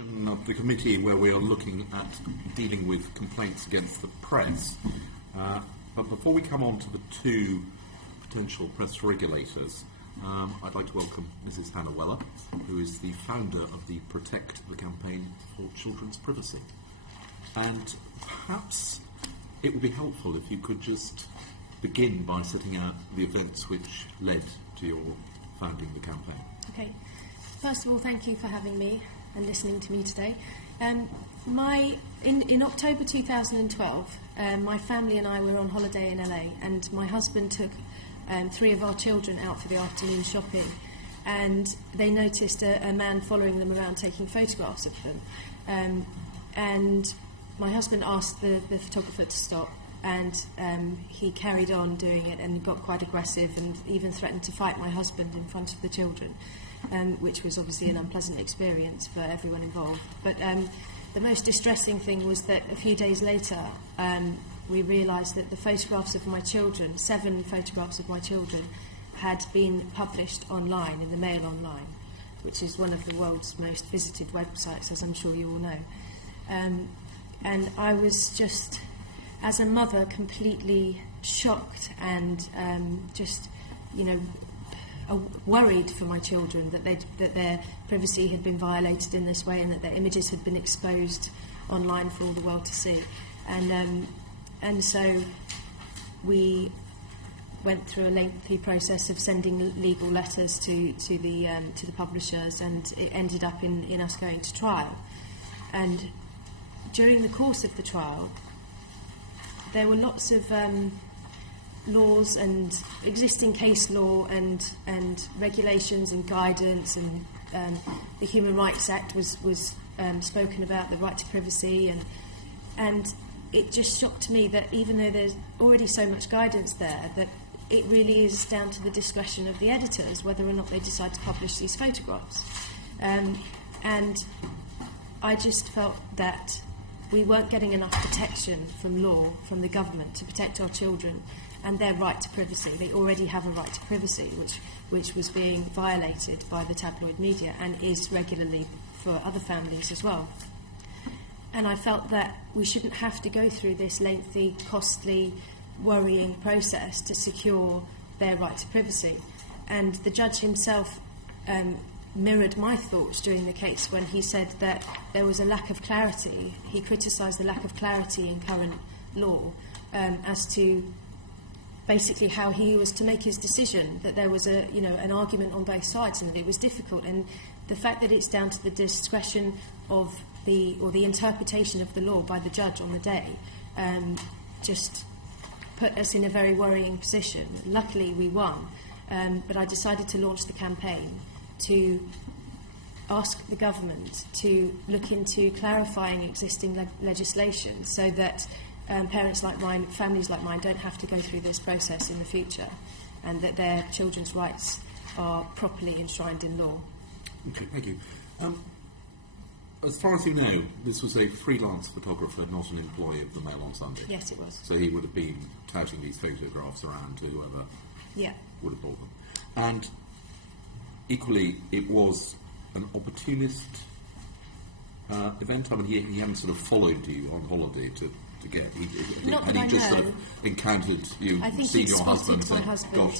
Of the committee where we are looking at dealing with complaints against the press. But before we come on to the two potential press regulators, I'd like to welcome Mrs. Hannah Weller, who is the founder of the Protect the Campaign for Children's Privacy. And perhaps it would be helpful if you could just begin by setting out the events which led to your founding the campaign. Okay. First of all, thank you for having me and listening to me today. In October 2012, my family and I were on holiday in LA, and my husband took 3 of our children out for the afternoon shopping, and they noticed a man following them around taking photographs of them. And my husband asked the photographer to stop, and he carried on doing it and got quite aggressive and even threatened to fight my husband in front of the children. Which was obviously an unpleasant experience for everyone involved. But the most distressing thing was that a few days later we realised that the photographs of my children, 7 photographs of my children, had been published online, in the Mail Online, which is one of the world's most visited websites, as I'm sure you all know. And I was just, as a mother, completely shocked and worried for my children that their privacy had been violated in this way and that their images had been exposed online for all the world to see. And so we went through a lengthy process of sending legal letters to the publishers, and it ended up in us going to trial. And during the course of the trial, there were lots of laws and existing case law and regulations and guidance, and the Human Rights Act was spoken about, the right to privacy, and it just shocked me that even though there's already so much guidance there, that it really is down to the discretion of the editors whether or not they decide to publish these photographs. And I just felt that we weren't getting enough protection from law, from the government, to protect our children and their right to privacy. They already have a right to privacy, which was being violated by the tabloid media and is regularly for other families as well. And I felt that we shouldn't have to go through this lengthy, costly, worrying process to secure their right to privacy. And the judge himself mirrored my thoughts during the case when he said that there was a lack of clarity. He criticised the lack of clarity in current law as to basically how he was to make his decision, that there was an argument on both sides and that it was difficult, and the fact that it's down to the discretion of the interpretation of the law by the judge on the day just put us in a very worrying position. Luckily we won, but I decided to launch the campaign to ask the government to look into clarifying existing legislation so that parents like mine, families like mine, don't have to go through this process in the future, and that their children's rights are properly enshrined in law. Okay, thank you. As far as you know, this was a freelance photographer, not an employee of the Mail on Sunday. Yes, it was. So he would have been touting these photographs around to whoever would have bought them. And equally, it was an opportunist event. I mean, he hadn't sort of followed you on holiday to get. Had he just sort of encountered you, seen your husband, and gosh,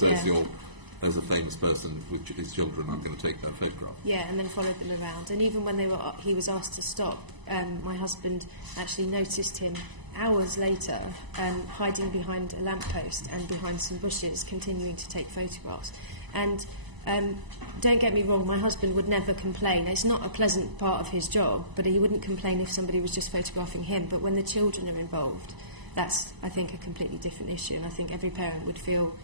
there's a famous person with his children, I'm going to take their photograph. Yeah, and then followed them around. And even when he was asked to stop, my husband actually noticed him hours later hiding behind a lamppost and behind some bushes, continuing to take photographs. And don't get me wrong, my husband would never complain. It's not a pleasant part of his job, but he wouldn't complain if somebody was just photographing him. But when the children are involved, that's, I think, a completely different issue. And I think every parent would feel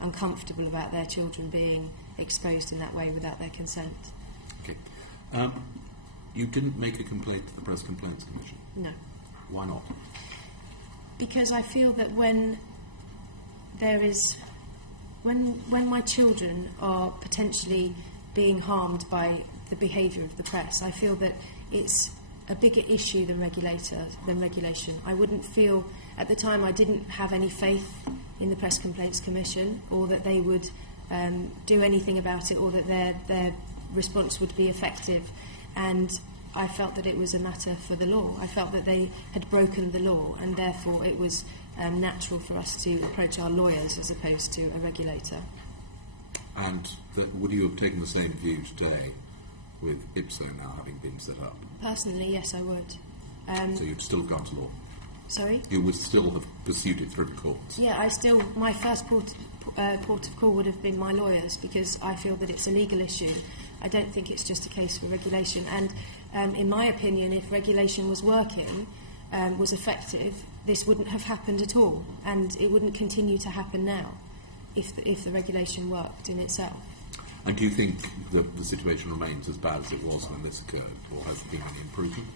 uncomfortable about their children being exposed in that way without their consent. Okay. You didn't make a complaint to the Press Complaints Commission? No. Why not? Because I feel that when my children are potentially being harmed by the behaviour of the press, I feel that it's a bigger issue than regulation. I wouldn't feel, at the time I didn't have any faith in the Press Complaints Commission, or that they would do anything about it, or that their response would be effective. And I felt that it was a matter for the law. I felt that they had broken the law, and therefore it was natural for us to approach our lawyers as opposed to a regulator. And would you have taken the same view today with IPSO now having been set up? Personally, yes, I would. So you'd still have gone to law? Sorry? You would still have pursued it through the courts? Yeah, my first port of call would have been my lawyers, because I feel that it's a legal issue. I don't think it's just a case for regulation. And in my opinion, if regulation was working, was effective, this wouldn't have happened at all, and it wouldn't continue to happen now if the regulation worked in itself. And do you think that the situation remains as bad as it was when this occurred, or has there been any improvement?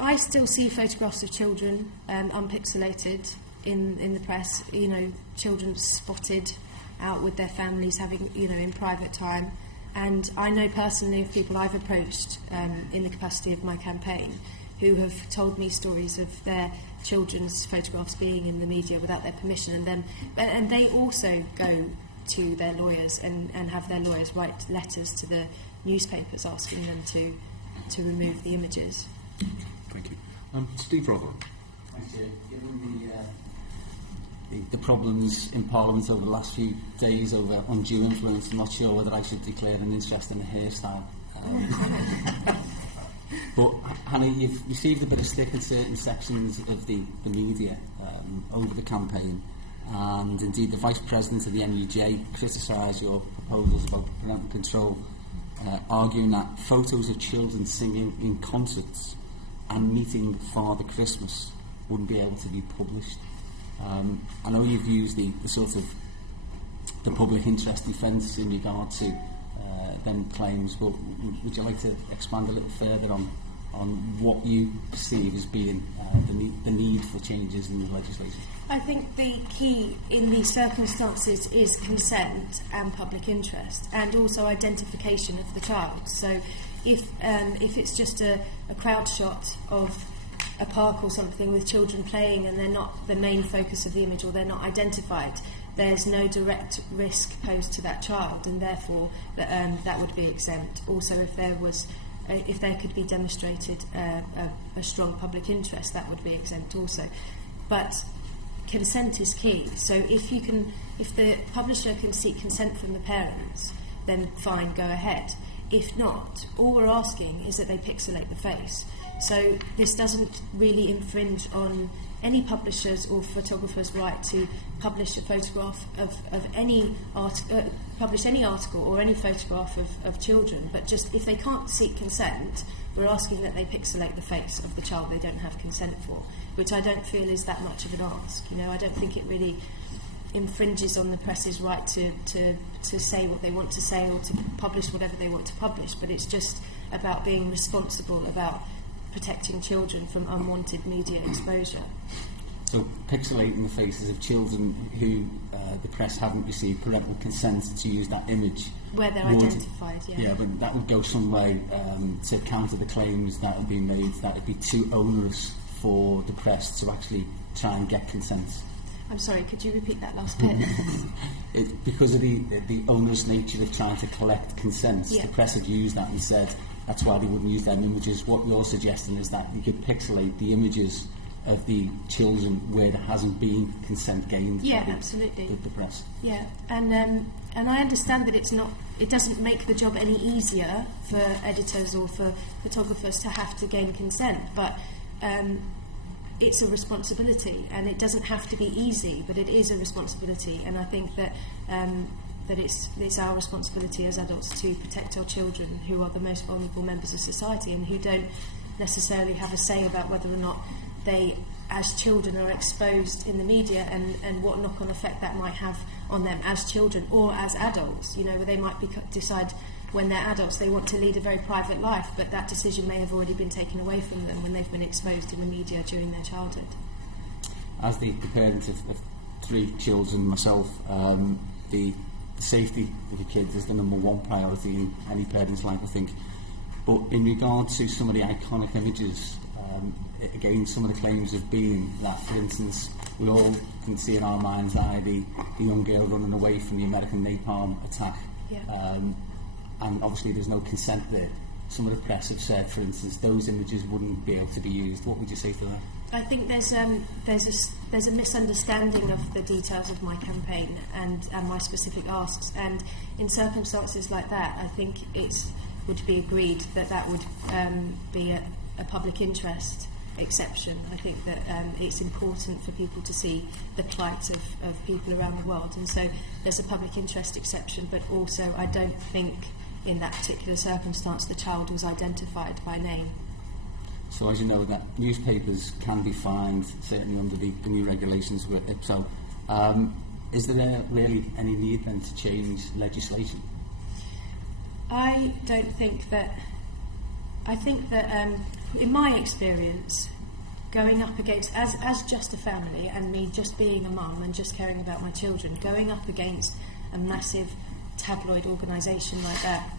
I still see photographs of children unpixelated in the press, you know, children spotted out with their families having, you know, in private time. And I know personally of people I've approached in the capacity of my campaign who have told me stories of their children's photographs being in the media without their permission, and they also go to their lawyers and have their lawyers write letters to the newspapers asking them to remove the images. Thank you. Steve Rotherham. Thank you. Given the problems in Parliament over the last few days over undue influence, I'm not sure whether I should declare an interest in a hairstyle. But Hannah, you've received a bit of stick in certain sections of the media over the campaign, and indeed the Vice President of the NUJ criticised your proposals about parental control, arguing that photos of children singing in concerts and meeting Father Christmas wouldn't be able to be published. I know you've used the sort of the public interest defence in regard to them claims, but would you like to expand a little further on what you perceive as being the need for changes in the legislation? I think the key in these circumstances is consent and public interest, and also identification of the child. So if it's just a crowd shot of a park or something with children playing and they're not the main focus of the image, or they're not identified, there's no direct risk posed to that child, and therefore that would be exempt. Also, if there could be demonstrated a strong public interest, that would be exempt also. But consent is key. So if the publisher can seek consent from the parents, then fine, go ahead. If not, all we're asking is that they pixelate the face. So this doesn't really infringe on any publisher's or photographer's right to publish a photograph of any publish any article or any photograph of children, but just if they can't seek consent, we're asking that they pixelate the face of the child they don't have consent for, which I don't feel is that much of an ask. You know, I don't think it really infringes on the press's right to say what they want to say or to publish whatever they want to publish, but it's just about being responsible about protecting children from unwanted media exposure. So pixelating the faces of children who the press haven't received parental consent to use that image, where they're identified, yeah, but that would go some way to counter the claims that have been made that it'd be too onerous for the press to actually try and get consent. I'm sorry, could you repeat that last bit? Because of the onerous nature of trying to collect consent, yeah. The press had used that and said that's why they wouldn't use them images. What you're suggesting is that you could pixelate the images of the children where there hasn't been consent gained. Yeah, absolutely. The press. Yeah, and I understand that it doesn't make the job any easier for editors or for photographers to have to gain consent, but it's a responsibility, and it doesn't have to be easy, but it is a responsibility, and I think that that it's our responsibility as adults to protect our children, who are the most vulnerable members of society and who don't necessarily have a say about whether or not they, as children, are exposed in the media, and what knock-on effect that might have on them as children or as adults. You know, where they might decide when they're adults they want to lead a very private life, but that decision may have already been taken away from them when they've been exposed in the media during their childhood. As the parent of 3 children myself, the safety of the kids is the number one priority in any parent's life, I think. But in regard to some of the iconic images, again, some of the claims have been that, for instance, we all can see in our mind's eye the young girl running away from the American napalm attack, yeah. And obviously there's no consent there. some of the press have said, for instance, those images wouldn't be able to be used. What would you say to that? I think there's a misunderstanding of the details of my campaign and my specific asks, and in circumstances like that, I think it would be agreed that that would be a public interest exception. I think that it's important for people to see the plight of people around the world, and so there's a public interest exception, but also I don't think in that particular circumstance the child was identified by name. So as you know, that newspapers can be fined, certainly under the new regulations with it. So is there really any need then to change legislation? I don't think that. I think that in my experience, going up against, as just a family and me just being a mum and just caring about my children, going up against a massive tabloid organisation like that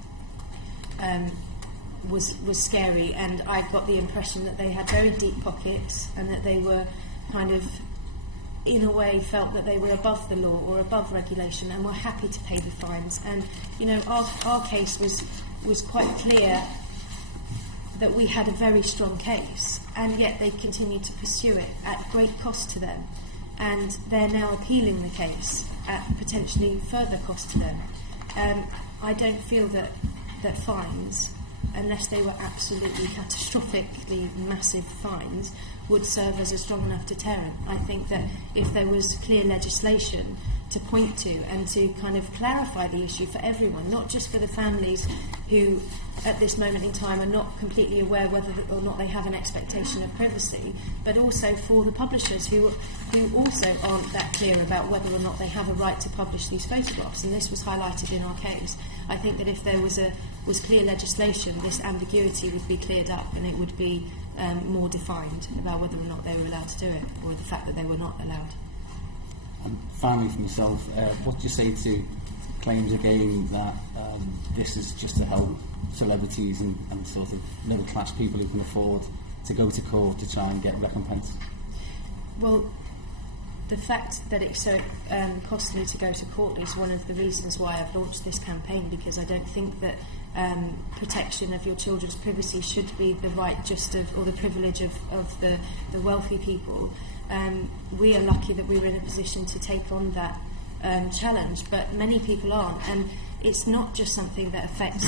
was scary, and I got the impression that they had very deep pockets and that they were kind of, in a way, felt that they were above the law or above regulation and were happy to pay the fines. And you know, our case was quite clear that we had a very strong case, and yet they continued to pursue it at great cost to them, and they're now appealing the case at potentially further cost to them. I don't feel that fines, unless they were absolutely catastrophically massive fines, would serve as a strong enough deterrent. I think that if there was clear legislation to point to and to kind of clarify the issue for everyone, not just for the families who at this moment in time are not completely aware whether or not they have an expectation of privacy, but also for the publishers who also aren't that clear about whether or not they have a right to publish these photographs, and this was highlighted in our case. I think that if there was clear legislation, this ambiguity would be cleared up and it would be more defined about whether or not they were allowed to do it, or the fact that they were not allowed. And finally, for myself, what do you say to claims again that this is just to help celebrities and sort of middle class people who can afford to go to court to try and get recompense? Well, the fact that it's so costly to go to court is one of the reasons why I've launched this campaign, because I don't think that protection of your children's privacy should be the right just of, or the privilege of the wealthy people. We are lucky that we were in a position to take on that challenge, but many people aren't, and it's not just something that affects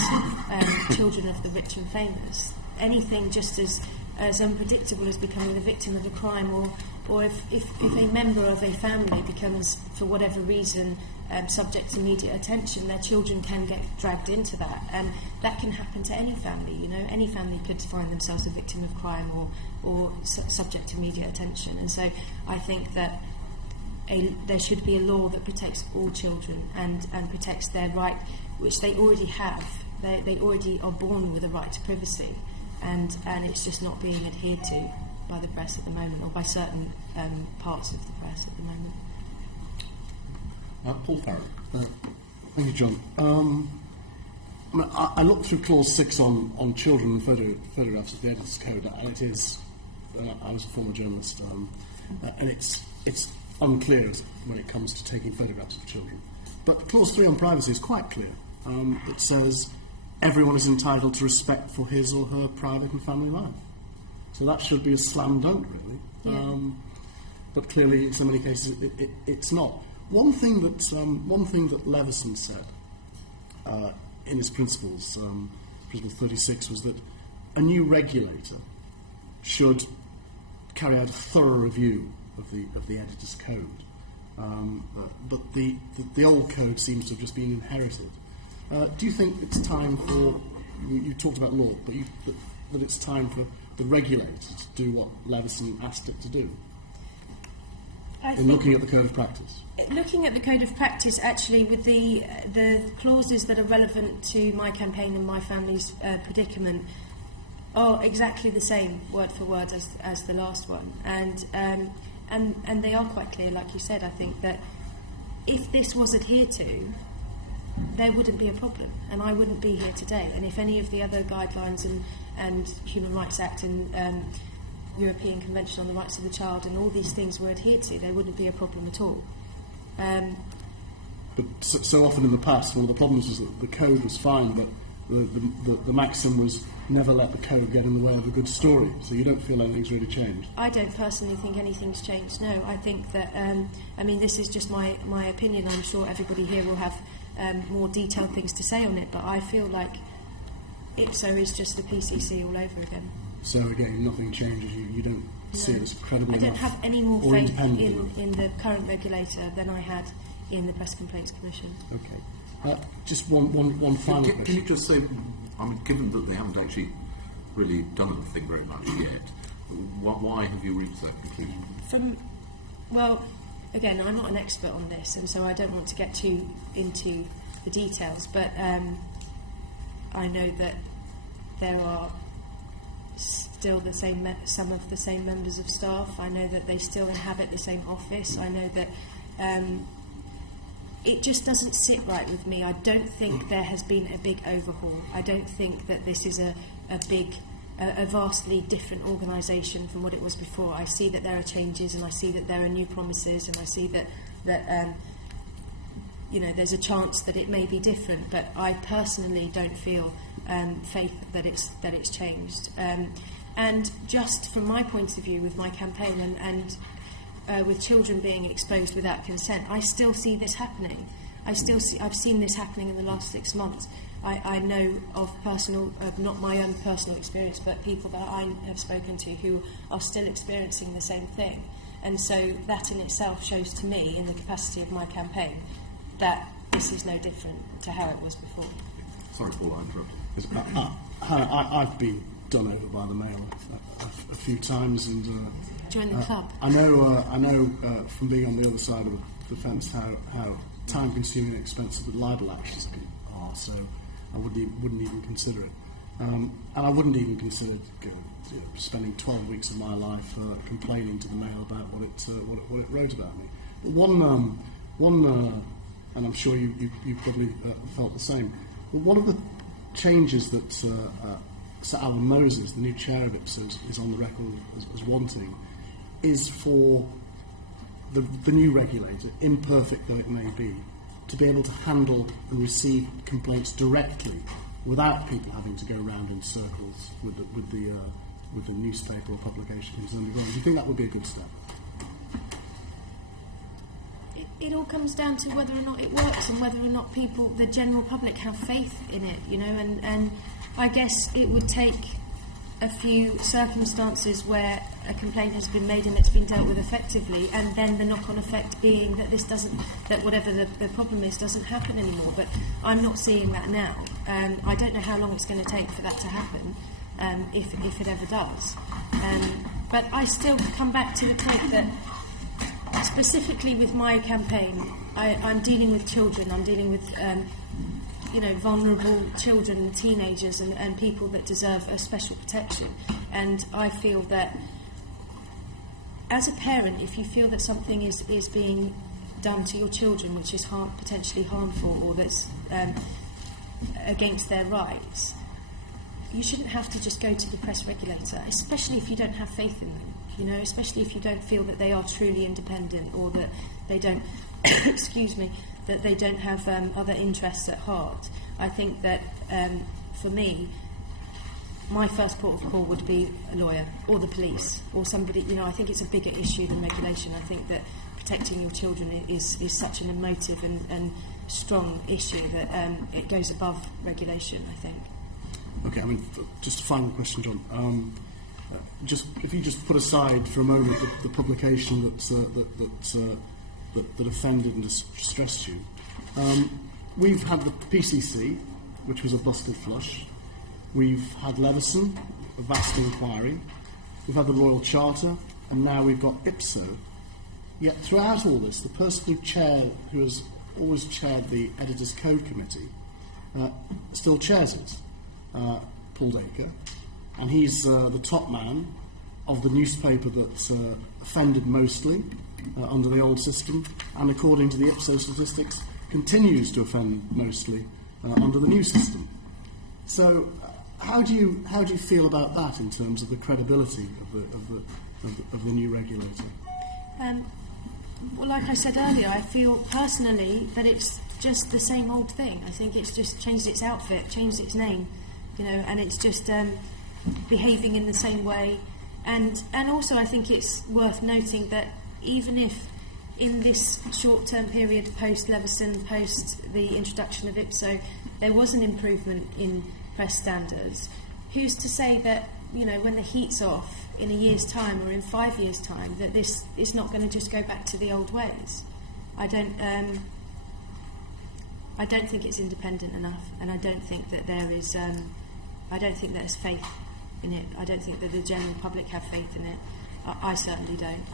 children of the rich and famous. Anything just as unpredictable as becoming the victim of a crime, or if a member of a family becomes, for whatever reason, subject to media attention, their children can get dragged into that, and that can happen to any family. You know, any family could find themselves a victim of crime or subject to media attention, and so I think that there should be a law that protects all children and protects their right, which they already have. They already are born with a right to privacy, and it's just not being adhered to by the press at the moment, or by certain parts of the press at the moment. Paul Farrell. Thank you, John. I looked through Clause 6 on children and photographs of the Editor's Code, and it is, I was a former journalist, and it's unclear when it comes to taking photographs of children. But Clause 3 on privacy is quite clear. It says everyone is entitled to respect for his or her private and family life. So that should be a slam dunk, really. Yeah. But clearly, in so many cases, it's not. One thing that Leveson said in his principles, Principle 36, was that a new regulator should carry out a thorough review of the editor's code. But the old code seems to have just been inherited. Do you think it's time for, you talked about law, but that it's time for the regulator to do what Leveson asked it to do? In looking at the code of practice. Looking at the code of practice, actually, with the clauses that are relevant to my campaign and my family's predicament, are exactly the same word for word as the last one, and they are quite clear. Like you said, I think that if this was adhered to, there wouldn't be a problem, and I wouldn't be here today. And if any of the other guidelines and Human Rights Act and European Convention on the Rights of the Child and all these things were adhered to, there wouldn't be a problem at all. But so often in the past, one of the problems was that the code was fine, but the maxim was never let the code get in the way of a good story. So you don't feel anything's really changed? I don't personally think anything's changed, no. I think that, I mean, this is just my opinion. I'm sure everybody here will have more detailed things to say on it, but I feel like IPSO is just the PCC all over again. So again, nothing changes. You don't see it as credible I enough? don't have any more or faith independent in the current regulator than I had in the Press Complaints Commission. Okay. Just one final question. Can you just say, I mean, given that they haven't actually really done anything very much yet, why have you reached that conclusion? Well, again, I'm not an expert on this, and so I don't want to get too into the details, but I know that there are still some of the same members of staff. I know that they still inhabit the same office. I know that it just doesn't sit right with me. I don't think there has been a big overhaul. I don't think that this is a vastly different organisation from what it was before. I see that there are changes, and I see that there are new promises, and I see that you know, there's a chance that it may be different. But I personally don't feel faith that it's changed. And just from my point of view, with my campaign and with children being exposed without consent, I still see this happening. I've seen this happening in the last 6 months. I know of not my own personal experience, but people that I have spoken to who are still experiencing the same thing. And so that in itself shows to me, in the capacity of my campaign, that this is no different to how it was before. Sorry, Paul, I interrupted. I've been done over by the Mail a few times, and Join the club. I know from being on the other side of the fence how time-consuming and expensive the libel actions are. So I wouldn't even consider it, and I wouldn't even consider spending 12 weeks of my life complaining to the Mail about what it wrote about me. But one, and I'm sure you probably felt the same. But one of the changes that Sir Alan Moses, the new chair of IPSO, is on the record as wanting, is for the new regulator, imperfect though it may be, to be able to handle and receive complaints directly without people having to go around in circles with the newspaper or publication who's underground. Do you think that would be a good step? It all comes down to whether or not it works and whether or not people, the general public, have faith in it, you know, and I guess it would take a few circumstances where a complaint has been made and it's been dealt with effectively, and then the knock-on effect being that that whatever the problem is doesn't happen anymore. But I'm not seeing that now. I don't know how long it's going to take for that to happen, if it ever does. But I still come back to the point that, specifically with my campaign, I'm dealing with children. I'm dealing with vulnerable children, teenagers, and people that deserve a special protection. And I feel that, as a parent, if you feel that something is being done to your children which is potentially harmful, or that's against their rights, you shouldn't have to just go to the press regulator, especially if you don't have faith in them. You know, especially if you don't feel that they are truly independent, or that they don't, excuse me, that they don't have other interests at heart. I think that, for me, my first port of call would be a lawyer or the police or somebody. You know, I think it's a bigger issue than regulation. I think that protecting your children is such an emotive and strong issue that it goes above regulation, I think. Okay, I mean, just a final question, John. If you just put aside for a moment the publication that offended and distressed you, we've had the PCC, which was a busted flush. We've had Leveson, a vast inquiry. We've had the Royal Charter, and now we've got IPSO. Yet throughout all this, the person who has always chaired the Editors' Code Committee still chairs it, Paul Dacre. And he's the top man of the newspaper that offended mostly under the old system, and according to the IPSO statistics, continues to offend mostly under the new system. So, how do you feel about that in terms of the credibility of the new regulator? Well, like I said earlier, I feel personally that it's just the same old thing. I think it's just changed its outfit, changed its name, and it's just behaving in the same way. And also I think it's worth noting that even if in this short-term period post-Leveson, post the introduction of IPSO, there was an improvement in press standards, who's to say that, when the heat's off in a year's time or in 5 years' time, that this is not going to just go back to the old ways? I don't think it's independent enough, and I don't think that there is. I don't think there's faith in it. I don't think that the general public have faith in it. I certainly don't.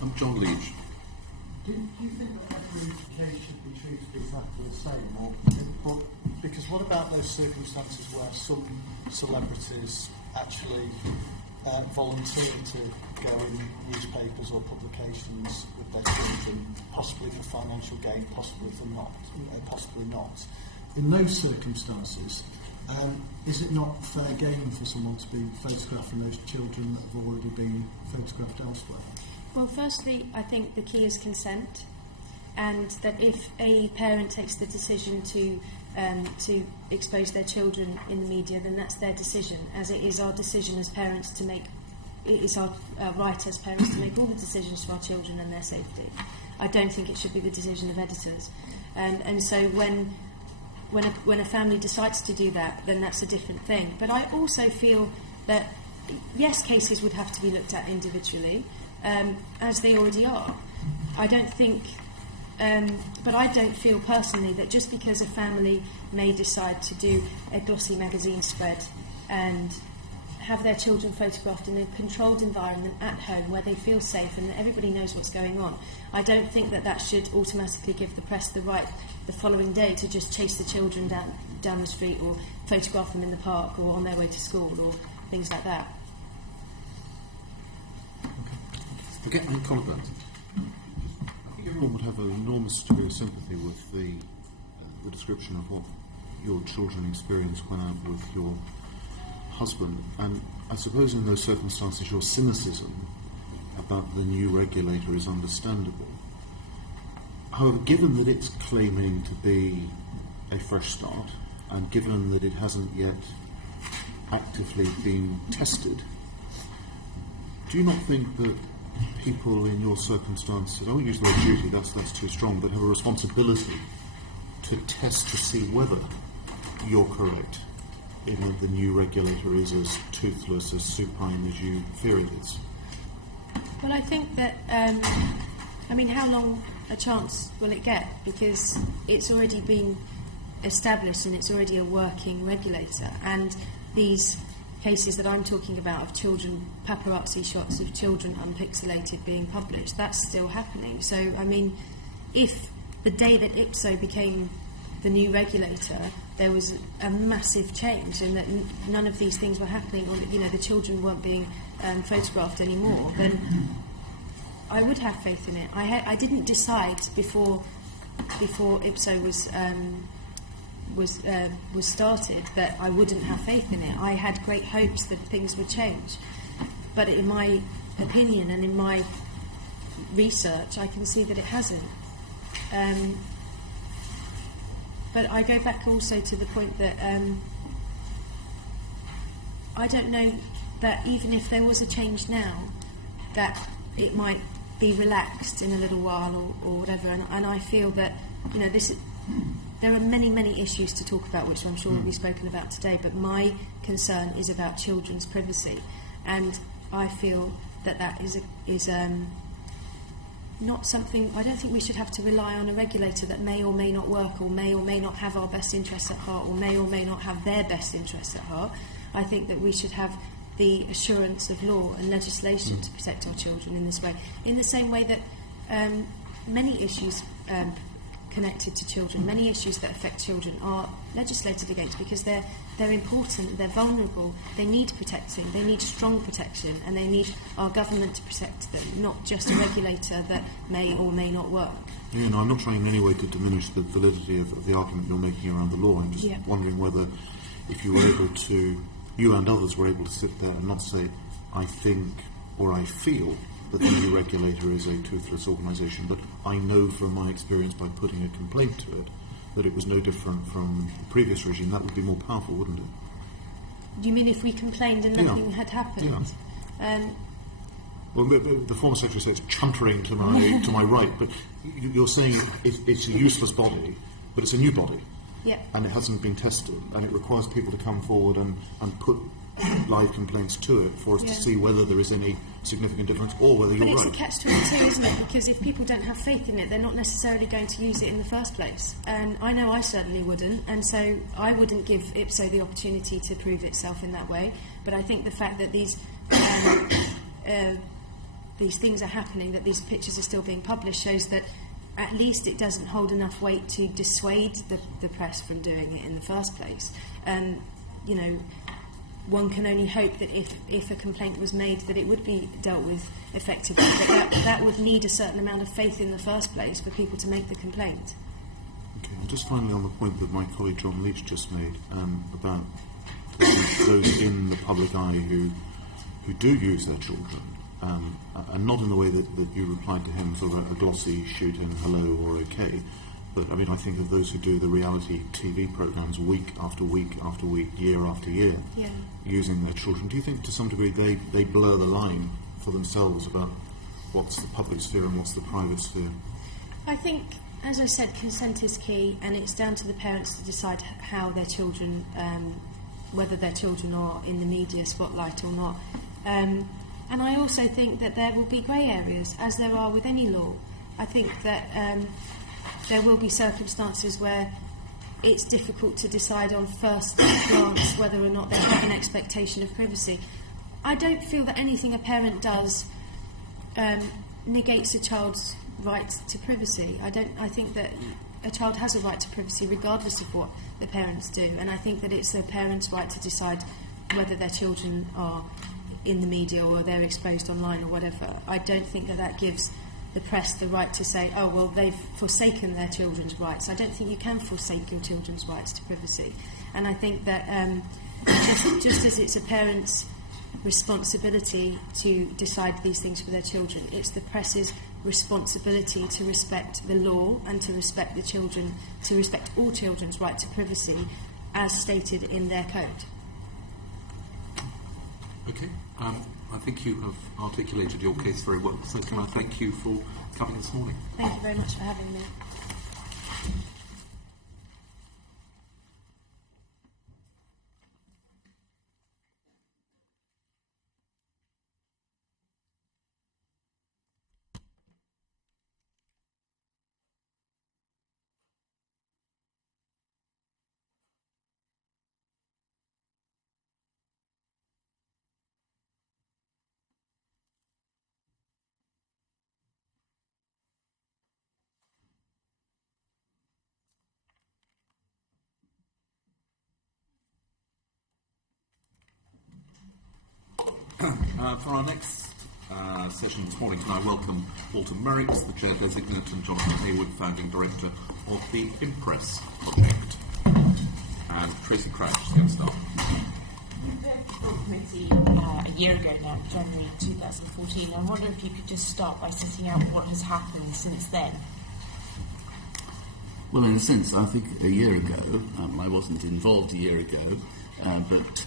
I'm John Leach. Do you think that every case should be treated exactly the same, but because what about those circumstances where some celebrities actually volunteer to go in newspapers or publications with their children, possibly for financial gain, possibly not? In those circumstances, is it not fair game for someone to be photographing those children that have already been photographed elsewhere? Well, firstly, I think the key is consent, and that if a parent takes the decision to expose their children in the media, then that's their decision, as it is our decision as parents to make. It is our right as parents to make all the decisions for our children and their safety. I don't think it should be the decision of editors, and so when a family decides to do that, then that's a different thing. But I also feel that yes, cases would have to be looked at individually. As they already are. I don't think, but I don't feel personally that just because a family may decide to do a glossy magazine spread and have their children photographed in a controlled environment at home where they feel safe and everybody knows what's going on, I don't think that should automatically give the press the right the following day to just chase the children down the street or photograph them in the park or on their way to school or things like that. Okay, I'm Colin. Everyone would have an enormous degree of sympathy with the description of what your children experienced when out with your husband, and I suppose in those circumstances your cynicism about the new regulator is understandable. However, given that it's claiming to be a fresh start, and given that it hasn't yet actively been tested, do you not think that people in your circumstances, I won't use the word duty, that's too strong, but have a responsibility to test to see whether you're correct, even if the new regulator is as toothless, as supine as you fear it is? Well, I think that, how long a chance will it get? Because it's already been established and it's already a working regulator, and these cases that I'm talking about of children, paparazzi shots of children unpixelated being published, that's still happening. So, if the day that IPSO became the new regulator, there was a massive change and that none of these things were happening, or the children weren't being photographed anymore, then I would have faith in it. I didn't decide before IPSO was started that I wouldn't have faith in it. I had great hopes that things would change, but in my opinion and in my research, I can see that it hasn't. But I go back also to the point that I don't know that even if there was a change now, that it might be relaxed in a little while or whatever. And I feel that there are many issues to talk about, which I'm sure will be spoken about today. But my concern is about children's privacy, and I feel that is not something. I don't think we should have to rely on a regulator that may or may not work, or may not have our best interests at heart, or may not have their best interests at heart. I think that we should have the assurance of law and legislation to protect our children in this way. In the same way that many issues connected to children, many issues that affect children are legislated against because they're important, they're vulnerable, they need protecting, they need strong protection, and they need our government to protect them, not just a regulator that may or may not work. Yeah, no, I'm not trying in any way to diminish the validity of the argument you're making around the law. I'm just wondering whether, if you were able to, you and others were able to sit there and not say, I think or I feel, that the new regulator is a toothless organisation, but I know from my experience by putting a complaint to it that it was no different from the previous regime. That would be more powerful, wouldn't it? Do you mean if we complained and nothing had happened? Yeah. Well, the former secretary says chuntering to my right, but you're saying it's a useless body, but it's a new body, and it hasn't been tested, and it requires people to come forward and put live complaints to it for us to see whether there is any significant difference or whether you're right. But it's a catch-22, isn't it? Because if people don't have faith in it, they're not necessarily going to use it in the first place. And I know I certainly wouldn't, and so I wouldn't give IPSO the opportunity to prove itself in that way. But I think the fact that these things are happening, that these pictures are still being published, shows that at least it doesn't hold enough weight to dissuade the press from doing it in the first place. And, you know, one can only hope that if a complaint was made, that it would be dealt with effectively. But that would need a certain amount of faith in the first place for people to make the complaint. Okay, and just finally on the point that my colleague John Leach just made about those in the public eye who do use their children, and not in the way that you replied to him, sort of a glossy shooting hello or okay, but I mean I think of those who do the reality TV programmes week after week after week, year after year, using their children. Do you think to some degree they blur the line for themselves about what's the public sphere and what's the private sphere? I think, as I said, consent is key, and it's down to the parents to decide how their children, whether their children are in the media spotlight or not. And I also think that there will be grey areas, as there are with any law. I think that there will be circumstances where it's difficult to decide on first glance whether or not they have an expectation of privacy. I don't feel that anything a parent does negates a child's right to privacy. I think that a child has a right to privacy regardless of what the parents do, and I think that it's the parents' right to decide whether their children are in the media or they're exposed online or whatever. I don't think that gives the press the right to say, oh, well, they've forsaken their children's rights. I don't think you can forsake your children's rights to privacy. And I think that just as it's a parent's responsibility to decide these things for their children, it's the press's responsibility to respect the law and to respect the children, to respect all children's right to privacy as stated in their code. Okay, I think you have articulated your case very well, so can I thank you for coming this morning. Thank you very much for having me. For our next session this morning, can I welcome Walter Merricks, the Chair Designate, and Jonathan Heawood, Founding Director of the Impress Project. And Tracy Crouch is going to start. Committee a year ago now, January 2014. I wonder if you could just start by setting out what has happened since then. Well, in a sense, I think a year ago, I wasn't involved a year ago, but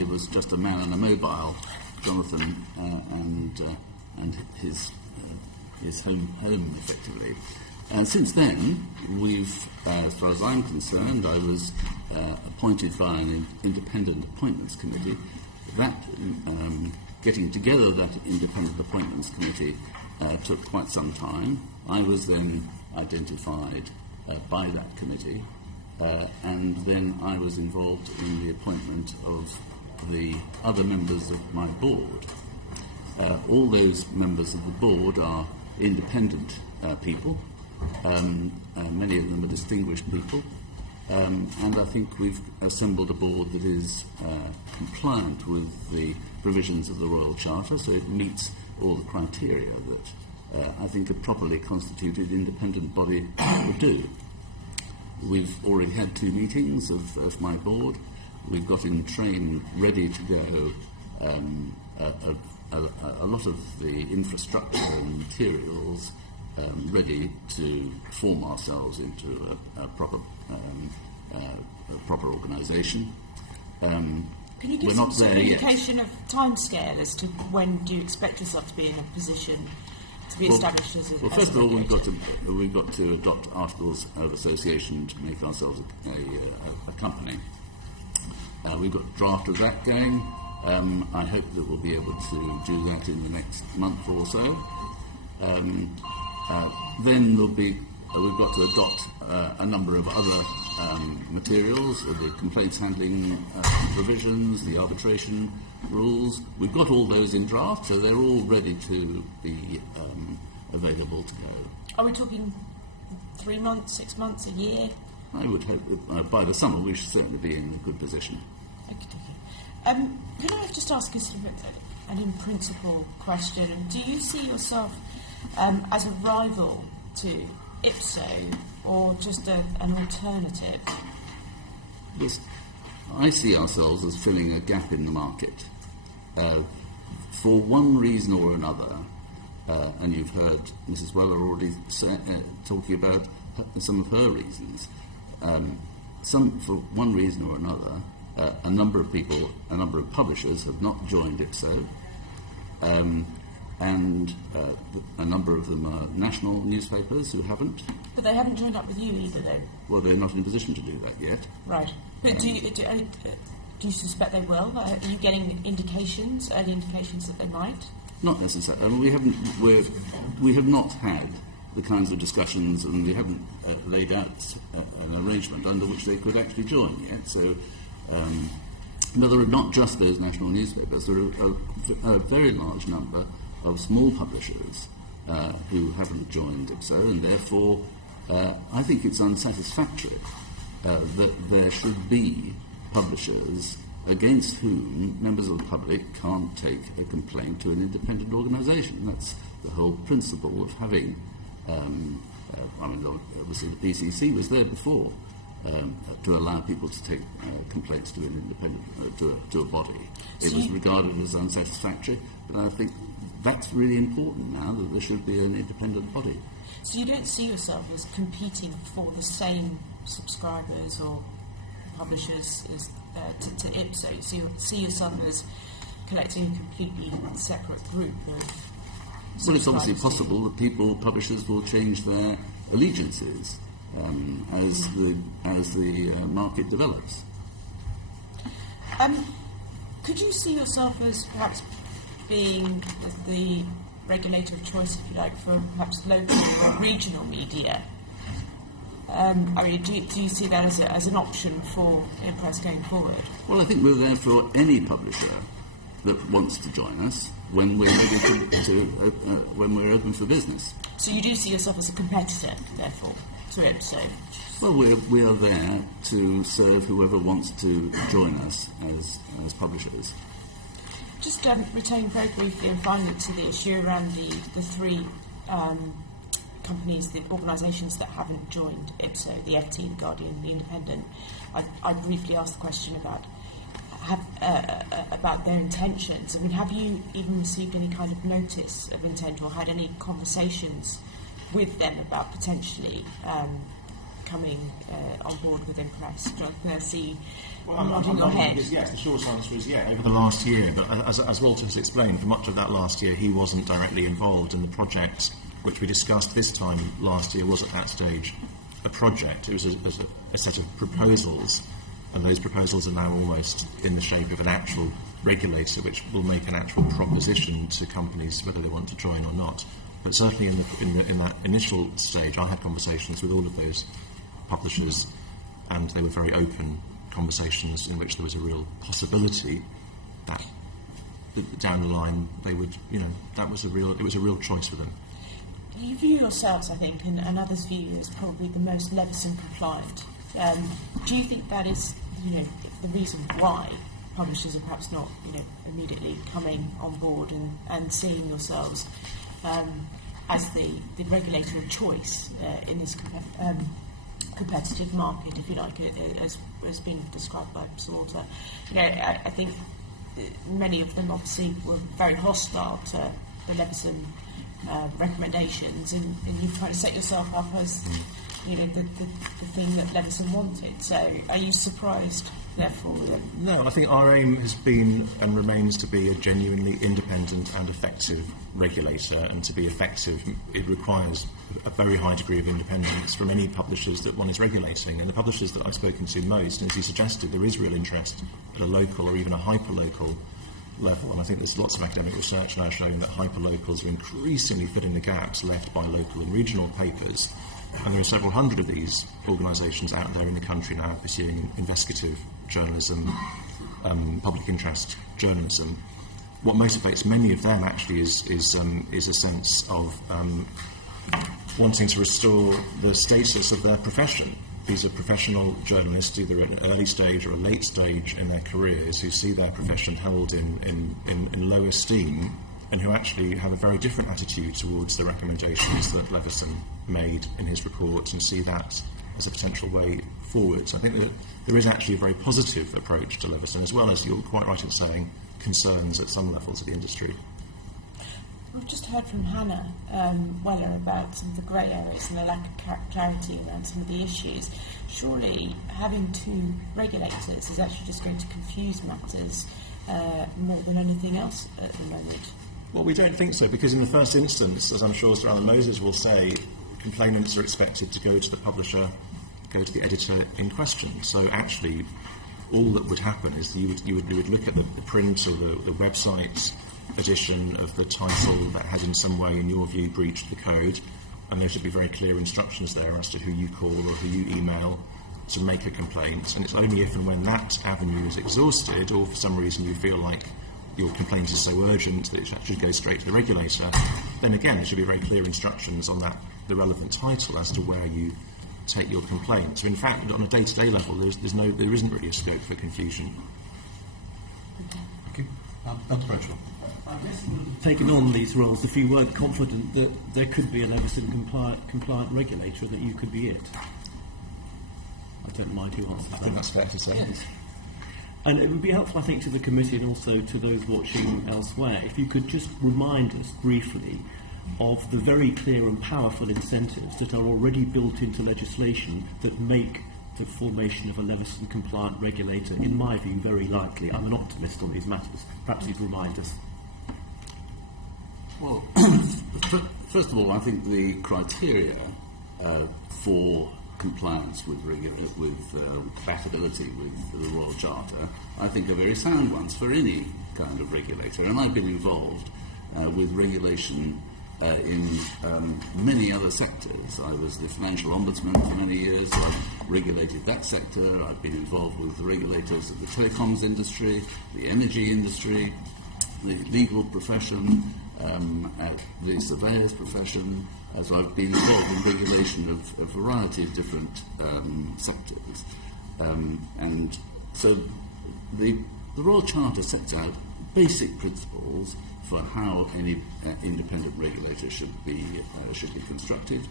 it was just a man and a mobile, Jonathan, and his home effectively. And since then, we've, as far as I'm concerned, I was appointed by an independent appointments committee. That getting together that independent appointments committee took quite some time. I was then identified by that committee, and then I was involved in the appointment of the other members of my board. All those members of the board are independent people. Many of them are distinguished people, and I think we've assembled a board that is compliant with the provisions of the Royal Charter, so it meets all the criteria that I think a properly constituted independent body would do. We've already had 2 meetings of my board. We've got in train ready to go a lot of the infrastructure and materials ready to form ourselves into a proper organisation. Can you give we're some not sort of there yet. indication of timescale as to when do you expect yourself to be in a position to be established as a Well, as first a of all, regulator? we've got to adopt articles of association to make ourselves a company. We've got a draft of that going. I hope that we'll be able to do that in the next month or so. Then we've got to adopt a number of other materials, the complaints handling provisions, the arbitration rules. We've got all those in draft, so they're all ready to be available to go. Are we talking 3 months, 6 months, a year? I would hope that by the summer we should certainly be in a good position. Can I just ask you sort of an in-principle question? Do you see yourself as a rival to Ipso or just an alternative? Yes, I see ourselves as filling a gap in the market. For one reason or another, and you've heard Mrs. Weller already talking about some of her reasons. For one reason or another, a number of people, a number of publishers have not joined Ipso, and a number of them are national newspapers who haven't. But they haven't joined up with you either, then? Well, they're not in a position to do that yet. Right. But do you suspect they will? Are you getting indications, early indications that they might? Not necessarily. I mean, we have not had the kinds of discussions, and we haven't laid out an arrangement under which they could actually join yet. So, no, there are not just those national newspapers. There are a very large number of small publishers who haven't joined Ipso, and therefore I think it's unsatisfactory that there should be publishers against whom members of the public can't take a complaint to an independent organisation. That's the whole principle of having. I mean, obviously the PCC was there before to allow people to take complaints to an independent to a body. It was regarded as unsatisfactory, but I think that's really important now, that there should be an independent body. So you don't see yourself as competing for the same subscribers or publishers as to Ipso. So you see yourself as collecting a completely separate group of Well, it's obviously possible that publishers will change their allegiances as the market develops. Could you see yourself as perhaps being the regulator of choice, if you like, for perhaps local or regional media? I mean, do you see that as an option for Impress going forward? Well, I think we're there for any publisher that wants to join us when we're ready when we're open for business. So you do see yourself as a competitor, therefore, to Ipso? Well, we are there to serve whoever wants to join us as publishers. Just returning very briefly and finally to the issue around the three companies, the organisations that haven't joined Ipso, the FT, the Guardian, the Independent. I briefly asked the question about their intentions. I mean, have you even received any kind of notice of intent or had any conversations with them about potentially coming on board with Impress? John Percy, I'm nodding your head. Yes, the short answer is yeah, over the last year. But as Walter has explained, for much of that last year, he wasn't directly involved in the project, which we discussed this time last year, was at that stage a project. It was a set of proposals, and those proposals are now almost in the shape of an actual regulator, which will make an actual proposition to companies whether they want to join or not. But certainly in that initial stage, I had conversations with all of those publishers, and they were very open conversations in which there was a real possibility that down the line they would, it was a real choice for them. You view yourselves, I think, and others view you as probably the most Leveson compliant. Do you think that is, the reason why publishers are perhaps not, immediately coming on board and seeing yourselves as the regulator of choice in this competitive market, if you like, as being described by Sir Walter? I think many of them obviously were very hostile to the Leveson recommendations, and you've kind of set yourself up as, you know, the thing that Leveson wanted. So are you surprised, therefore? No, I think our aim has been and remains to be a genuinely independent and effective regulator, and to be effective it requires a very high degree of independence from any publishers that one is regulating. And the publishers that I've spoken to most, as you suggested, there is real interest at a local or even a hyper-local level, and I think there's lots of academic research now showing that hyperlocals are increasingly filling the gaps left by local and regional papers, and there are several hundred of these organisations out there in the country now pursuing investigative journalism, public interest journalism. What motivates many of them actually is a sense of wanting to restore the status of their profession. These are professional journalists, either at an early stage or a late stage in their careers, who see their profession held in low esteem, and who actually have a very different attitude towards the recommendations that Leveson made in his report, and see that as a potential way forward. So I think that there is actually a very positive approach to Leveson, as well as, you're quite right in saying, concerns at some levels of the industry. I've just heard from Hannah Weller about some of the grey areas and the lack of clarity around some of the issues. Surely having two regulators is actually just going to confuse matters more than anything else at the moment. Well, we don't think so, because in the first instance, as I'm sure Sir Alan Moses will say, complainants are expected to go to the publisher, go to the editor in question. So actually, all that would happen is you would look at the print or the website edition of the title that has in some way, in your view, breached the code, and there should be very clear instructions there as to who you call or who you email to make a complaint. And it's only if and when that avenue is exhausted, or for some reason you feel like your complaint is so urgent that it should go straight to the regulator, then again there should be very clear instructions on that, the relevant title, as to where you take your complaint. So in fact, on a day-to-day level, there isn't really a scope for confusion. Okay. Dr. Bradshaw. Taking on these roles if you weren't confident that there could be a Leveson compliant regulator, that you could be it. I don't mind who answers that. I think that's fair to say. Yes. And it would be helpful, I think, to the committee and also to those watching elsewhere, if you could just remind us briefly of the very clear and powerful incentives that are already built into legislation that make the formation of a Leveson compliant regulator, in my view, very likely. I'm an optimist on these matters. Perhaps you'd remind us. Well, first of all, I think the criteria for compliance with compatibility with the Royal Charter, I think, are very sound ones for any kind of regulator. And I've been involved with regulation in many other sectors. I was the financial ombudsman for many years. I've regulated that sector. I've been involved with the regulators of the telecoms industry, the energy industry, the legal profession, the surveyor's profession. So I've been involved in regulation of a variety of different sectors. And so the Royal Charter sets out basic principles for how any independent regulator should be constructed,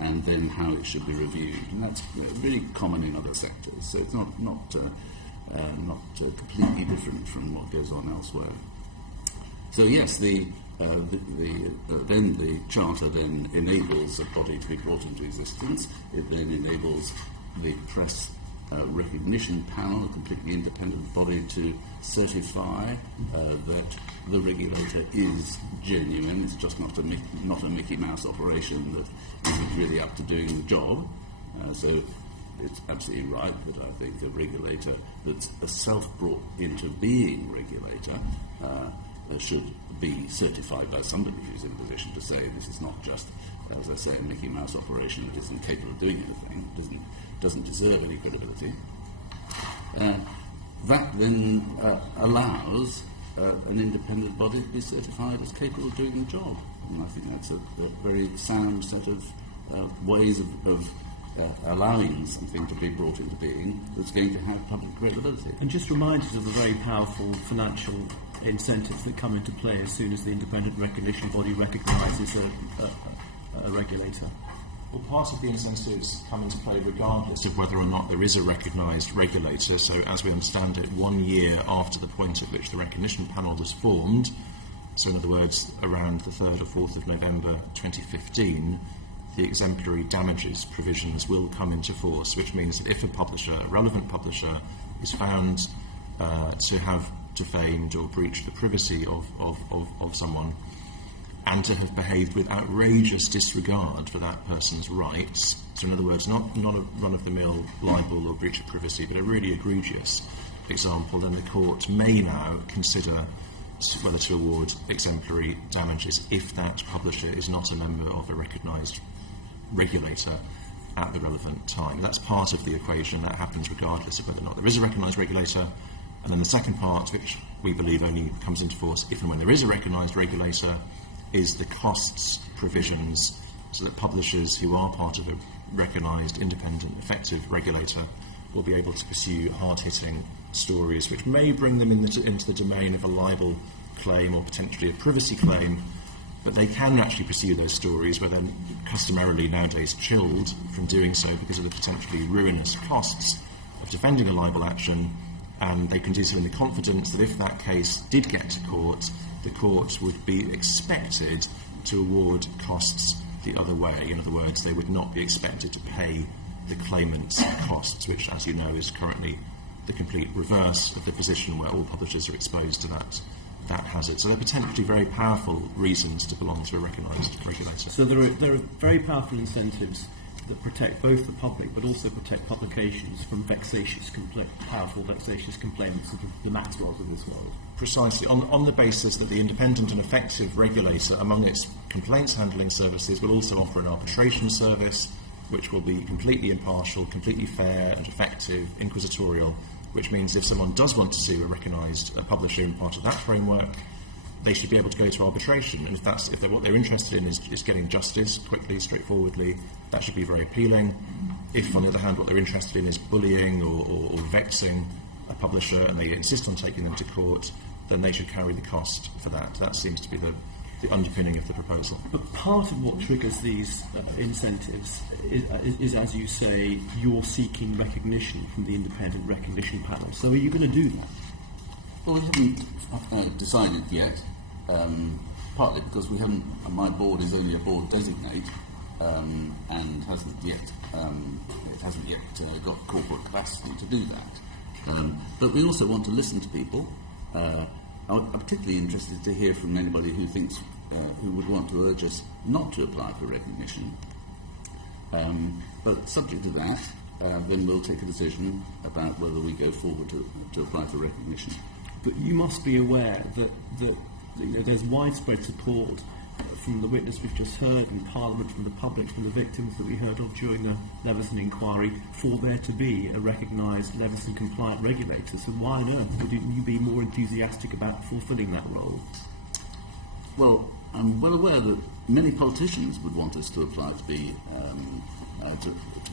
and then how it should be reviewed. And that's really common in other sectors. So it's not completely different from what goes on elsewhere. So yes, then the Charter then enables a body to be brought into existence. It then enables the press recognition panel, a completely independent body, to certify that the regulator is genuine. It's just not a Mickey Mouse operation that isn't really up to doing the job. So it's absolutely right that I think a regulator that's a self-brought into being regulator should be certified by somebody who's in a position to say this is not just, as I say, a Mickey Mouse operation that isn't capable of doing anything, doesn't deserve any credibility. That then allows an independent body to be certified as capable of doing the job. And I think that's a very sound set of ways of allowing something to be brought into being that's going to have public credibility. And just remind us of the very powerful financial incentives that come into play as soon as the independent recognition body recognises a regulator. Well, part of the incentives come into play regardless of whether or not there is a recognised regulator. So, as we understand it, 1 year after the point at which the recognition panel was formed, so in other words, around the 3rd or 4th of November 2015, the exemplary damages provisions will come into force, which means that if a publisher, a relevant publisher, is found to have defamed or breached the privacy of someone, and to have behaved with outrageous disregard for that person's rights, so in other words, not a run-of-the-mill libel or breach of privacy, but a really egregious example, then the court may now consider whether to award exemplary damages if that publisher is not a member of a recognised regulator at the relevant time. That's part of the equation. That happens regardless of whether or not there is a recognised regulator. And then the second part, which we believe only comes into force if and when there is a recognised regulator, is the costs provisions, so that publishers who are part of a recognised, independent, effective regulator will be able to pursue hard-hitting stories which may bring them into the domain of a libel claim or potentially a privacy claim, but they can actually pursue those stories where they're customarily nowadays chilled from doing so because of the potentially ruinous costs of defending a libel action, and they can do so in the confidence that if that case did get to court, the court would be expected to award costs the other way. In other words, they would not be expected to pay the claimant's costs, which, as you know, is currently the complete reverse of the position where all publishers are exposed to that hazard. So they're potentially very powerful reasons to belong to a recognised regulator. So there are very powerful incentives that protect both the public but also protect publications from powerful vexatious complaints of the Maxwells of this world. Precisely, on the basis that the independent and effective regulator among its complaints handling services will also offer an arbitration service which will be completely impartial, completely fair and effective, inquisitorial, which means if someone does want to sue a publisher in part of that framework, they should be able to go to arbitration. And if what they're interested in is getting justice quickly, straightforwardly, that should be very appealing. If, on the other hand, what they're interested in is bullying or vexing a publisher and they insist on taking them to court, then they should carry the cost for that. That seems to be the underpinning of the proposal. But part of what triggers these incentives is, as you say, you're seeking recognition from the independent recognition panel. So are you going to do that? Well, we haven't decided yet, partly because we haven't. My board is only a board designate, and hasn't yet got corporate capacity to do that. But we also want to listen to people. I'm particularly interested to hear from anybody who thinks who would want to urge us not to apply for recognition. But subject to that, then we'll take a decision about whether we go forward to apply for recognition. But you must be aware that there's widespread support from the witness we've just heard in Parliament, from the public, from the victims that we heard of during the Leveson inquiry, for there to be a recognised Leveson-compliant regulator. So why on earth wouldn't you be more enthusiastic about fulfilling that role? Well, I'm well aware that many politicians would want us to apply to be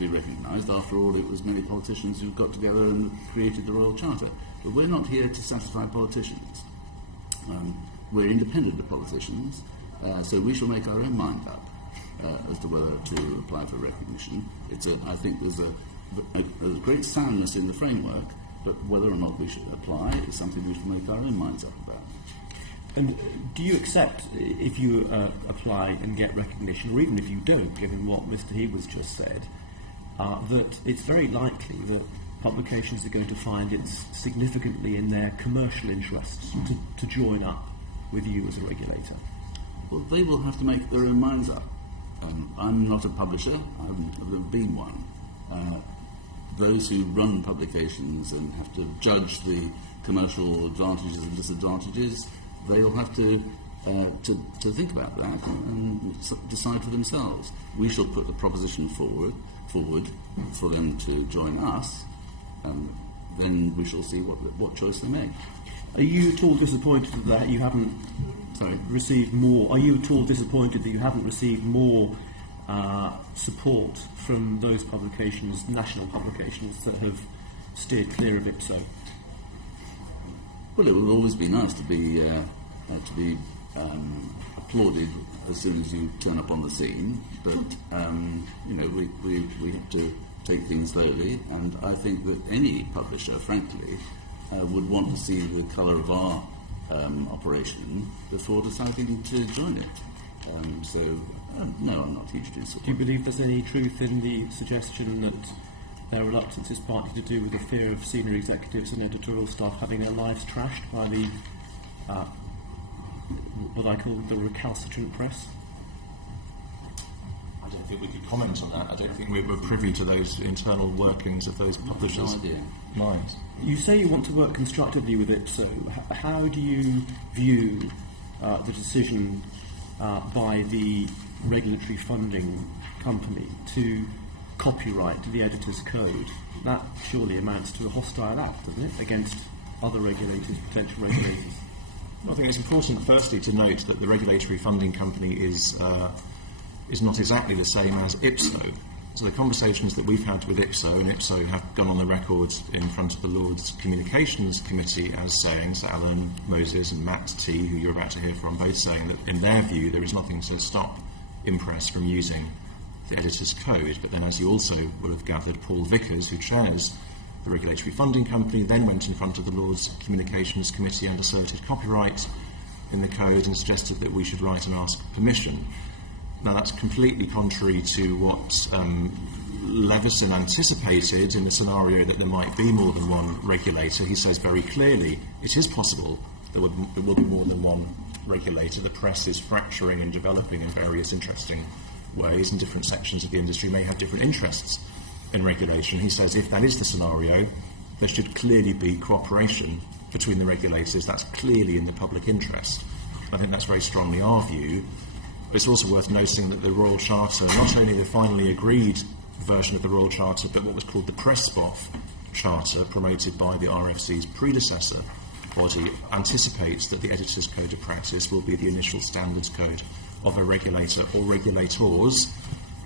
recognised. After all, it was many politicians who got together and created the Royal Charter. But we're not here to satisfy politicians. We're independent of politicians, so we shall make our own mind up as to whether to apply for recognition. I think there's a great soundness in the framework, but whether or not we should apply is something we shall make our own minds up about. And do you accept, if you apply and get recognition, or even if you don't, given what Mr. Heawood's just said, that it's very likely that publications are going to find it's significantly in their commercial interests to join up with you as a regulator? Well, they will have to make their own minds up. I'm not a publisher, I've never been one. Those who run publications and have to judge the commercial advantages and disadvantages, they'll have to think about that and decide for themselves. We shall put the proposition forward for them to join us, and then we shall see what choice they make. Are you at all disappointed that you haven't received more? Are you at all disappointed that you haven't received more support from those publications, national publications, that have steered clear of it? So, well, it will always be nice to be applauded as soon as you turn up on the scene, but we have to take things slowly, and I think that any publisher, frankly, would want to see the colour of our operation before deciding to join it. No, I'm not hugely supportive. Do you believe there's any truth in the suggestion that their reluctance is partly to do with the fear of senior executives and editorial staff having their lives trashed by the what I call the recalcitrant press? I don't think we could comment on that. I don't think we were privy to those internal workings of those publishers' minds. You say you want to work constructively with it, so how do you view the decision by the regulatory funding company to copyright the editor's code? That surely amounts to a hostile act, doesn't it, against other regulators, potential regulators? I think it's important, firstly, to note that the regulatory funding company is not exactly the same as IPSO. So the conversations that we've had with IPSO, and IPSO have gone on the record in front of the Lords Communications Committee as saying, so Alan Moses and Matt T, who you're about to hear from, both saying that in their view there is nothing to stop Impress from using the editor's code. But then, as you also will have gathered, Paul Vickers, who chairs the regulatory funding company, then went in front of the Lords Communications Committee and asserted copyright in the code and suggested that we should write and ask permission. Now, that's completely contrary to what Leveson anticipated in the scenario that there might be more than one regulator. He says very clearly it is possible there will be more than one regulator. The press is fracturing and developing in various interesting ways, and different sections of the industry may have different interests in regulation. He says if that is the scenario, there should clearly be cooperation between the regulators. That's clearly in the public interest. I think that's very strongly our view. But it's also worth noting that the Royal Charter, not only the finally agreed version of the Royal Charter, but what was called the Pressboff Charter, promoted by the RFC's predecessor body, anticipates that the Editor's Code of Practice will be the initial standards code of a regulator or regulators.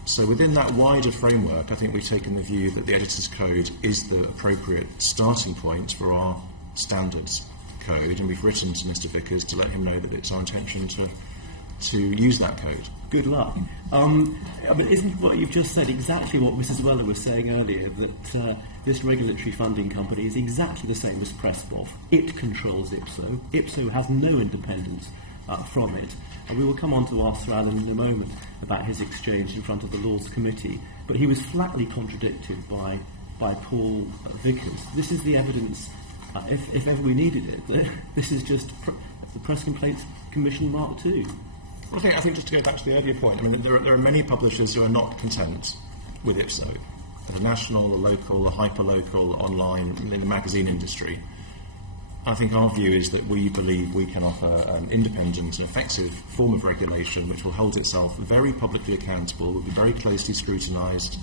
So within that wider framework, I think we've taken the view that the Editor's Code is the appropriate starting point for our standards code, and we've written to Mr Vickers to let him know that it's our intention to use that code. Good luck. I mean, isn't what you've just said exactly what Mrs Weller was saying earlier, that this regulatory funding company is exactly the same as Pressboff? It controls IPSO. IPSO has no independence from it. And we will come on to ask Sir Alan in a moment about his exchange in front of the Lords Committee, but he was flatly contradicted by Paul Vickers. This is the evidence, if ever we needed it, this is just the Press Complaints Commission Mark II. Well, I think just to go back to the earlier point, I mean, there are many publishers who are not content with IPSO. At a national, a local, a hyperlocal, online, in the magazine industry. I think our view is that we believe we can offer an independent and effective form of regulation which will hold itself very publicly accountable, will be very closely scrutinised,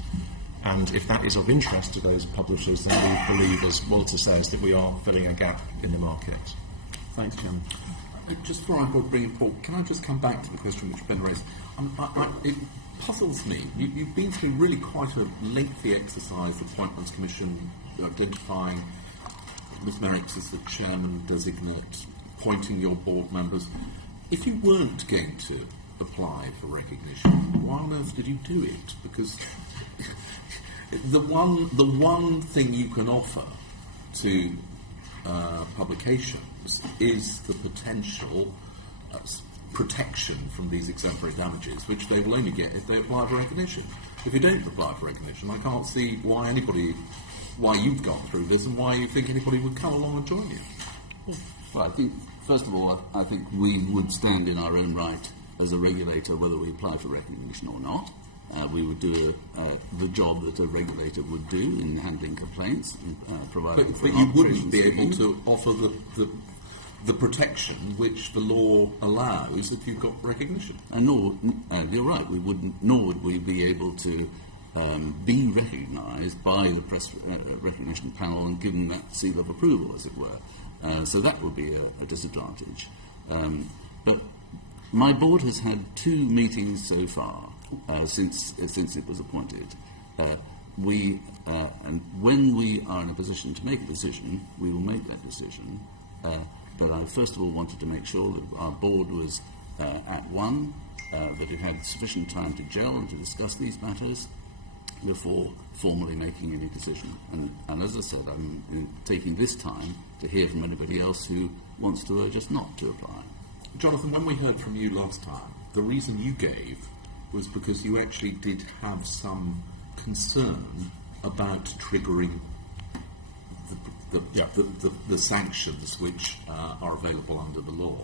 and if that is of interest to those publishers, then we believe, as Walter says, that we are filling a gap in the market. Thanks, Jim. Just before I bring in Paul, can I just come back to the question which Ben raised? It puzzles me. You've been through really quite a lengthy exercise, the Appointments Commission, identifying Ms Merricks as the chairman designate, appointing your board members. If you weren't going to apply for recognition, why on earth did you do it? Because the one thing you can offer to publications is the potential protection from these exemplary damages, which they will only get if they apply for recognition. If you don't apply for recognition, I can't see why you've gone through this and why you think anybody would come along and join you. Well, I think, first of all, I think we would stand in our own right as a regulator whether we apply for recognition or not. We would do the job that a regulator would do in handling complaints, providing but you wouldn't be able to offer the protection which the law allows if you've got recognition. And you're right, we wouldn't, nor would we be able to be recognised by the press recognition panel and given that seal of approval, as it were. So that would be a disadvantage. But my board has had 2 meetings so far since it was appointed. And when we are in a position to make a decision, we will make that decision. But I first of all wanted to make sure that our board was at one, that it had sufficient time to gel and to discuss these matters before formally making any decision. And as I said, I'm taking this time to hear from anybody else who wants to urge us not to apply. Jonathan, when we heard from you last time, the reason you gave was because you actually did have some concern about triggering the sanctions which are available under the law.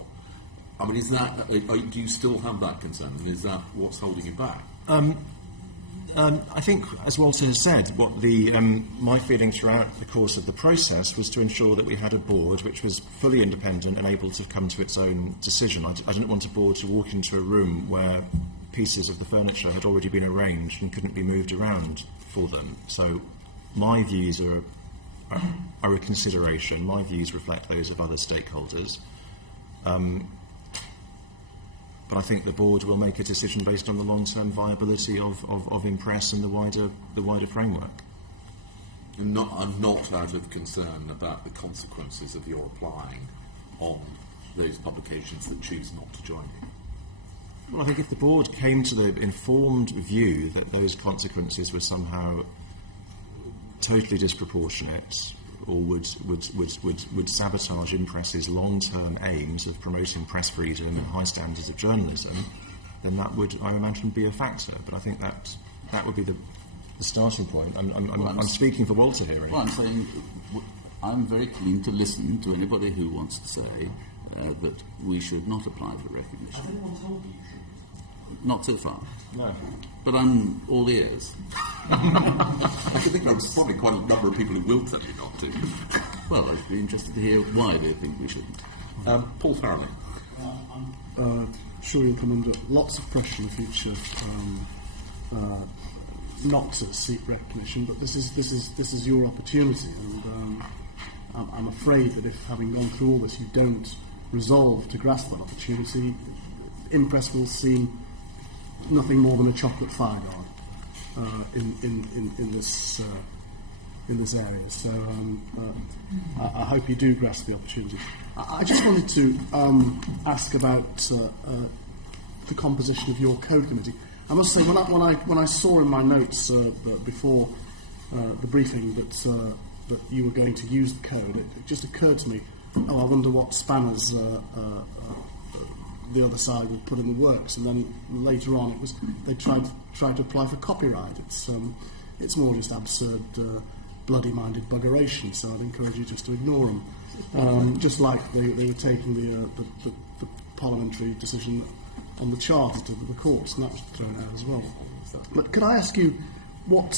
I mean, is that, do you still have that concern? Is that what's holding you back? I think, as Walter has said, what my feeling throughout the course of the process was to ensure that we had a board which was fully independent and able to come to its own decision. I didn't want a board to walk into a room where pieces of the furniture had already been arranged and couldn't be moved around for them. So my views are a consideration. My views reflect those of other stakeholders. But I think the board will make a decision based on the long-term viability of Impress and the wider framework. I'm not out of concern about the consequences of your applying on those publications that choose not to join you. Well, I think if the board came to the informed view that those consequences were somehow totally disproportionate or would sabotage Impress's long-term aims of promoting press freedom and high standards of journalism, then that would, I imagine, be a factor. But I think that would be the starting point. I'm speaking for Walter here. Well, I'm saying I'm very keen to listen to anybody who wants to say that we should not apply for recognition. I think we'll told you should. Not so far. No. But I'm all ears. I think there's probably quite a number of people who will tell you not to. Well, I'd be interested to hear why they think we shouldn't. Paul Farrelly. I'm sure you'll come under lots of pressure in the future not to seek recognition, but this is your opportunity, and I'm afraid that if, having gone through all this, you don't resolve to grasp that opportunity, Impress will seem nothing more than a chocolate fire guard in this area. So I hope you do grasp the opportunity. I just wanted to ask about the composition of your code committee. I must say, when I saw in my notes before the briefing that you were going to use the code, it just occurred to me, I wonder what spanners the other side would put in the works. And then later on, it was they tried to apply for copyright. It's more just absurd, bloody-minded buggeration. So I'd encourage you just to ignore them. Just like they were taking the parliamentary decision on the charter to the courts, and that was thrown out as well. But could I ask you what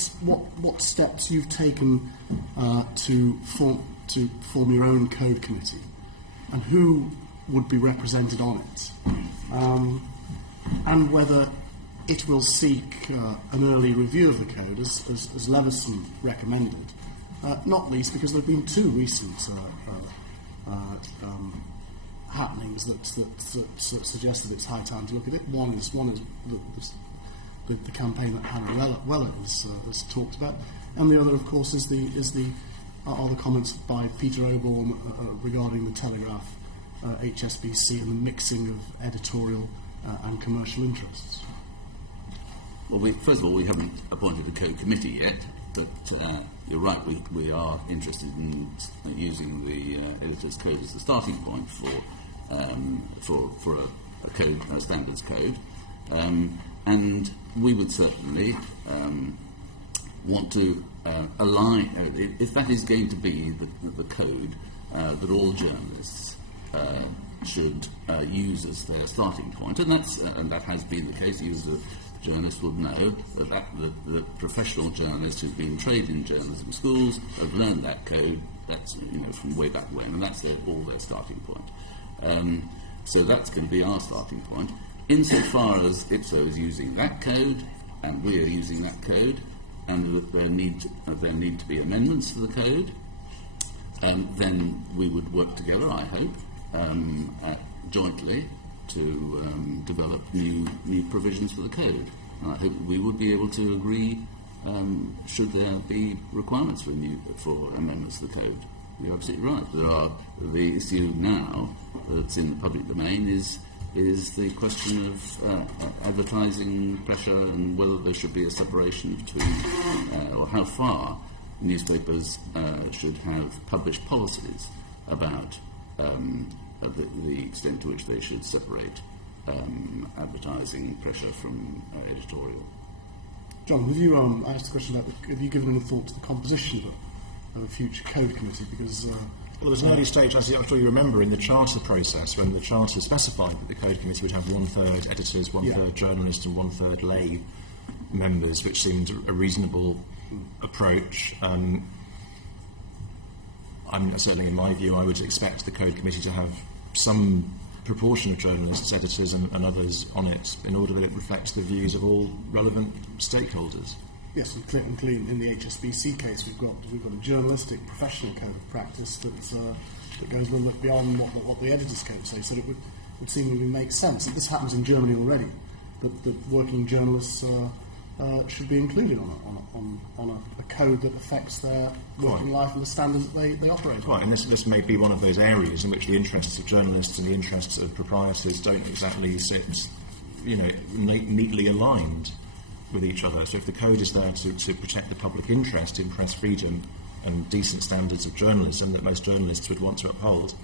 steps you've taken to form your own code committee, and who would be represented on it, and whether it will seek an early review of the code, as Leveson recommended, not least because there have been two recent happenings that suggest that it's high time to look at it. One is the campaign that Harry Weller has talked about, and the other, of course, are the comments by Peter Oborne regarding the Telegraph, HSBC, and the mixing of editorial and commercial interests. Well, first of all, we haven't appointed a code committee yet, but you're right, we are interested in using the editor's code as the starting point for a code, a standards code, and we would certainly want to align, if that is going to be the code that all journalists should use as their starting point, and that has been the case. Journalists would know that the professional journalists who've been trained in journalism schools have learned that code. That's from way back when, and that's all their starting point. So that's going to be our starting point. Insofar as IPSO is using that code, and we are using that code, and that there need to be amendments to the code, then we would work together, I hope, jointly to develop new provisions for the code. And I hope we would be able to agree should there be requirements for amendments to the code. You're absolutely right. The issue now that's in the public domain is is the question of advertising pressure and whether there should be a separation between, or how far newspapers should have published policies about the extent to which they should separate advertising pressure from editorial. John, have you asked the question about have you given any thought to the composition of a future code committee? Because well, there was an early stage, as I'm sure you remember, in the charter process, when the charter specified that the Code Committee would have 1/3 editors, 1/3 journalists and 1/3 lay members, which seemed a reasonable approach. Certainly in my view, I would expect the Code Committee to have some proportion of journalists, editors and others on it, in order that it reflects the views of all relevant stakeholders. yes, and clearly in the HSBC case, we've got a journalistic professional code of practice that goes a little bit beyond what the editors' code say. So it would seemingly make sense. This happens in Germany already, that working journalists should be included on a code that affects their working life and the standards that they operate on. Right, and this may be one of those areas in which the interests of journalists and the interests of proprietors don't exactly sit, neatly aligned with each other. So if the code is there to protect the public interest in press freedom and decent standards of journalism that most journalists would want to uphold,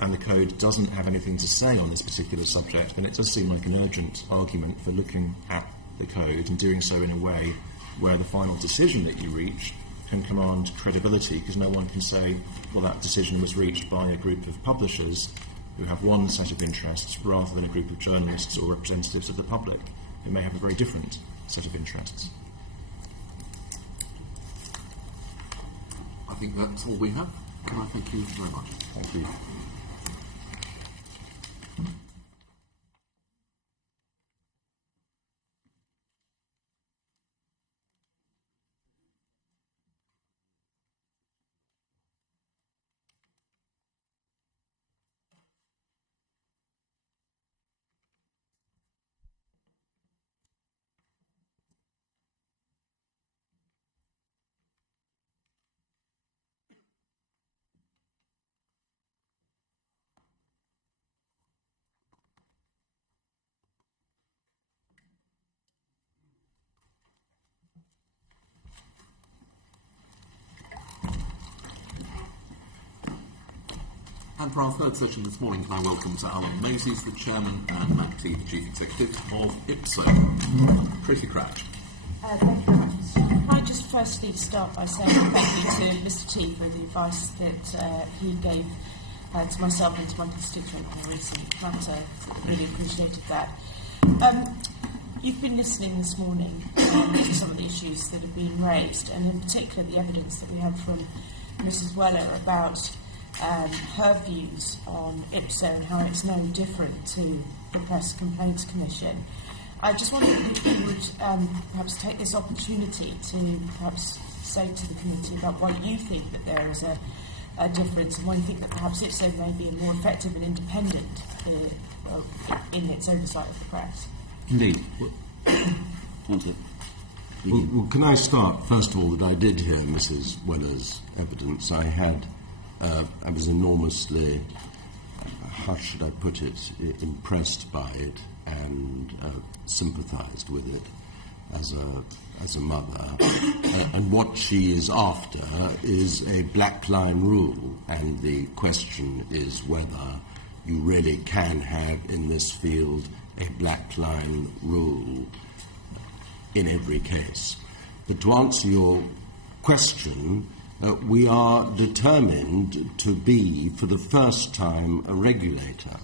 and the code doesn't have anything to say on this particular subject, then it does seem like an urgent argument for looking at the code and doing so in a way where the final decision that you reach can command credibility, because no one can say, well, that decision was reached by a group of publishers who have one set of interests rather than a group of journalists or representatives of the public who may have a very different set of interests. I think that's all we have. Can I thank you very much? Thank you. And for our third session this morning, can I welcome Sir Alan Moses, the Chairman, and Matt T, the Chief Executive of IPSO. Tracy Crouch. Thank you very much, Mr. Chairman. Can I just firstly start by saying thank you to Mr. T for the advice that he gave to myself and to my constituent on a recent matter. Really appreciated that. You've been listening this morning to some of the issues that have been raised, and in particular the evidence that we have from Mrs. Weller about her views on IPSO and how it's no different to the Press Complaints Commission. I just wondered if you would perhaps take this opportunity to perhaps say to the committee about why you think that there is a difference, and why you think that perhaps IPSO may be more effective and independent in its oversight of the press. Indeed. Well, can I start, first of all, that I did hear Mrs. Weller's evidence. I was enormously, how should I put it, impressed by it and sympathised with it as a mother. And what she is after is a black line rule, and the question is whether you really can have in this field a black line rule in every case. But to answer your question, we are determined to be, for the first time, a regulator.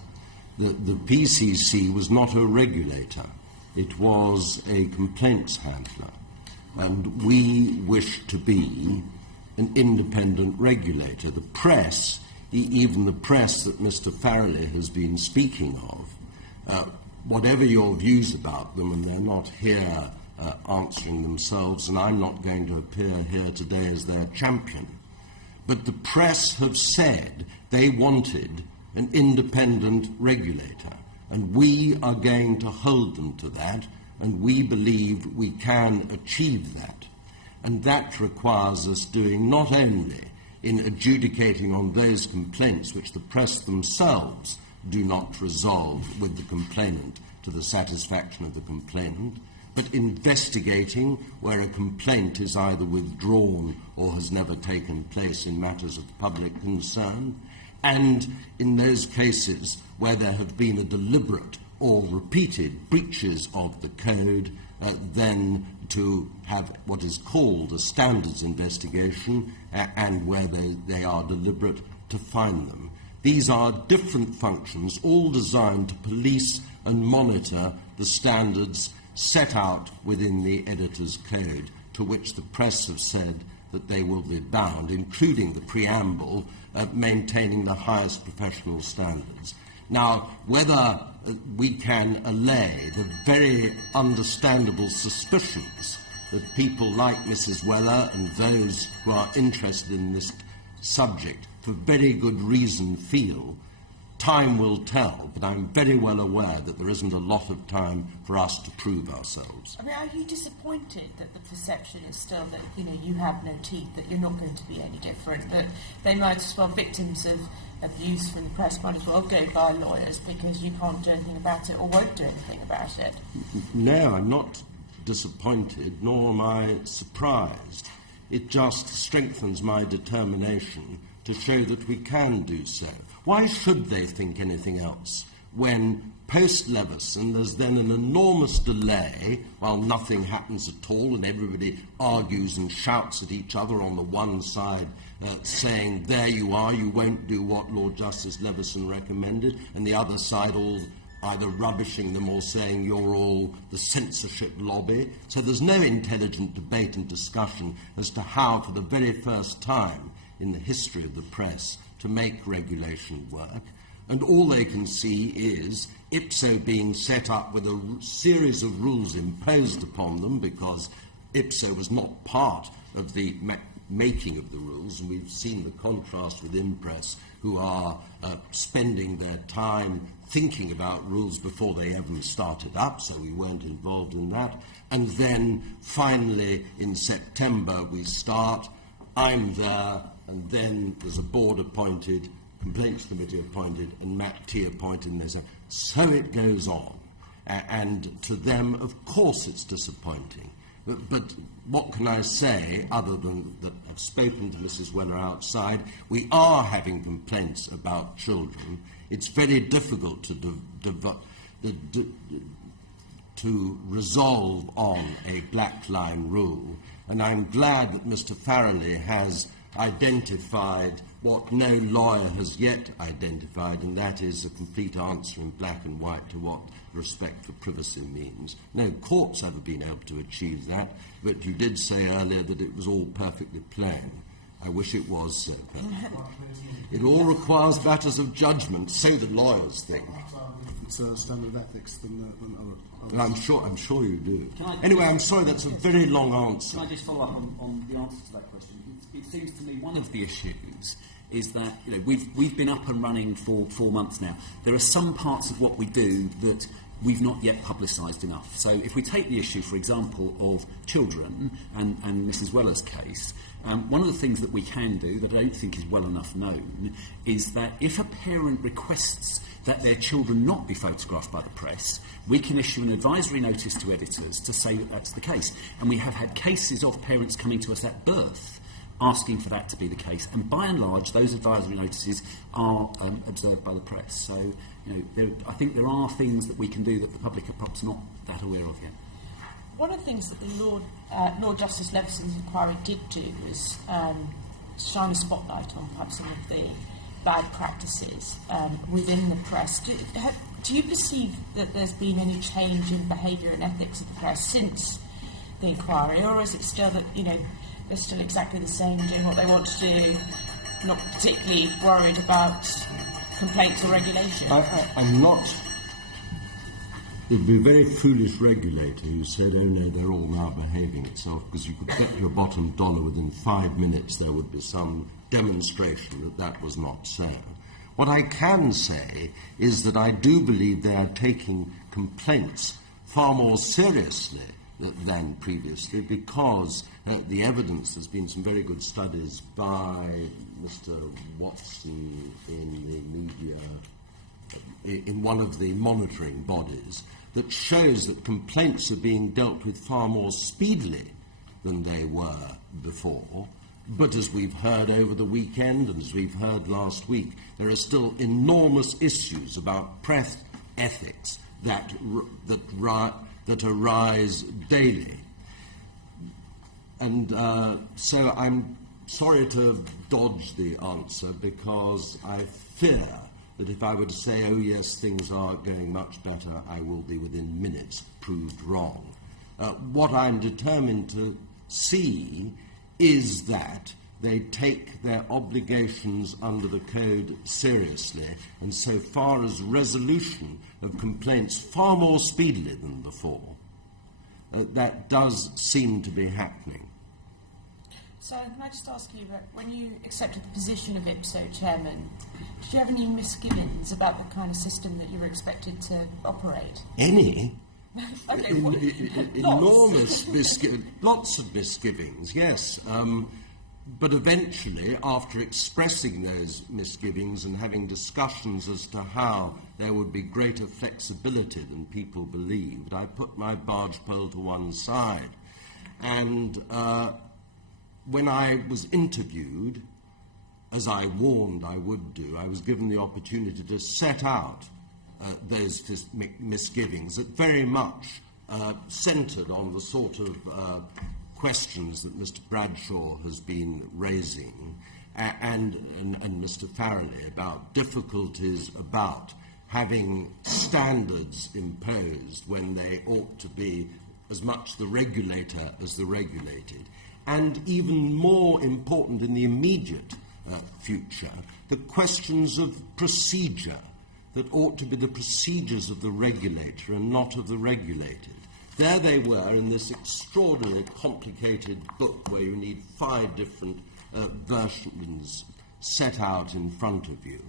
The PCC was not a regulator. It was a complaints handler. And we wish to be an independent regulator. The press, even the press that Mr. Farrelly has been speaking of, whatever your views about them, and they're not here answering themselves, and I'm not going to appear here today as their champion, but the press have said they wanted an independent regulator, and we are going to hold them to that, and we believe we can achieve that. And that requires us doing not only in adjudicating on those complaints which the press themselves do not resolve with the complainant to the satisfaction of the complainant, but investigating where a complaint is either withdrawn or has never taken place in matters of public concern, and in those cases where there have been a deliberate or repeated breaches of the code, then to have what is called a standards investigation, and where they are deliberate, to fine them. These are different functions, all designed to police and monitor the standards set out within the editor's code, to which the press have said that they will be bound, including the preamble, maintaining the highest professional standards. Now, whether we can allay the very understandable suspicions that people like Mrs. Weller and those who are interested in this subject for very good reason feel, time will tell, but I'm very well aware that there isn't a lot of time for us to prove ourselves. I mean, are you disappointed that the perception is still that, you have no teeth, that you're not going to be any different, that they might as well, victims of abuse from the press might as well go by lawyers because you can't do anything about it or won't do anything about it? No, I'm not disappointed, nor am I surprised. It just strengthens my determination to show that we can do so. Why should they think anything else when post-Leveson there's then an enormous delay while nothing happens at all and everybody argues and shouts at each other on the one side saying, there you are, you won't do what Lord Justice Leveson recommended, and the other side all either rubbishing them or saying you're all the censorship lobby. So there's no intelligent debate and discussion as to how, for the very first time in the history of the press, to make regulation work. And all they can see is IPSO being set up with a series of rules imposed upon them, because IPSO was not part of the making of the rules, and we've seen the contrast with Impress, who are spending their time thinking about rules before they ever started up, so we weren't involved in that. And then finally in September we start, I'm there, and then there's a board appointed, complaints committee appointed, and Matt T appointed, and they say, so it goes on. And to them, of course, it's disappointing. But what can I say, other than that I've spoken to Mrs. Weller outside? We are having complaints about children. It's very difficult to resolve on a black line rule, and I'm glad that Mr. Farrelly has identified what no lawyer has yet identified, and that is a complete answer in black and white to what respect for privacy means. No court's ever been able to achieve that, but you did say earlier that it was all perfectly plain. I wish it was so perfect. It all requires matters of judgment, so the lawyers think. It's a standard of ethics than other. I'm sure you do. Anyway, I'm sorry, that's a very long answer. Can I just follow up on the answer to that question? It seems to me one of the issues is that we've been up and running for 4 months now. There are some parts of what we do that we've not yet publicised enough. So if we take the issue, for example, of children and Mrs. Weller's case, one of the things that we can do that I don't think is well enough known is that if a parent requests that their children not be photographed by the press, we can issue an advisory notice to editors to say that that's the case. And we have had cases of parents coming to us at birth asking for that to be the case. And by and large, those advisory notices are observed by the press. So, I think there are things that we can do that the public are perhaps not that aware of yet. One of the things that the Lord Justice Leveson's inquiry did do was shine a spotlight on perhaps some of the bad practices within the press. Do you perceive that there's been any change in behaviour and ethics of the press since the inquiry, or is it still that, they're still exactly the same, doing what they want to do, not particularly worried about complaints or regulation? I'm not. It would be a very foolish regulator who said, oh no, they're all now behaving itself, because you could get your bottom dollar within 5 minutes there would be some demonstration that that was not so. What I can say is that I do believe they are taking complaints far more seriously than previously, because the evidence, there's been some very good studies by Mr. Watson in the media in one of the monitoring bodies that shows that complaints are being dealt with far more speedily than they were before. But as we've heard over the weekend and as we've heard last week, there are still enormous issues about press ethics that arise daily. And so I'm sorry to dodge the answer, because I fear that if I were to say, oh yes, things are going much better, I will be within minutes proved wrong. What I'm determined to see is that they take their obligations under the code seriously, and so far as resolution of complaints far more speedily than before, that does seem to be happening. So can I just ask you, when you accepted the position of IPSO chairman, did you have any misgivings about the kind of system that you were expected to operate? Any? Okay, Enormous lots of misgivings, yes. But eventually, after expressing those misgivings and having discussions as to how there would be greater flexibility than people believed, I put my barge pole to one side. And when I was interviewed, as I warned I would do, I was given the opportunity to set out those misgivings that very much centred on the sort of questions that Mr. Bradshaw has been raising and Mr. Farrelly about difficulties about having standards imposed when they ought to be as much the regulator as the regulated. And even more important in the immediate future, the questions of procedure, that ought to be the procedures of the regulator and not of the regulated. There they were in this extraordinarily complicated book where you need 5 different versions set out in front of you.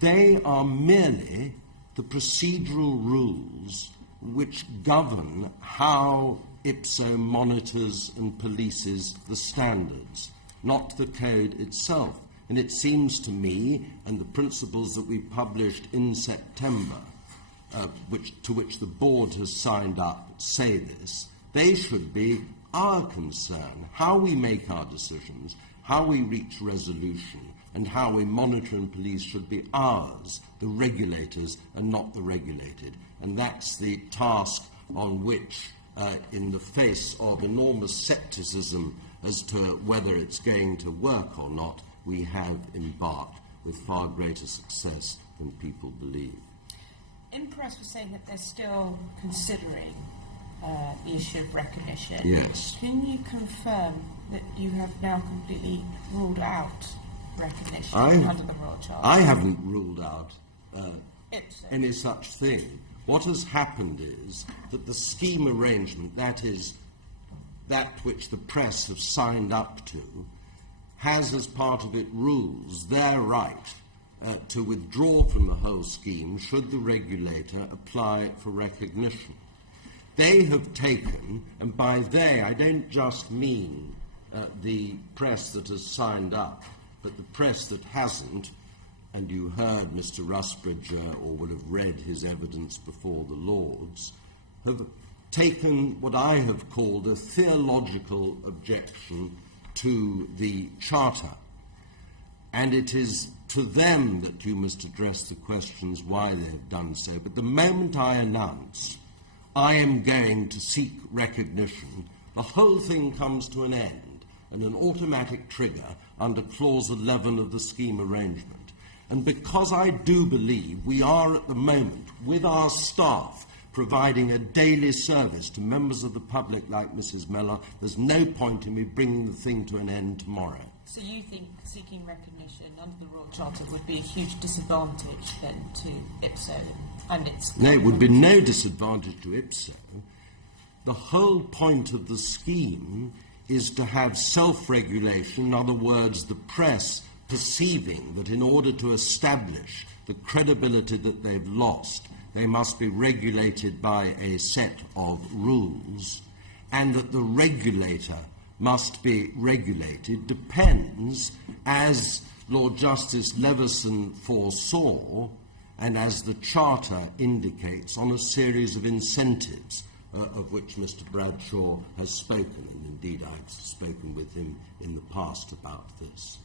They are merely the procedural rules which govern how IPSO monitors and polices the standards, not the code itself. And it seems to me, and the principles that we published in September, to which the board has signed up, say this, they should be our concern. How we make our decisions, how we reach resolution, and how we monitor and police should be ours, the regulators, and not the regulated. And that's the task on which, in the face of enormous scepticism as to whether it's going to work or not, we have embarked with far greater success than people believe. Impress was saying that they're still considering the issue of recognition. Yes. Can you confirm that you have now completely ruled out recognition under the Royal Charter? I haven't ruled out any such thing. What has happened is that the scheme arrangement, that is, that which the press have signed up to, has as part of it rules their right to withdraw from the whole scheme should the regulator apply for recognition. They have taken, and by they I don't just mean the press that has signed up, but the press that hasn't, and you heard Mr. Rusbridger, or will have read his evidence before the Lords, have taken what I have called a theological objection to the Charter. And it is to them that you must address the questions why they have done so. But the moment I announce I am going to seek recognition, the whole thing comes to an end, and an automatic trigger under Clause 11 of the scheme arrangement. And because I do believe we are at the moment, with our staff, providing a daily service to members of the public like Mrs. Mellor, there's no point in me bringing the thing to an end tomorrow. So you think seeking recognition under the Royal Charter would be a huge disadvantage then to IPSO and its... No, it would be no disadvantage to IPSO. The whole point of the scheme is to have self-regulation, in other words, the press perceiving that in order to establish the credibility that they've lost, they must be regulated by a set of rules, and that the regulator must be regulated depends, as Lord Justice Leveson foresaw, and, as the Charter indicates, on a series of incentives, of which Mr. Bradshaw has spoken, and indeed I've spoken with him in the past about this.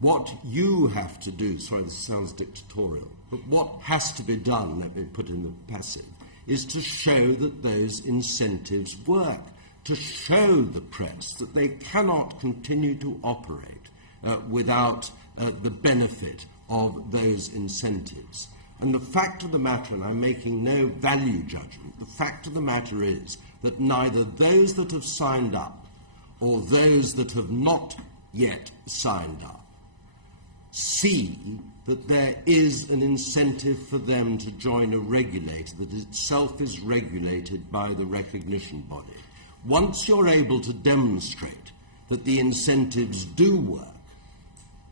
What you have to do, sorry, this sounds dictatorial, but what has to be done, let me put in the passive, is to show that those incentives work, to show the press that they cannot continue to operate without the benefit of those incentives. And the fact of the matter, and I'm making no value judgment, the fact of the matter is that neither those that have signed up or those that have not yet signed up see that there is an incentive for them to join a regulator that itself is regulated by the recognition body. Once you're able to demonstrate that the incentives do work,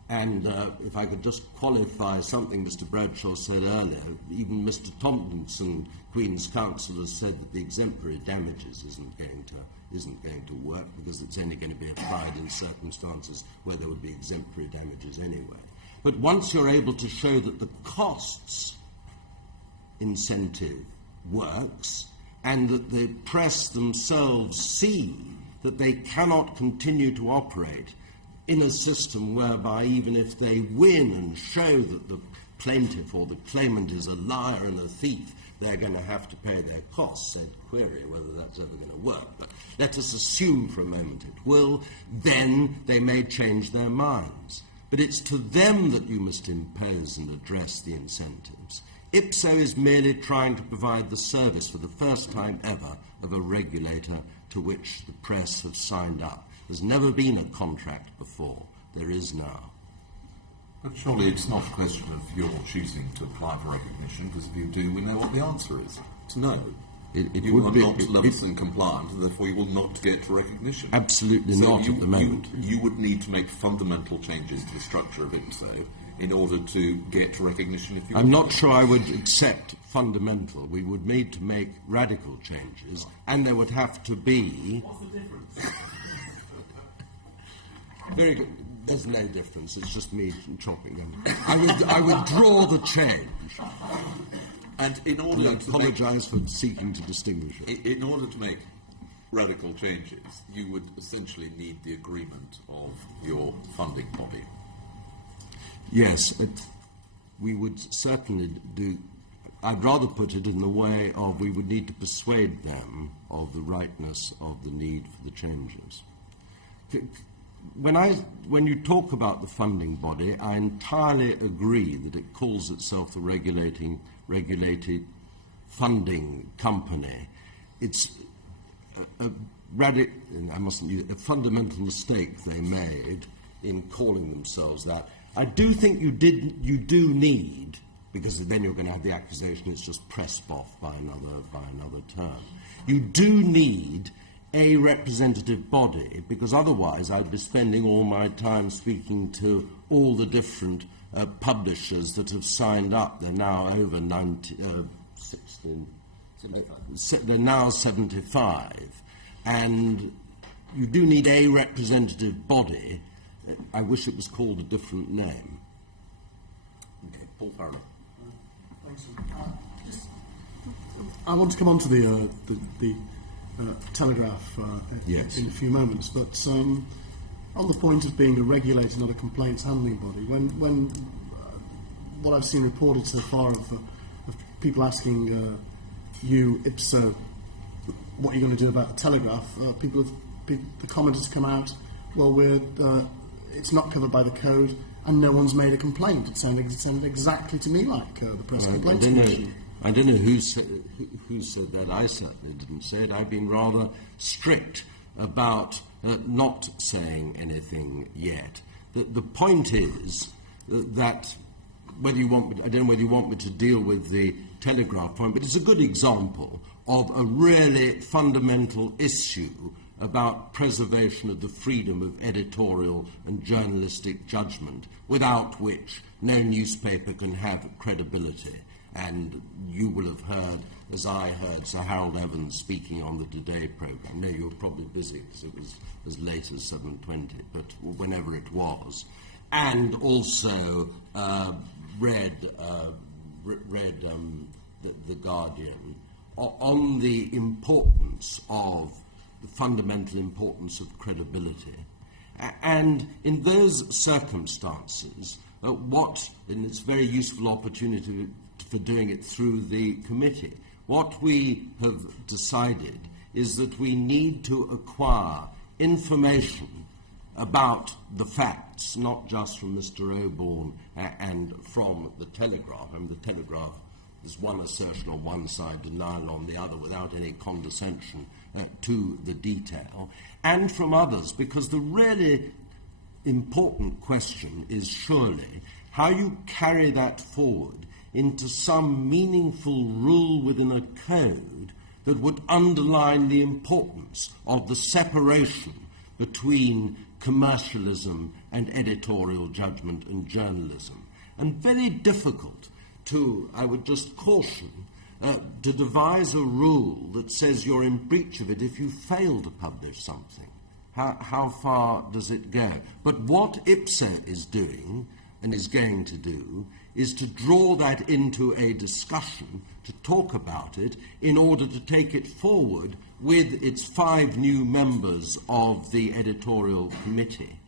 and if I could just qualify something Mr. Bradshaw said earlier, even Mr. Tomlinson, Queen's Counsel, has said that the exemplary damages isn't going to work because it's only going to be applied in circumstances where there would be exemplary damages anyway. But once you're able to show that the costs incentive works and that the press themselves see that they cannot continue to operate in a system whereby even if they win and show that the plaintiff or the claimant is a liar and a thief, they're going to have to pay their costs. So query whether that's ever going to work. But let us assume for a moment it will, then they may change their minds. But it's to them that you must impose and address the incentives. IPSO is merely trying to provide the service for the first time ever of a regulator to which the press have signed up. There's never been a contract before. There is now. But surely it's not a question of your choosing to apply for recognition, because if you do, we know what the answer is. It's no. You are not Leveson compliant, and therefore you will not get recognition. Absolutely not at the moment. You would need to make fundamental changes to the structure of IPSO in order to get recognition. If you I'm not sure I would accept fundamental. We would need to make radical changes, and there would have to be... What's the difference? Very good. There's no difference. It's just me chopping them. I would draw the change. And in order to apologise for seeking to distinguish it. In order to make radical changes, you would essentially need the agreement of your funding body. Yes, we would certainly do. I'd rather put it in the way of we would need to persuade them of the rightness of the need for the changes. When you talk about the funding body, I entirely agree that it calls itself the regulated funding company. It's a fundamental mistake they made in calling themselves that. I do think you do need, because then you're going to have the accusation it's just pressed off by another term. You do need a representative body, because otherwise I'd be spending all my time speaking to all the different publishers that have signed up. They're now over 16. They're now 75. And you do need a representative body. I wish it was called a different name. Okay, Paul Farrell. Thanks. I want to come on to the Telegraph yes. in a few moments, but on the point of being a regulator, not a complaints handling body, when what I've seen reported so far of people asking you, IPSO, what you're going to do about the Telegraph, the commenters come out, well, it's not covered by the code, and no one's made a complaint. It sounded exactly to me like the Press Complaints Commission. I don't know who said that. I certainly didn't say it. I've been rather strict about not saying anything yet. The point is that I don't know whether you want me to deal with the Telegraph point, but it's a good example of a really fundamental issue about preservation of the freedom of editorial and journalistic judgment, without which no newspaper can have credibility. And you will have heard, as I heard, Sir Harold Evans speaking on the Today programme. No, you were probably busy because it was as late as 7:20, but whenever it was. And also read read the Guardian on the importance of the fundamental importance of credibility. And in those circumstances, and it's a very useful opportunity for doing it through the committee, what we have decided is that we need to acquire information about the facts, not just from Mr. Oborne and from the Telegraph. And the Telegraph is one assertion on one side, denial on the other, without any condescension to the detail, and from others, because the really important question is surely how you carry that forward into some meaningful rule within a code that would underline the importance of the separation between commercialism and editorial judgment and journalism. And very difficult to, I would just caution, to devise a rule that says you're in breach of it if you fail to publish something. How far does it go? But what IPSO is doing and is going to do is to draw that into a discussion, to talk about it, in order to take it forward with its 5 new members of the editorial committee,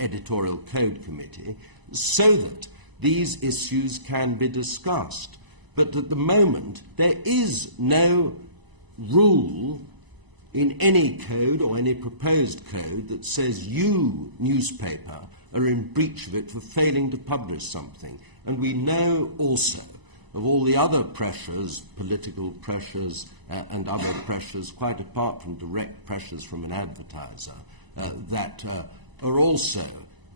editorial code committee, so that these issues can be discussed. But at the moment, there is no rule in any code or any proposed code that says you, newspaper, are in breach of it for failing to publish something. And we know also of all the other pressures, political pressures and other pressures, quite apart from direct pressures from an advertiser, that are also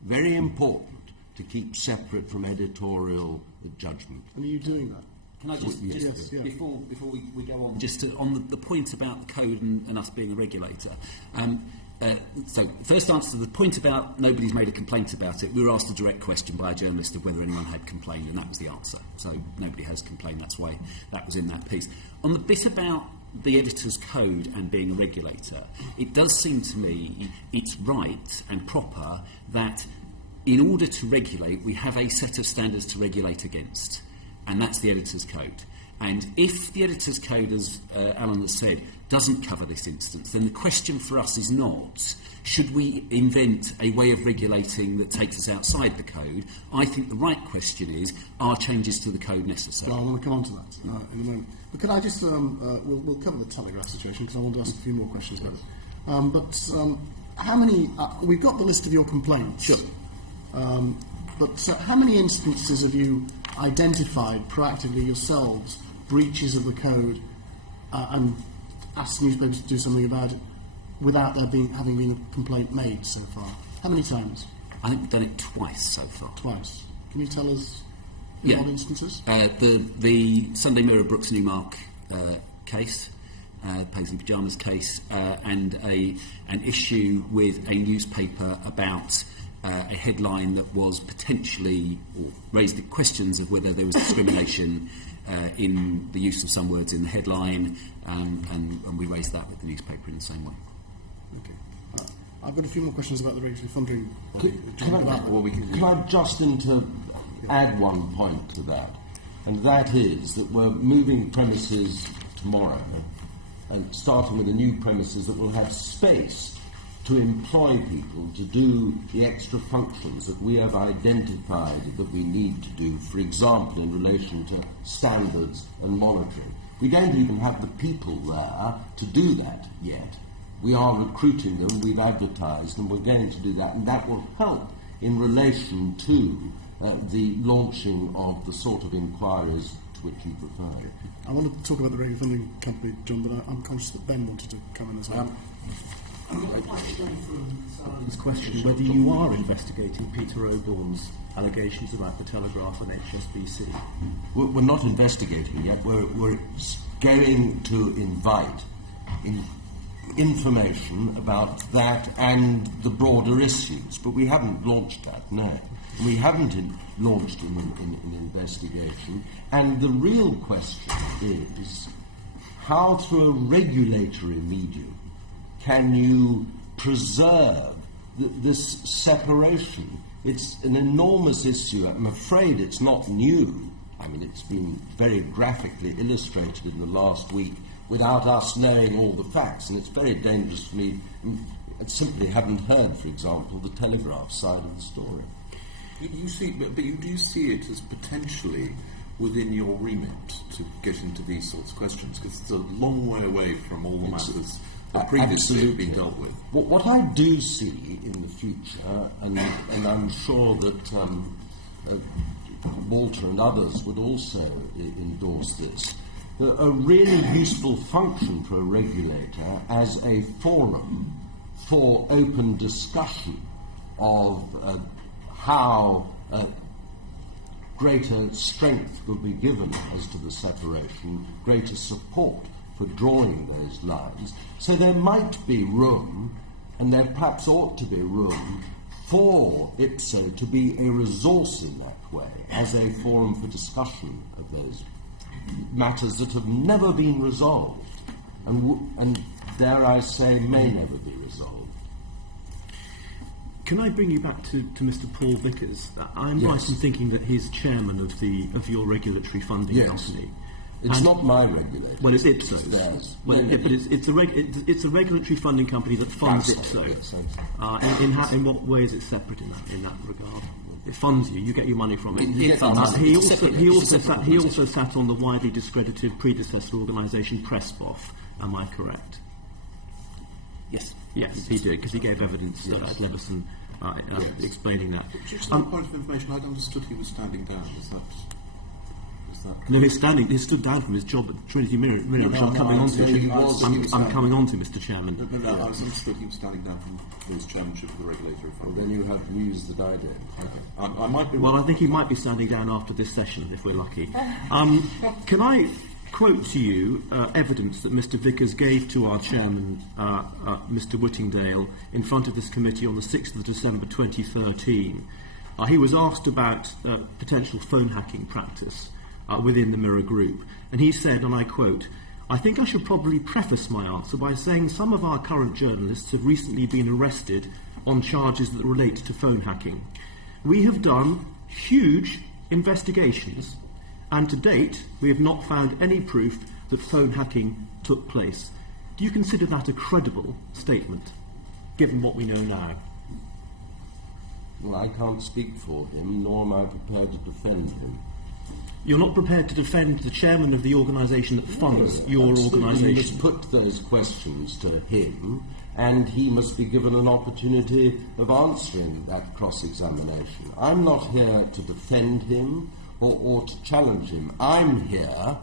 very important to keep separate from editorial judgment. And are you doing that? Can I just, Yes, yeah. before we go on, just on the point about the code and us being a regulator. So, first answer to the point about nobody's made a complaint about it. We were asked a direct question by a journalist of whether anyone had complained, and that was the answer. So, nobody has complained. That's why that was in that piece. On the bit about the editor's code and being a regulator, it does seem to me it's right and proper that in order to regulate, we have a set of standards to regulate against, and that's the editor's code. And if the editor's code, as Alan has said, doesn't cover this instance, then the question for us is not, should we invent a way of regulating that takes us outside the code? I think the right question is, are changes to the code necessary? Well, I want to come on to that in a moment. But could I just, we'll cover the Telegraph situation because I want to ask a few more questions about it. How many, we've got the list of your complaints. Sure. But how many instances have you identified proactively yourselves breaches of the code and asked newspapers to do something about it without there having been a complaint made so far? How many times? I think we've done it twice so far. Twice. Can you tell us what instances? The Sunday Mirror Brooks Newmark case, Pays and Pyjamas case, and an issue with a newspaper about a headline that was potentially, or raised the questions of whether there was discrimination in the use of some words in the headline, and we raised that with the newspaper in the same way. Okay. I've got a few more questions about the regulatory funding. Can I just add one point to that? And that is that we're moving premises tomorrow, and starting with the new premises that will have space to employ people to do the extra functions that we have identified that we need to do, for example, in relation to standards and monitoring. We don't even have the people there to do that yet. We are recruiting them, we've advertised, and we're going to do that, and that will help in relation to the launching of the sort of inquiries to which you refer. I want to talk about the regulatory funding company, John, but I'm conscious that Ben wanted to come in as well. This question, whether you are investigating Peter Oborne's allegations about the Telegraph and HSBC. We're not investigating yet. We're going to invite information about that and the broader issues, but we haven't launched that, no. We haven't launched an investigation, and the real question is how, through a regulatory medium, can you preserve this separation? It's an enormous issue. I'm afraid it's not new I mean, it's been very graphically illustrated in the last week without us knowing all the facts, and it's very dangerous for me. I simply haven't heard, for example, the Telegraph side of the story. You see, but you do see it as potentially within your remit to get into these sorts of questions, because it's a long way away from all the matters that previously have been dealt with. What I do see in the future, and I'm sure that Walter and others would also endorse this, a really useful function for a regulator as a forum for open discussion of how greater strength will be given as to the separation, greater support for drawing those lines. So there might be room, and there perhaps ought to be room, for IPSO to be a resource in that way, as a forum for discussion of those matters that have never been resolved, and dare I say, may never be resolved. Can I bring you back to Mr. Paul Vickers? I'm right in thinking that he's chairman of your regulatory funding company. It's not my regulator. Well, it's IPSO. Theirs. Well, but it's a regulatory funding company that funds IPSO. In what way is it separate in that regard? It funds you. You get your money from it. He also sat on the widely discredited predecessor organisation PressBoff. Am I correct? Yes. Yes, he did, because he gave evidence at Leveson explaining that. Just on a point of information, I'd understood he was standing down. Is that no, he stood down from his job at Trinity Mirror, which I'm coming on to. I'm coming on to, Mr. Chairman. No, I was understood he was standing down from his chairmanship of the regulatory fund. Well, then you have news that I don't. Okay. I might be. Well, I think he might be standing down after this session, if we're lucky. Can I quote to you evidence that Mr. Vickers gave to our chairman, Mr. Whittingdale, in front of this committee on the 6th of December 2013. He was asked about potential phone hacking practice within the Mirror Group, and he said, and I quote, "I think I should probably preface my answer by saying some of our current journalists have recently been arrested on charges that relate to phone hacking. We have done huge investigations, and to date we have not found any proof that phone hacking took place." Do you consider that a credible statement, given what we know now? Well, I can't speak for him, nor am I prepared to defend him. You're not prepared to defend the chairman of the organisation that funds your organisation? You must put those questions to him, and he must be given an opportunity of answering that cross-examination. I'm not here to defend him or to challenge him. I'm here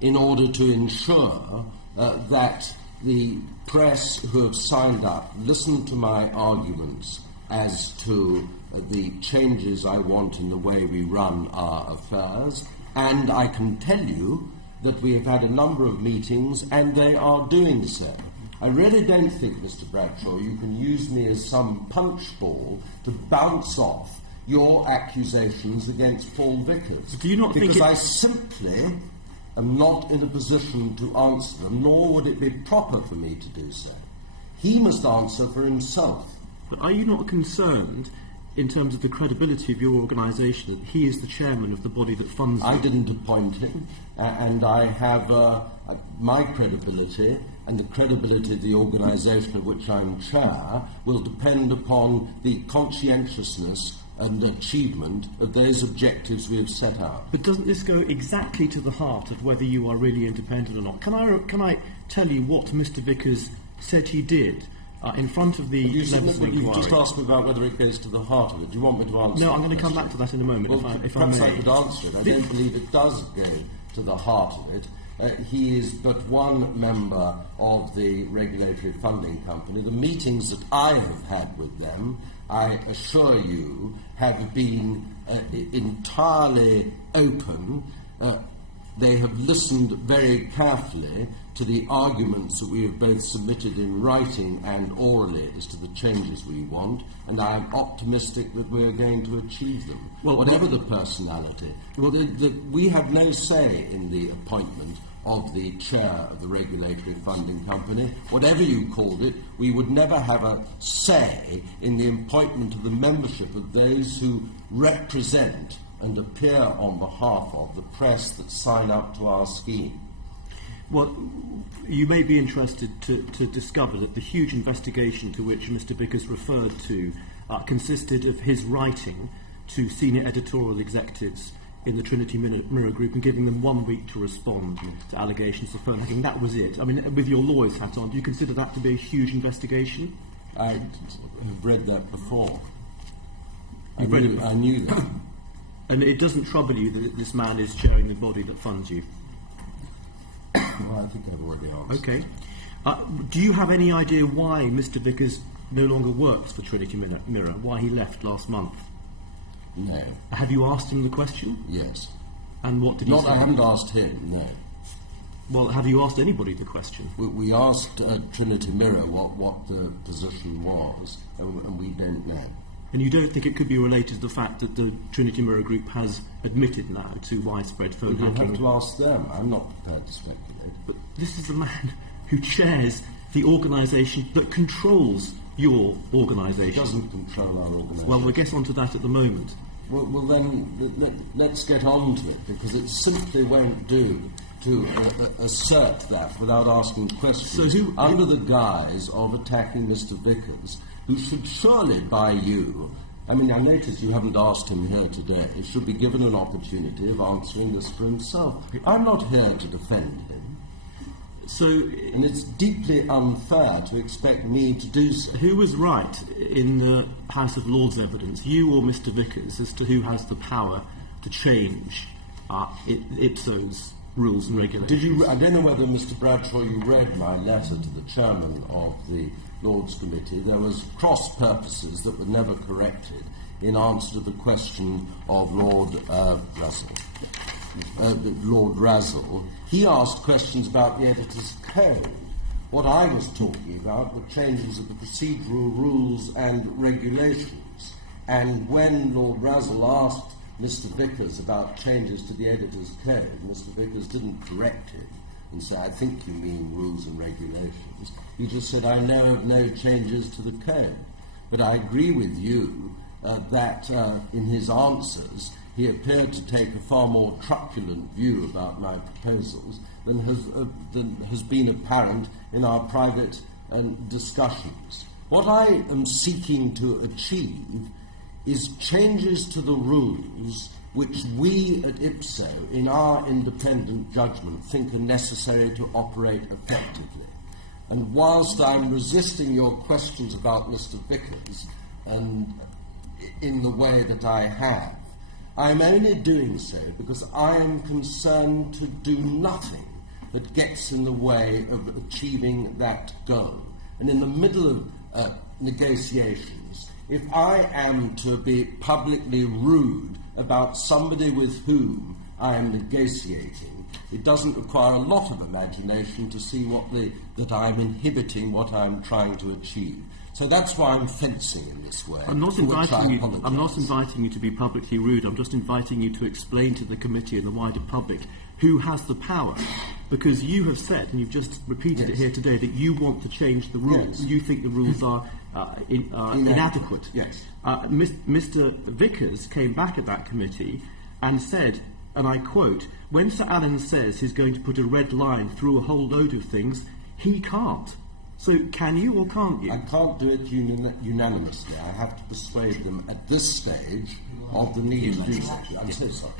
in order to ensure that the press who have signed up listen to my arguments as to the changes I want in the way we run our affairs, and I can tell you that we have had a number of meetings and they are doing so. I really don't think, Mr. Bradshaw, you can use me as some punch ball to bounce off your accusations against Paul Vickers. Do you not think I simply am not in a position to answer them, nor would it be proper for me to do so. He must answer for himself. But are you not concerned, in terms of the credibility of your organisation, that he is the chairman of the body that funds I you? didn't appoint him, and I have my credibility and the credibility of the organisation of which I'm chair will depend upon the conscientiousness and achievement of those objectives we have set out. But doesn't this go exactly to the heart of whether you are really independent or not? Can I tell you what Mr. Vickers said he did in front of the Leveson inquiry? You've just asked me about whether it goes to the heart of it. Do you want me to answer? No, I'm going to come back to that in a moment. Well, if perhaps I I may. could answer it. I don't believe it does go to the heart of it. He is but one member of the regulatory funding company. The meetings that I have had with them, I assure you, have been entirely open. They have listened very carefully to the arguments that we have both submitted in writing and orally as to the changes we want, and I am optimistic that we are going to achieve them, whatever the personality. Well, we have no say in the appointment of the chair of the regulatory funding company. Whatever you called it, we would never have a say in the appointment of the membership of those who represent and appear on behalf of the press that sign up to our scheme. Well, you may be interested to discover that the huge investigation to which Mr. Vickers referred to consisted of his writing to senior editorial executives in the Trinity Mirror Group and giving them 1 week to respond to allegations of phone hacking. That was it. I mean, with your lawyer's hat on, do you consider that to be a huge investigation? I have read that before. I You've read it before? knew that. And it doesn't trouble you that this man is chairing the body that funds you? Well, I think I've already answered. Okay. Do you have any idea why Mr. Vickers no longer works for Trinity Mirror? Why he left last month? No. Have you asked him the question? Yes. And what did he Not say? I haven't asked him, no. Well, have you asked anybody the question? We asked Trinity Mirror what the position was, and we don't know. And you don't think it could be related to the fact that the Trinity Mirror Group has admitted now to widespread phone You'll hacking? have to ask them. I'm not prepared to speculate. But this is the man who chairs the organisation that controls your It organisation. doesn't control our organisation. Well, we'll get on to that at the moment. Well then, let's get on to it, because it simply won't do to assert that without asking questions. So under the guise of attacking Mr. Vickers, who should surely, by you, I mean, I notice you haven't asked him here today, should be given an opportunity of answering this for himself. I'm not here to defend him. And it's deeply unfair to expect me to do so. Who was right in the House of Lords evidence, you or Mr. Vickers, as to who has the power to change IPSO's rules and regulations? I don't know whether, Mr. Bradshaw, you read my letter to the chairman of the Lords Committee. There was cross purposes that were never corrected in answer to the question of Lord Razzle. He asked questions about the editor's code. What I was talking about were changes of the procedural rules and regulations. And when Lord Razzle asked Mr. Vickers about changes to the editor's code, Mr. Vickers didn't correct him and say, I think you mean rules and regulations. He just said, I know of no changes to the code. But I agree with you that in his answers, he appeared to take a far more truculent view about my proposals than has been apparent in our private discussions. What I am seeking to achieve is changes to the rules which we at IPSO, in our independent judgment, think are necessary to operate effectively. And whilst I'm resisting your questions about Mr. Vickers, and in the way that I have, I'm only doing so because I am concerned to do nothing that gets in the way of achieving that goal. And in the middle of negotiations, if I am to be publicly rude about somebody with whom I am negotiating, it doesn't require a lot of imagination to see that I'm inhibiting what I'm trying to achieve. So that's why I'm fencing in this way. I'm not inviting you to be publicly rude. I'm just inviting you to explain to the committee and the wider public who has the power. Because you have said, and you've just repeated it here today, that you want to change the rules. Yes. You think the rules are inadequate. Yes. Mr. Vickers came back at that committee and said, and I quote, when Sir Alan says he's going to put a red line through a whole load of things, he can't. So can you or can't you? I can't do it unanimously. I have to persuade them at this stage of the need to do so. I'm so sorry.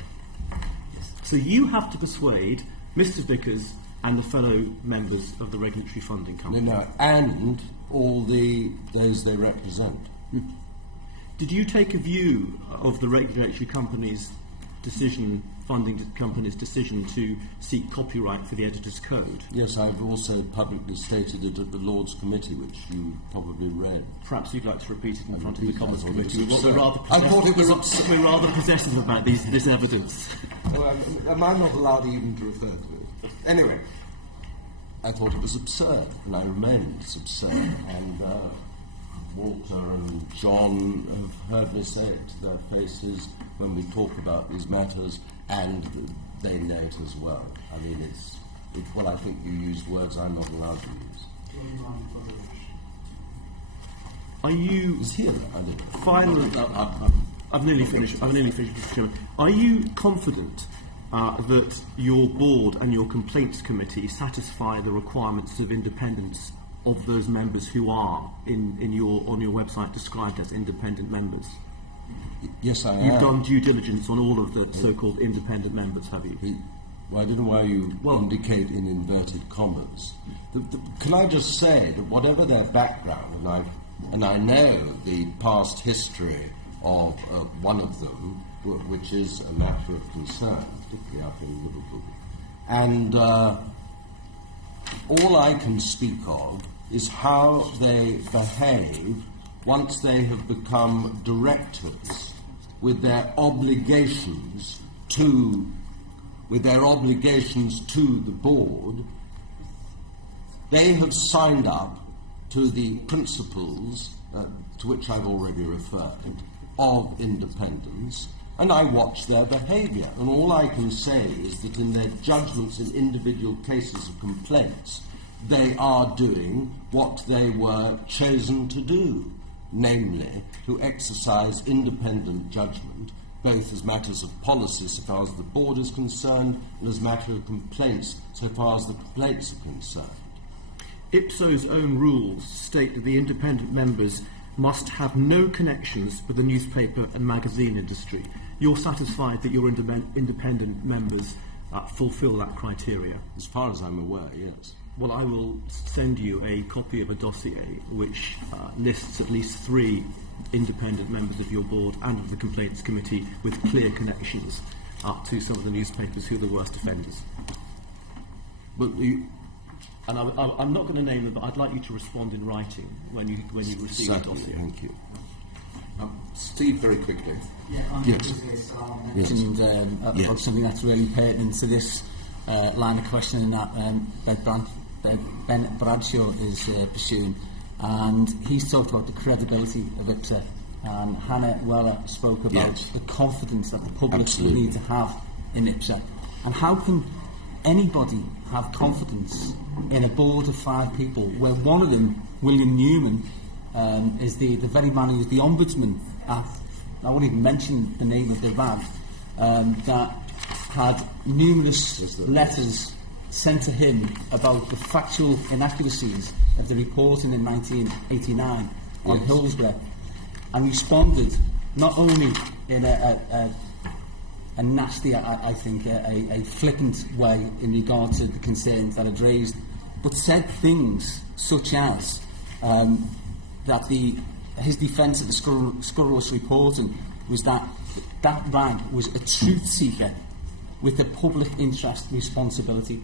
So you have to persuade Mr. Vickers and the fellow members of the Regulatory Funding Company. No, and all those they represent. Did you take a view of the regulatory company's funding company's decision to seek copyright for the editor's code? Yes, I've also publicly stated it at the Lords Committee, which you probably read. Perhaps you'd like to repeat it in front of the Commons Committee. I thought it was absurd. We're rather possessive about this evidence. Am I not allowed even to refer to it? But anyway, I thought it was absurd, and I remained it's absurd. And Walter and John have heard me say it to their faces when we talk about these matters, and they know it as well. I mean, well, I think you use words I'm not allowed to use. Are you Is here? finally? I've nearly finished, Mr. Chairman. Are you confident that your board and your complaints committee satisfy the requirements of independence of those members who are on your website described as independent members? Yes, I am. You've done due diligence on all of the so-called independent members, have you? Well, I don't know why you indicate in inverted commas. Can I just say that whatever their background, and I know the past history of one of them, which is a matter of concern, particularly up in Liverpool, and all I can speak of is how they behave once they have become directors with their obligations to the board. They have signed up to the principles to which I've already referred of independence, and I watch their behaviour. And all I can say is that in their judgments in individual cases of complaints, they are doing what they were chosen to do, namely to exercise independent judgment, both as matters of policy so far as the board is concerned, and as matter of complaints so far as the complaints are concerned. IPSO's own rules state that the independent members must have no connections with the newspaper and magazine industry. You're satisfied that your independent members fulfil that criteria? As far as I'm aware, yes. Well, I will send you a copy of a dossier which lists at least 3 independent members of your board and of the complaints committee with clear connections to some of the newspapers who are the worst offenders. But and I'm not going to name them, but I'd like you to respond in writing when you receive the dossier. Thank you. Steve, very quickly. About something that's really pertinent to this line of questioning that Ben Bradshaw is pursuing, and he's talked about the credibility of IPSA. Hannah Weller spoke about the confidence that the public will need to have in IPSA. And how can anybody have confidence in a board of 5 people where one of them, William Newman, is the very man who is the ombudsman at, I won't even mention the name of the van, that had numerous letters sent to him about the factual inaccuracies of the reporting in 1989 on Hillsborough, and responded not only in a nasty, I think, a flippant way in regard to the concerns that are raised, but said things such as that his defence of the scurrilous reporting was that rag was a truth seeker with a public interest responsibility.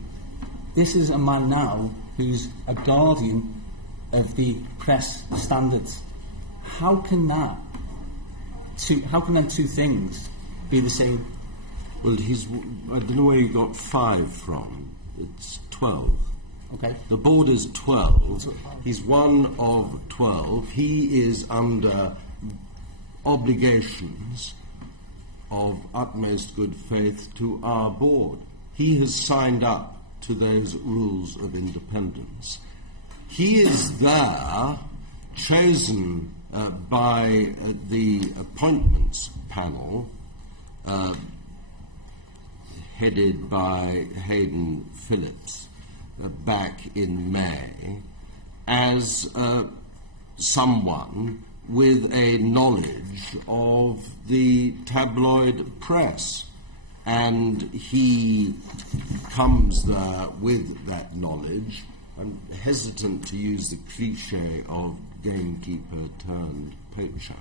This is a man now who's a guardian of the press standards. How can them two things be the same? Well, I don't know where you got 5 from. It's 12. Okay. The board is 12. He's one of 12. He is under obligations of utmost good faith to our board. He has signed up to those rules of independence. He is there, chosen by the appointments panel, headed by Hayden Phillips, back in May, as someone with a knowledge of the tabloid press. And he comes there with that knowledge, and hesitant to use the cliché of gamekeeper turned poacher,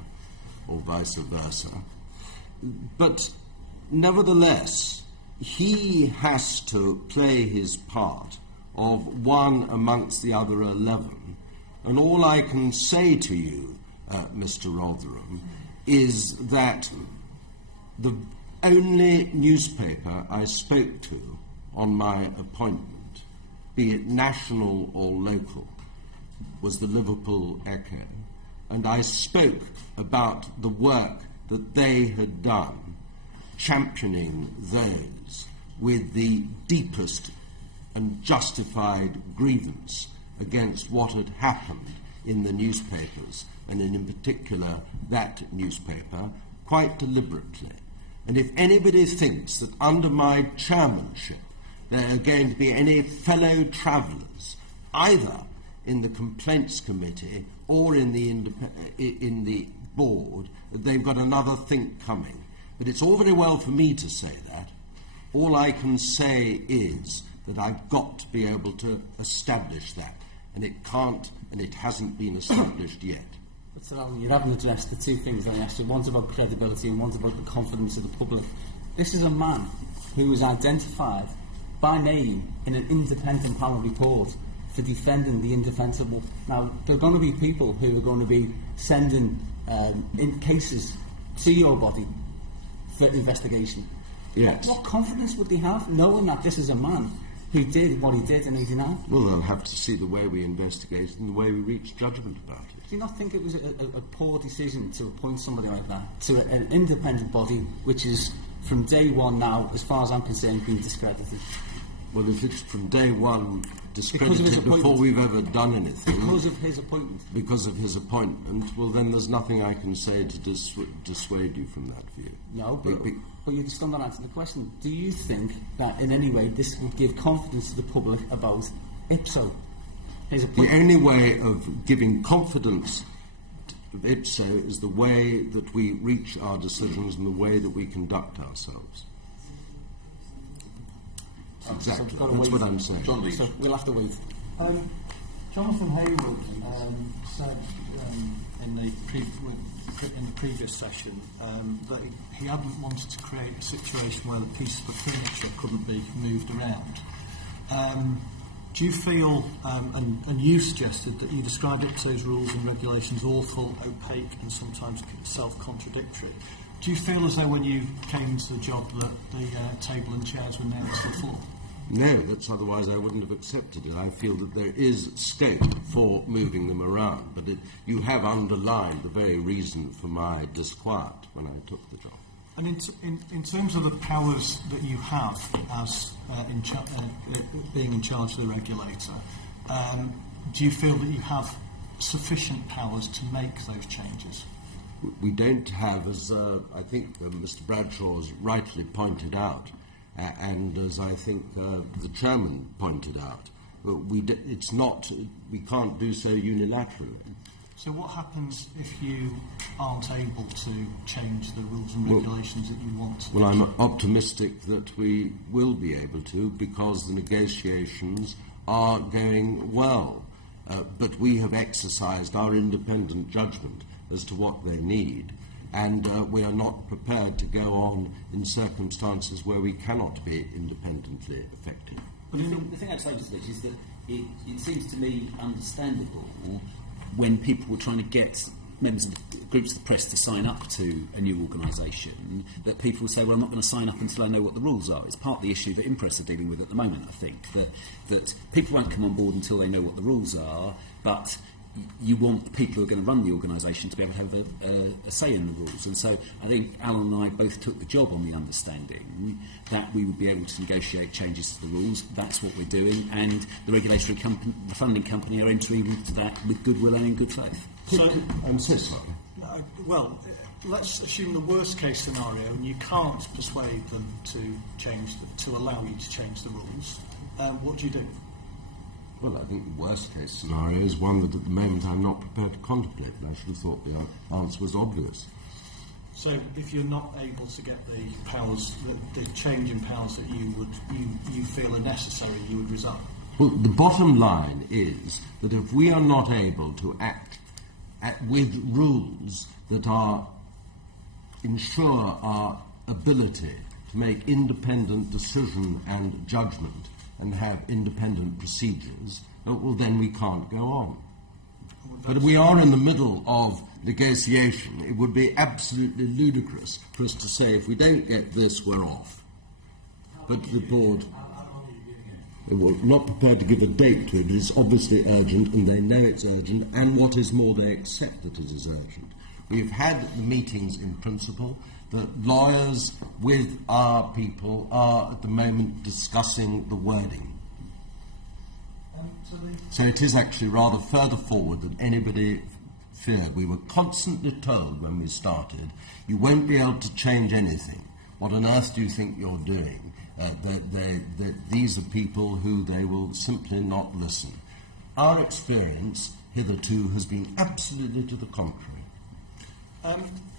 or vice versa. But nevertheless, he has to play his part of one amongst the other 11. And all I can say to you, Mr. Rotherham, is that the only newspaper I spoke to on my appointment, be it national or local, was the Liverpool Echo, and I spoke about the work that they had done, championing those with the deepest and justified grievance against what had happened in the newspapers, and in particular that newspaper, quite deliberately. And if anybody thinks that under my chairmanship there are going to be any fellow travellers, either in the Complaints Committee or in the board, that they've got another think coming. But it's all very well for me to say that. All I can say is that I've got to be able to establish that. And it can't, and it hasn't been established yet. But Sir Alan, you haven't addressed the two things I asked you. One's about credibility and one's about the confidence of the public. This is a man who was identified by name in an independent panel report for defending the indefensible. Now, there are going to be people who are going to be sending in cases to your body for investigation. Yes. What confidence would they have knowing that this is a man who did what he did and he denied? Well, they'll have to see the way we investigate and the way we reach judgment about it. Do you not think it was a poor decision to appoint somebody like that to an independent body which is, from day one now, as far as I'm concerned, been discredited? Well, if it's from day one discredited before we've ever done anything... Because of his appointment? Because of his appointment, well, then there's nothing I can say to dissuade you from that view. No, but you still not answered the question. Do you think that in any way this would give confidence to the public about IPSO? The only way of giving confidence of IPSO is the way that we reach our decisions and the way that we conduct ourselves. Exactly, so that's what I'm saying. So we'll have to wait. Jonathan Heawood said in the previous session that he hadn't wanted to create a situation where the pieces of furniture couldn't be moved around. Do you feel, and you suggested that you described IPSO's rules and regulations awful, opaque and sometimes self-contradictory. Do you feel as though when you came into the job that the table and chairs were nailed to the floor? No, that's otherwise I wouldn't have accepted it. I feel that there is scope for moving them around, but you have underlined the very reason for my disquiet when I took the job. And in terms of the powers that you have as being in charge of the regulator, do you feel that you have sufficient powers to make those changes? We don't have, as I think Mr. Bradshaw has rightly pointed out, and as I think the chairman pointed out, we can't do so unilaterally. So what happens if you aren't able to change the rules and regulations that you want to? Well, I'm optimistic that we will be able to, because the negotiations are going well. But we have exercised our independent judgment as to what they need, and we are not prepared to go on in circumstances where we cannot be independently effective. The thing I'd say to this is that it seems to me understandable when people were trying to get members of the groups of the press to sign up to a new organisation, that people would say, well, I'm not going to sign up until I know what the rules are. It's part of the issue that Impress are dealing with at the moment, I think, that people won't come on board until they know what the rules are, but you want the people who are going to run the organisation to be able to have a say in the rules. And so I think Alan and I both took the job on the understanding that we would be able to negotiate changes to the rules. That's what we're doing, and the regulatory company, the funding company, are entering into that with goodwill and in good faith. So, I'm so sorry. Well, let's assume the worst case scenario, and you can't persuade them to allow you to change the rules. What do you do? Well, I think the worst case scenario is one that at the moment I'm not prepared to contemplate, but I should have thought the answer was obvious. So if you're not able to get the powers, the change in powers that you feel are necessary, you would resign? Well, the bottom line is that if we are not able to act with rules that ensure our ability to make independent decision and judgment and have independent procedures, well, then we can't go on. But if we are in the middle of negotiation, it would be absolutely ludicrous for us to say, if we don't get this, we're off. But the board... We're not prepared to give a date to it, but it's obviously urgent, and they know it's urgent, and what is more, they accept that it is urgent. We've had meetings in principle. The lawyers with our people are at the moment discussing the wording. So it is actually rather further forward than anybody feared. We were constantly told when we started, you won't be able to change anything. What on earth do you think you're doing? These are people who they will simply not listen. Our experience hitherto has been absolutely to the contrary.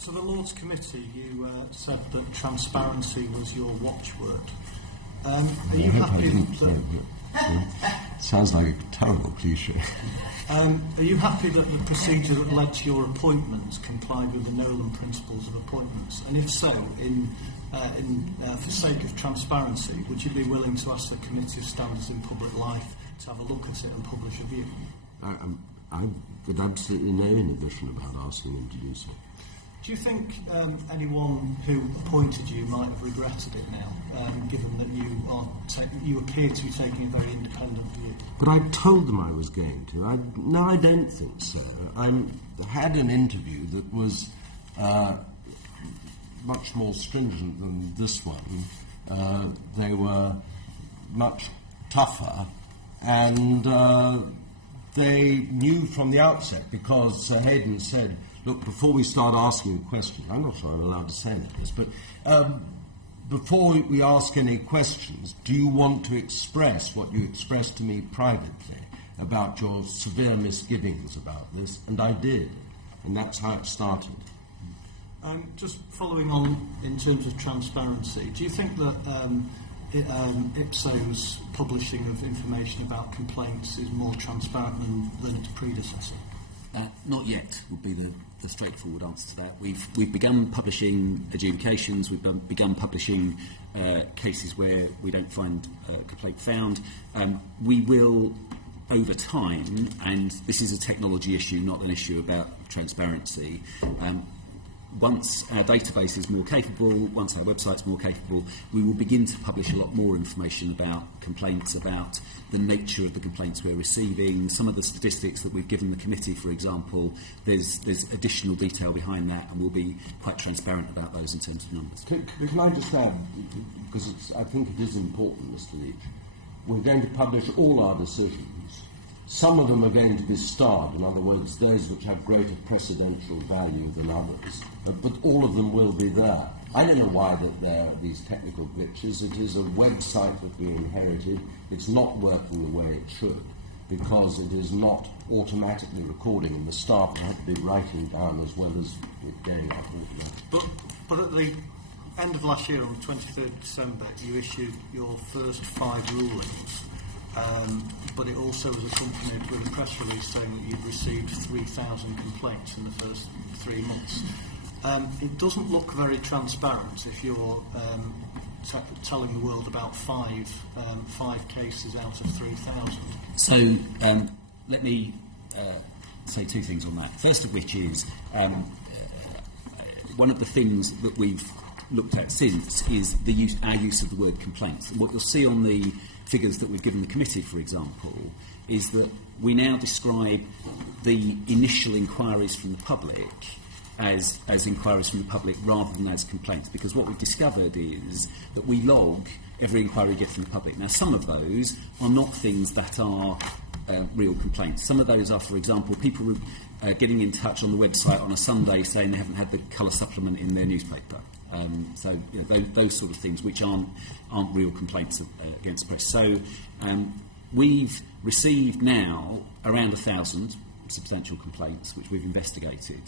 To the Lords Committee, you said that transparency was your watchword. Are you happy that... Sounds like a terrible cliche. Are you happy that the procedure that led to your appointments complied with the Nolan principles of appointments? And if so, for sake of transparency, would you be willing to ask the Committee of Standards in Public Life to have a look at it and publish a view? I've got absolutely no inhibition about asking him to do so. Do you think anyone who appointed you might have regretted it now, given that you appear to be taking a very independent view? But I told them I was going to. No, I don't think so. I had an interview that was much more stringent than this one. They were much tougher, and they knew from the outset, because Sir Hayden said, look, before we start asking questions, I'm not sure I'm allowed to say this, but before we ask any questions, do you want to express what you expressed to me privately about your severe misgivings about this? And I did, and that's how it started. Just following on in terms of transparency, do you think that IPSO's publishing of information about complaints is more transparent than its predecessor? Not yet would be the straightforward answer to that. We've begun publishing adjudications, we've begun publishing cases where we don't find a complaint found. We will, over time, and this is a technology issue, not an issue about transparency, once our database is more capable, once our website's more capable, we will begin to publish a lot more information about complaints, about the nature of the complaints we're receiving, some of the statistics that we've given the committee, for example. There's additional detail behind that, and we'll be quite transparent about those in terms of numbers. Can I just add, because I think it is important, Mr. Leach, we're going to publish all our decisions. Some of them are going to be starred, in other words, those which have greater precedential value than others, but all of them will be there. I don't know why that there are these technical glitches. It is a website that we inherited. It's not working the way it should, because it is not automatically recording, and the staff have to be writing down as well as it going up automatically. But at the end of last year, on the 23rd of December, you issued your first 5 rulings. But it also was accompanied with a press release saying that you'd received 3,000 complaints in the first 3 months. It doesn't look very transparent if you're telling the world about 5 cases out of 3,000. So let me say 2 things on that. First of which is one of the things that we've looked at since is our use of the word complaints. And what you'll see on the figures that we've given the committee, for example, is that we now describe the initial inquiries from the public as inquiries from the public rather than as complaints, because what we've discovered is that we log every inquiry we get from the public. Now, some of those are not things that are real complaints. Some of those are, for example, people getting in touch on the website on a Sunday saying they haven't had the colour supplement in their newspaper. So those sort of things which aren't real complaints against press. So we've received now around 1,000 substantial complaints which we've investigated.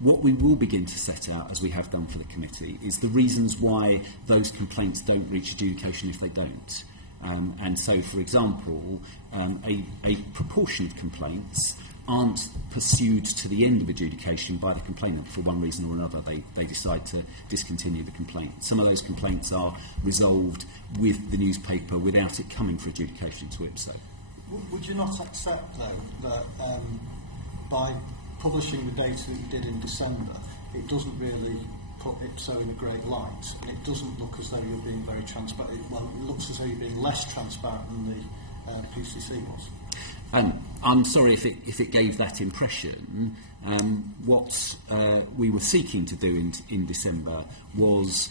What we will begin to set out, as we have done for the committee, is the reasons why those complaints don't reach adjudication if they don't. And so, for example, a proportion of complaints aren't pursued to the end of adjudication by the complainant for one reason or another. They decide to discontinue the complaint. Some of those complaints are resolved with the newspaper without it coming for adjudication to IPSO. Would you not accept, though, that by publishing the data that you did in December, it doesn't really put IPSO in a great light, and it doesn't look as though you're being very transparent? Well, it looks as though you're being less transparent than the PCC was. I'm sorry if it gave that impression. What we were seeking to do in December was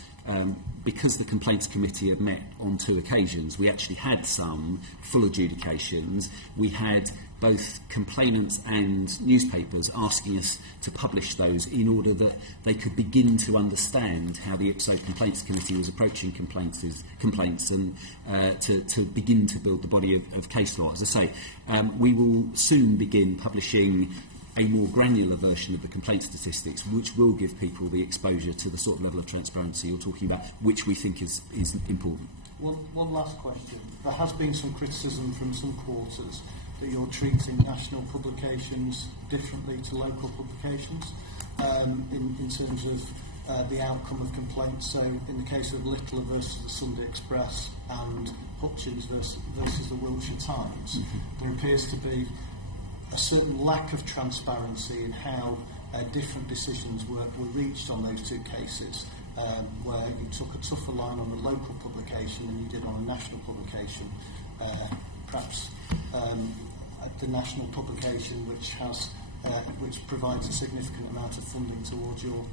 because the Complaints Committee had met on 2 occasions, we actually had some full adjudications. We had both complainants and newspapers asking us to publish those in order that they could begin to understand how the IPSO Complaints Committee was approaching complaints and to begin to build the body of case law. As I say, we will soon begin publishing a more granular version of the complaint statistics, which will give people the exposure to the sort of level of transparency you're talking about, which we think is important. One last question. There has been some criticism from some quarters that you're treating national publications differently to local publications in terms of the outcome of complaints. So in the case of Littler versus the Sunday Express and Hutchins versus the Wiltshire Times, there appears to be a certain lack of transparency in how different decisions were reached on those 2 cases, where you took a tougher line on the local publication than you did on a national publication. Perhaps the national publication, which provides a significant amount of funding towards your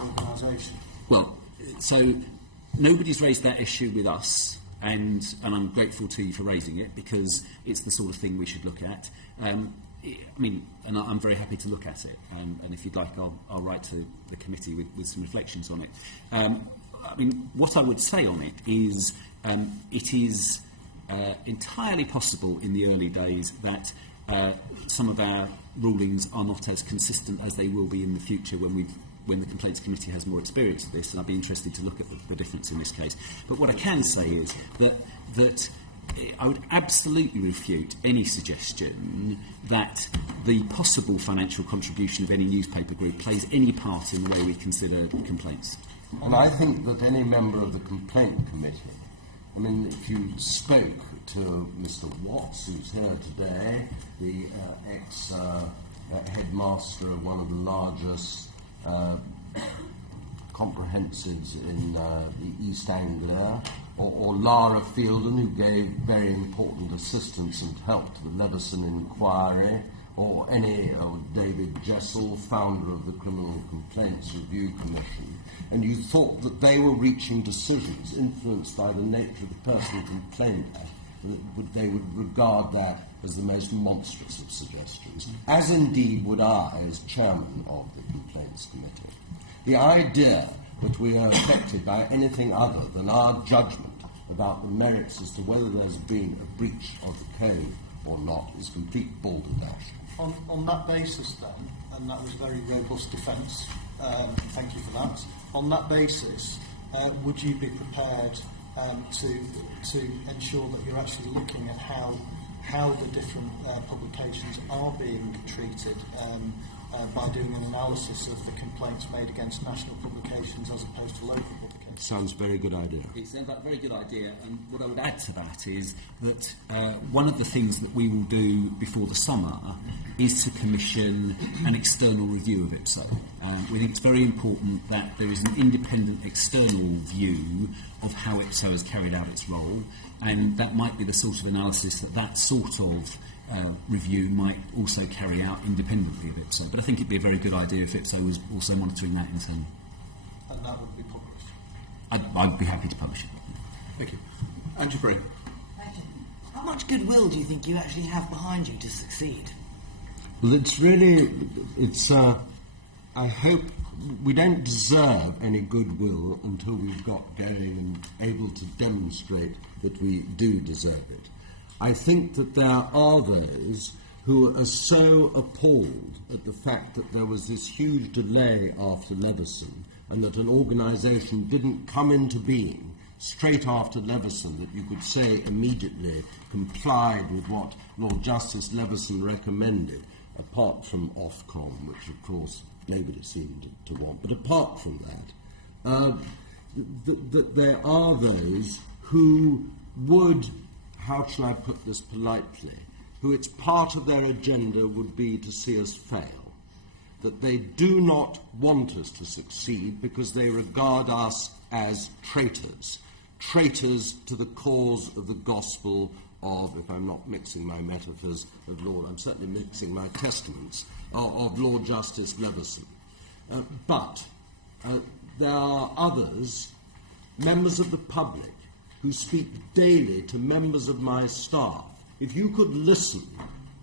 organisation. Well, so nobody's raised that issue with us, and I'm grateful to you for raising it, because it's the sort of thing we should look at. I'm very happy to look at it, and if you'd like, I'll write to the committee with some reflections on it. What I would say on it is it is entirely possible in the early days that some of our rulings are not as consistent as they will be in the future when the Complaints Committee has more experience of this, and I'd be interested to look at the difference in this case. But what I can say is that I would absolutely refute any suggestion that the possible financial contribution of any newspaper group plays any part in the way we consider complaints. And I think that any member of the Complaint Committee, if you spoke to Mr. Watts, who's here today, the ex-headmaster of one of the largest comprehensives in the East Anglia, or Lara Fielden, who gave very important assistance and help to the Leveson inquiry, or David Jessel, founder of the Criminal Complaints Review Commission, and you thought that they were reaching decisions influenced by the nature of the personal complaint, they would regard that as the most monstrous of suggestions, as indeed would I as chairman of the Complaints Committee. The idea that we are affected by anything other than our judgment about the merits as to whether there's been a breach of the code or not is complete balderdash. On that basis then, and that was a very robust defence, thank you for that. On that basis, would you be prepared to ensure that you're actually looking at how the different publications are being treated by doing an analysis of the complaints made against national publications as opposed to local publications? Sounds a very good idea. It's a very good idea, and what I would add to that is that one of the things that we will do before the summer is to commission an external review of IPSO. We think it's very important that there is an independent external view of how IPSO has carried out its role, and that might be the sort of analysis that sort of review might also carry out independently of IPSO. But I think it'd be a very good idea if IPSO was also monitoring that in turn. And that would be published? I'd be happy to publish it. Thank you. Andrew Green. Thank you. How much goodwill do you think you actually have behind you to succeed? Well, I hope we don't deserve any goodwill until we've got going and able to demonstrate that we do deserve it. I think that there are those who are so appalled at the fact that there was this huge delay after Leveson and that an organisation didn't come into being straight after Leveson that you could say immediately complied with what Lord Justice Leveson recommended, apart from Ofcom, which of course nobody seemed to want. But apart from that, there are those who would, how shall I put this politely, who it's part of their agenda would be to see us fail. That they do not want us to succeed because they regard us as traitors to the cause of the gospel of, if I'm not mixing my metaphors of Lord, I'm certainly mixing my testaments, of Lord Justice Leveson. But there are others members of the public who speak daily to members of my staff, if you could listen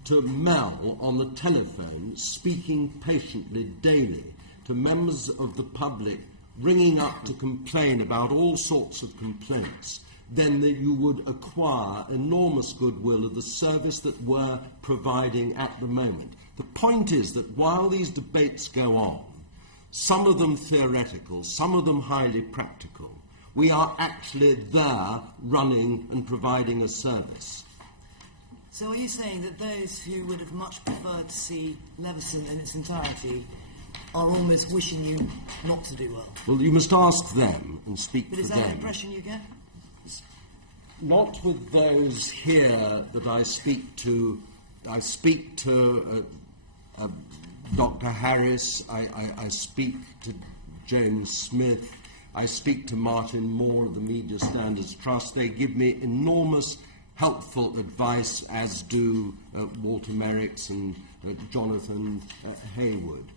to Mel on the telephone speaking patiently daily to members of the public ringing up to complain about all sorts of complaints, then that you would acquire enormous goodwill of the service that we're providing at the moment. The point is that while these debates go on, some of them theoretical, some of them highly practical, we are actually there running and providing a service. So are you saying that those who would have much preferred to see Leveson in its entirety are almost wishing you not to do well? Well, you must ask them and speak But for is them. that the impression you get? Not with those here that I speak to. I speak to Dr. Harris, I speak to James Smith, I speak to Martin Moore of the Media Standards Trust. They give me enormous helpful advice, as do Walter Merricks and Jonathan Heawood.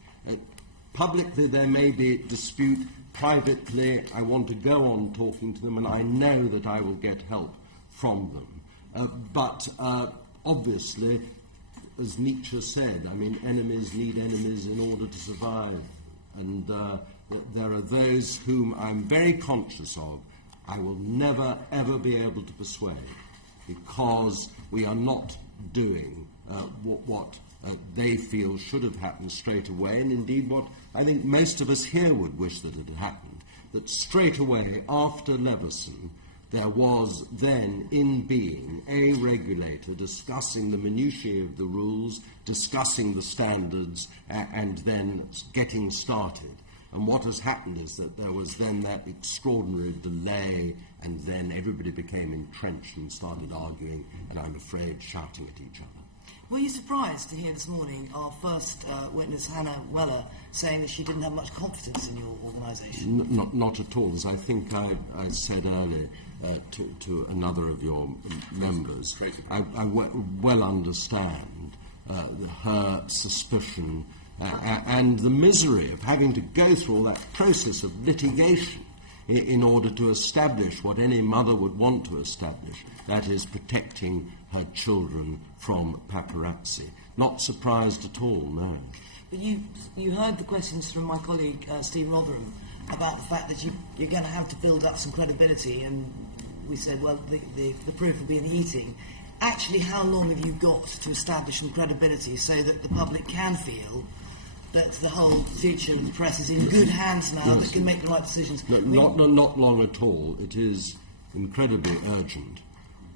Publicly there may be dispute. Privately I want to go on talking to them, and I know that I will get help from them. But obviously, as Nietzsche said, I mean, enemies need enemies in order to survive. And there are those whom I'm very conscious of I will never, ever be able to persuade, because we are not doing what they feel should have happened straight away, and indeed what I think most of us here would wish that it had happened, that straight away after Leveson there was then in being a regulator discussing the minutiae of the rules, discussing the standards, and then getting started. And what has happened is that there was then that extraordinary delay, and then everybody became entrenched and started arguing, and I'm afraid shouting at each other. Were you surprised to hear this morning our first witness, Hannah Weller, saying that she didn't have much confidence in your organisation? Not at all. As I think I said earlier to another of your members, I well understand her suspicion and the misery of having to go through all that process of litigation in order to establish what any mother would want to establish, that is, protecting her children from paparazzi. Not surprised at all, no. But you heard the questions from my colleague Steve Rotherham about the fact that you're going to have to build up some credibility, and we said, well, the proof will be in the eating. Actually, how long have you got to establish some credibility so that the public can feel that the whole future of the press is in good hands now, that can make the right decisions? No, not long at all. It is incredibly urgent.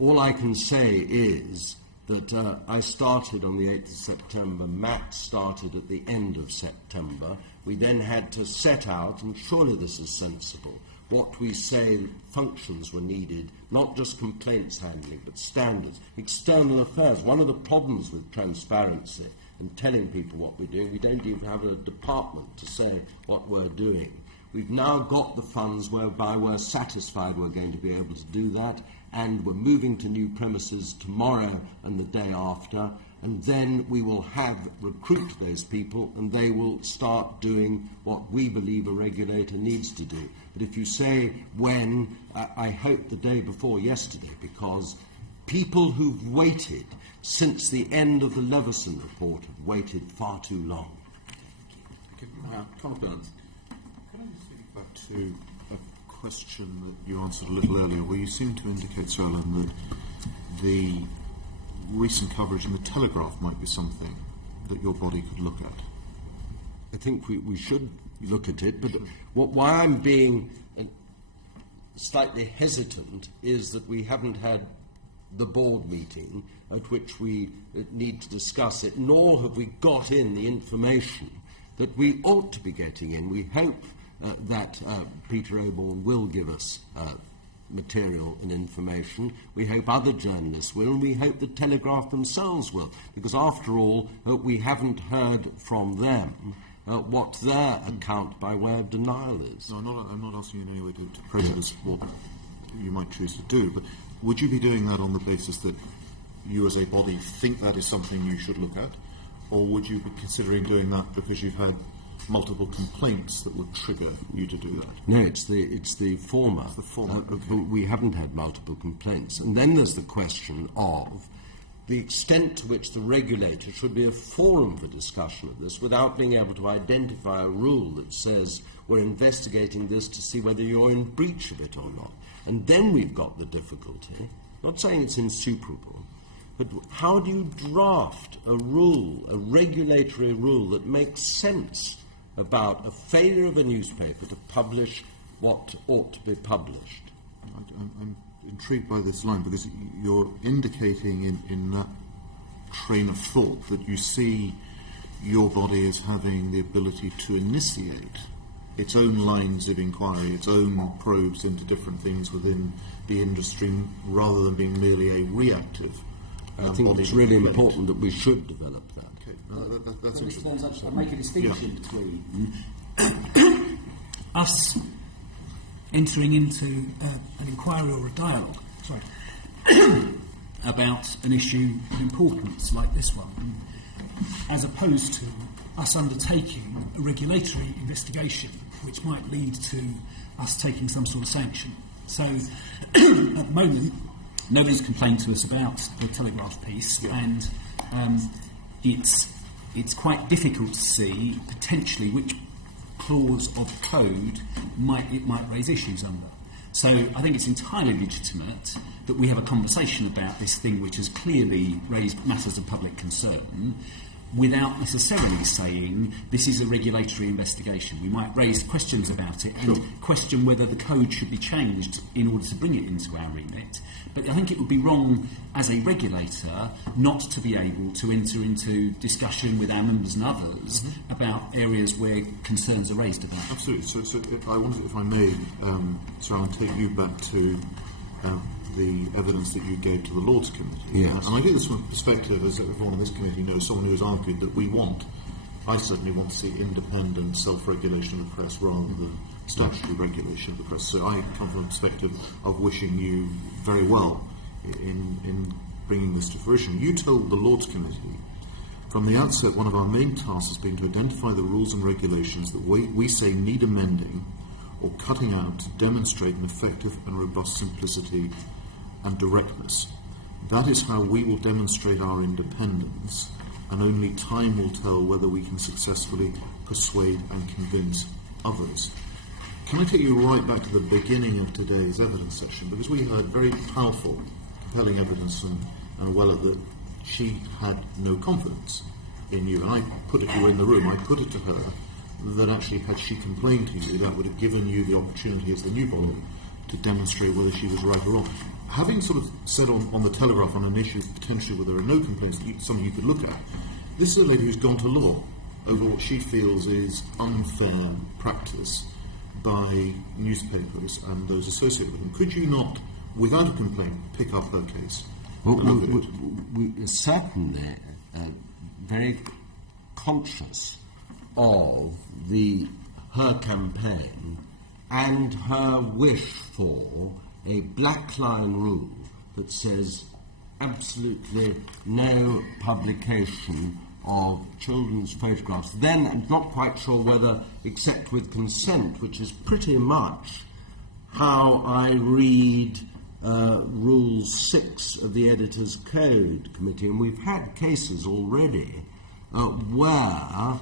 All I can say is that I started on the 8th of September, Matt started at the end of September. We then had to set out, and surely this is sensible, what we say functions were needed, not just complaints handling, but standards, external affairs. One of the problems with transparency and telling people what we're doing, we don't even have a department to say what we're doing. We've now got the funds whereby we're satisfied we're going to be able to do that, and we're moving to new premises tomorrow and the day after, and then we will recruit those people, and they will start doing what we believe a regulator needs to do. But if you say when, I hope the day before yesterday, because people who've waited since the end of the Leveson report have waited far too long. Confidence. Can I just think back to a question that you answered a little earlier, where you seemed to indicate, Sir Alan, that the recent coverage in the Telegraph might be something that your body could look at. I think we should look at it, but why I'm being slightly hesitant is that we haven't had the board meeting at which we need to discuss it, nor have we got in the information that we ought to be getting in. We hope that Peter Oborne will give us material and information. We hope other journalists will, and we hope the Telegraph themselves will, because after all, we haven't heard from them what their account by way of denial is. No, I'm not asking you in any way to prejudice what you might choose to do, but would you be doing that on the basis that you as a body think that is something you should look at, or would you be considering doing that because you've had multiple complaints that would trigger you to do that? No, it's the former. It's the former, okay. We haven't had multiple complaints. And then there's the question of the extent to which the regulator should be a forum for discussion of this without being able to identify a rule that says we're investigating this to see whether you're in breach of it or not. And then we've got the difficulty, not saying it's insuperable, but how do you draft a rule, a regulatory rule that makes sense about a failure of a newspaper to publish what ought to be published? I'm intrigued by this line because you're indicating in that train of thought that you see your body as having the ability to initiate its own lines of inquiry, its own probes into different things within the industry, rather than being merely a reactive. I think it's really important that we should develop that. Okay, that's So, interesting. Mr. Burns, I'll make a distinction between us entering into an inquiry or a dialogue about an issue of importance like this one, as opposed to us undertaking a regulatory investigation which might lead to us taking some sort of sanction. So at the moment, nobody's complained to us about the Telegraph piece, and it's quite difficult to see potentially which clause of code it might raise issues under. So I think it's entirely legitimate that we have a conversation about this thing which has clearly raised matters of public concern, without necessarily saying this is a regulatory investigation. We might raise questions about it and question whether the code should be changed in order to bring it into our remit. But I think it would be wrong as a regulator not to be able to enter into discussion with our members and others about areas where concerns are raised about. Absolutely. So I wonder if I may, so I'll take you back to the evidence that you gave to the Lords Committee. Yes. And I get this from a perspective, as everyone on this committee knows, someone who has argued that I certainly want to see independent self-regulation of the press rather than statutory regulation of the press. So I come from a perspective of wishing you very well in bringing this to fruition. You told the Lords Committee, from the outset, one of our main tasks has been to identify the rules and regulations that we say need amending or cutting out to demonstrate an effective and robust simplicity and directness. That is how we will demonstrate our independence, and only time will tell whether we can successfully persuade and convince others. Can I take you right back to the beginning of today's evidence session? Because we heard very powerful, compelling evidence and Weller that she had no confidence in you. And I put it to her in the room, I put it to her that actually had she complained to you, that would have given you the opportunity as the new body to demonstrate whether she was right or wrong. Having sort of said on the Telegraph on an issue potentially where there are no complaints, something you could look at, this is a lady who's gone to law over what she feels is unfair practice by newspapers and those associated with them. Could you not, without a complaint, pick up her case? Well, we're certainly very conscious of her campaign and her wish for a black line rule that says absolutely no publication of children's photographs. Then I'm not quite sure whether except with consent, which is pretty much how I read Rule 6 of the Editors' Code Committee, and we've had cases already where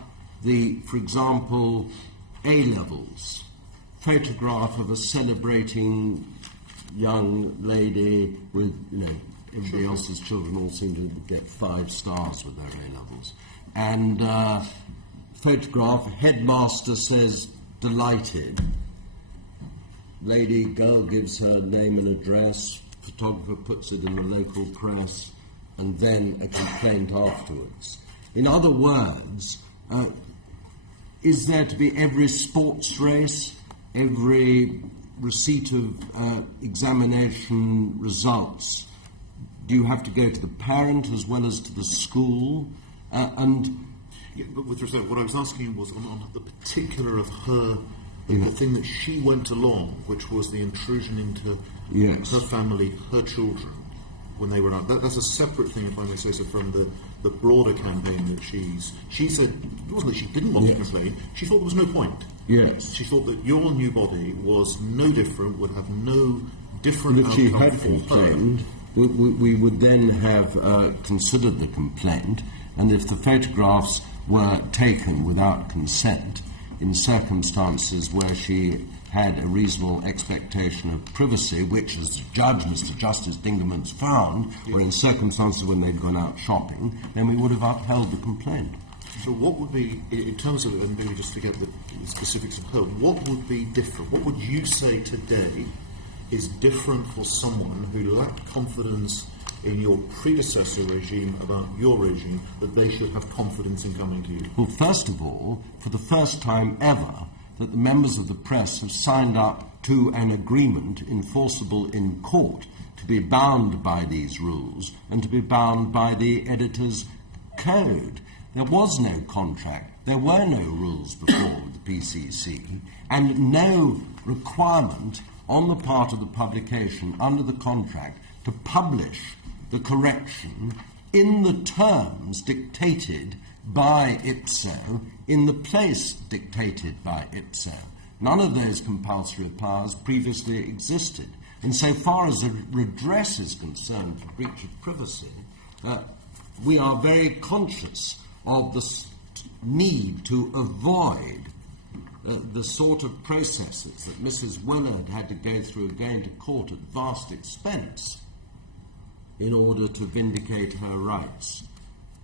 for example, A-levels, photograph of a celebrating young lady with, everybody else's children all seem to get 5 stars with their A-levels. And photograph, headmaster says, delighted. Girl gives her name and address, photographer puts it in the local press, and then a complaint afterwards. In other words, is there to be every sports race, every receipt of examination results? Do you have to go to the parent as well as to the school? But with respect, what I was asking was on the particular of her, the thing that she went along, which was the intrusion into her family, her children. when they were out. That's a separate thing, if I may say so, from the broader campaign that she said, it wasn't that she didn't want to complain, she thought there was no point. Yes. She thought that your new body was no different, would have no different If she had outcome for her. complained, we would then have considered the complaint, and if the photographs were taken without consent, in circumstances where she had a reasonable expectation of privacy, which, as the judge, Mr. Justice Dingemans, found, or in circumstances when they'd gone out shopping, then we would have upheld the complaint. So what would be, in terms of, and maybe just to get the specifics of her, what would be different? What would you say today is different for someone who lacked confidence in your predecessor regime about your regime, that they should have confidence in coming to you? Well, first of all, for the first time ever, that the members of the press have signed up to an agreement enforceable in court to be bound by these rules and to be bound by the editor's code. There was no contract, there were no rules before the PCC, and no requirement on the part of the publication under the contract to publish the correction in the terms dictated by ipso, in the place dictated by ipso. None of those compulsory powers previously existed. And so far as a redress is concerned for breach of privacy, we are very conscious of the need to avoid the sort of processes that Mrs. Willard had to go through going to court at vast expense in order to vindicate her rights.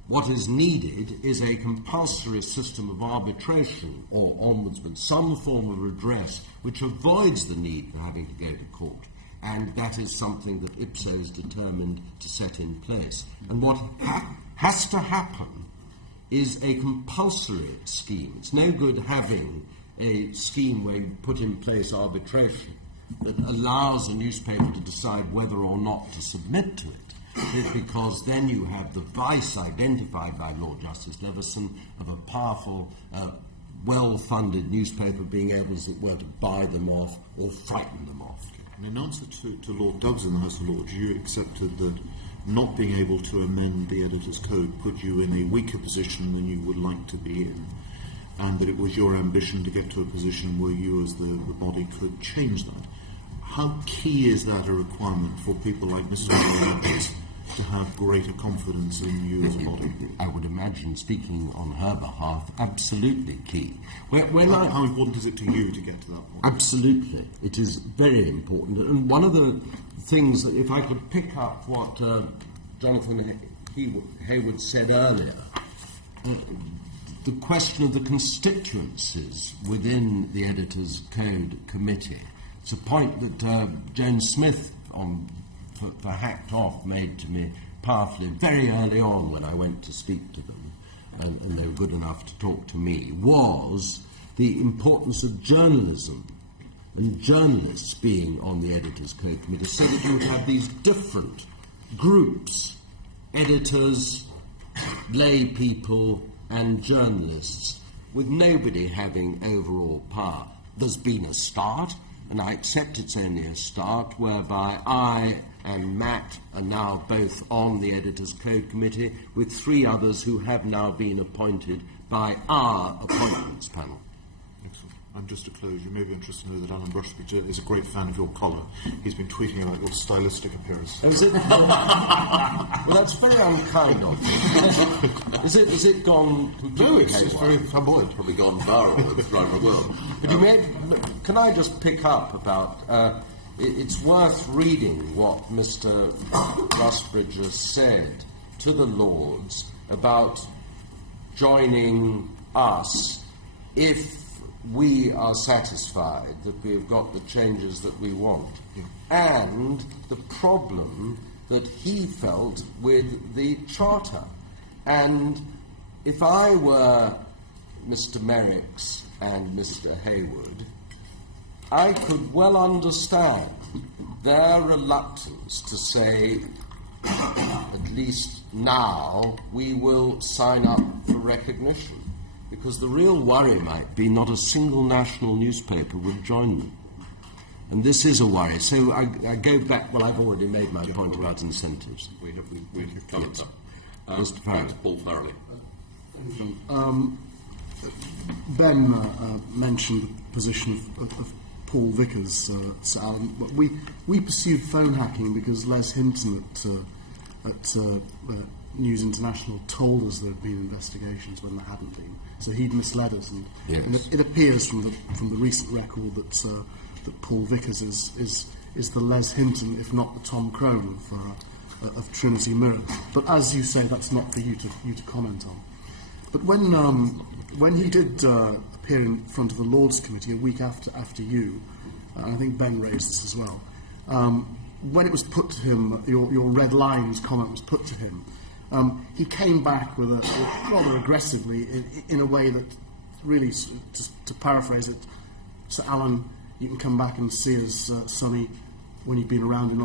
What is needed is a compulsory system of arbitration or ombudsman, some form of redress which avoids the need for having to go to court. And that is something that ipso is determined to set in place. And what has to happen is a compulsory scheme. It's no good having a scheme where you put in place arbitration that allows a newspaper to decide whether or not to submit to it. Because then you have the vice identified by Lord Justice Leveson of a powerful, well-funded newspaper being able, as it were, to buy them off or frighten them off. And in answer to Lord Douglas in the House of Lords, you accepted that not being able to amend the editor's code put you in a weaker position than you would like to be in, and that it was your ambition to get to a position where you as the body could change that. How key is that a requirement for people like Mr. Merricks to have greater confidence in you as a body? I would imagine, speaking on her behalf, absolutely key. How important is it to you to get to that point? Absolutely. It is very important. And one of the things that, if I could pick up what Jonathan Heawood said earlier, the question of the constituencies within the Editor's Code Committee. It's a point that Joan Smith for Hacked Off made to me powerfully very early on when I went to speak to them, and they were good enough to talk to me, was the importance of journalism and journalists being on the Editor's Code Committee, so that you would have these different groups, editors, lay people and journalists, with nobody having overall power. There's been a start, and I accept it's only a start, whereby I and Matt are now both on the Editor's Code Committee, with 3 others who have now been appointed by our appointments panel. Excellent. And just to close, you may be interested to know that Alan Brushby is a great fan of your collar. He's been tweeting about your stylistic appearance. Oh, is it? Well, that's very unkind of you. Is it gone completely? No, it's very flamboyant. Probably gone viral around the world. But can I just pick up about... it's worth reading what Mr. Rusbridger said to the Lords about joining us if we are satisfied that we have got the changes that we want, and the problem that he felt with the Charter. And if I were Mr. Merricks and Mr. Heawood, I could well understand their reluctance to say, at least now, we will sign up for recognition. Because the real worry might be not a single national newspaper would join them. And this is a worry. So I go back, well, I've already made my point about incentives. We've covered that. Mr. Farrell. Paul Farrell. Ben mentioned the position of Paul Vickers, Sir Alan. We pursued phone hacking because Les Hinton at News International told us there had been investigations when there hadn't been. So he'd misled us, and, yes. and it appears from the recent record that Paul Vickers is the Les Hinton, if not the Tom Crone of Trinity Merricks. But as you say, that's not for you to comment on. But when he did appear in front of the Lords Committee a week after you, and I think Ben raised this as well, when it was put to him, your red lines comment was put to him, he came back with rather aggressively in a way that really, to paraphrase it, Sir Alan, you can come back and see us, Sonny, when you've been around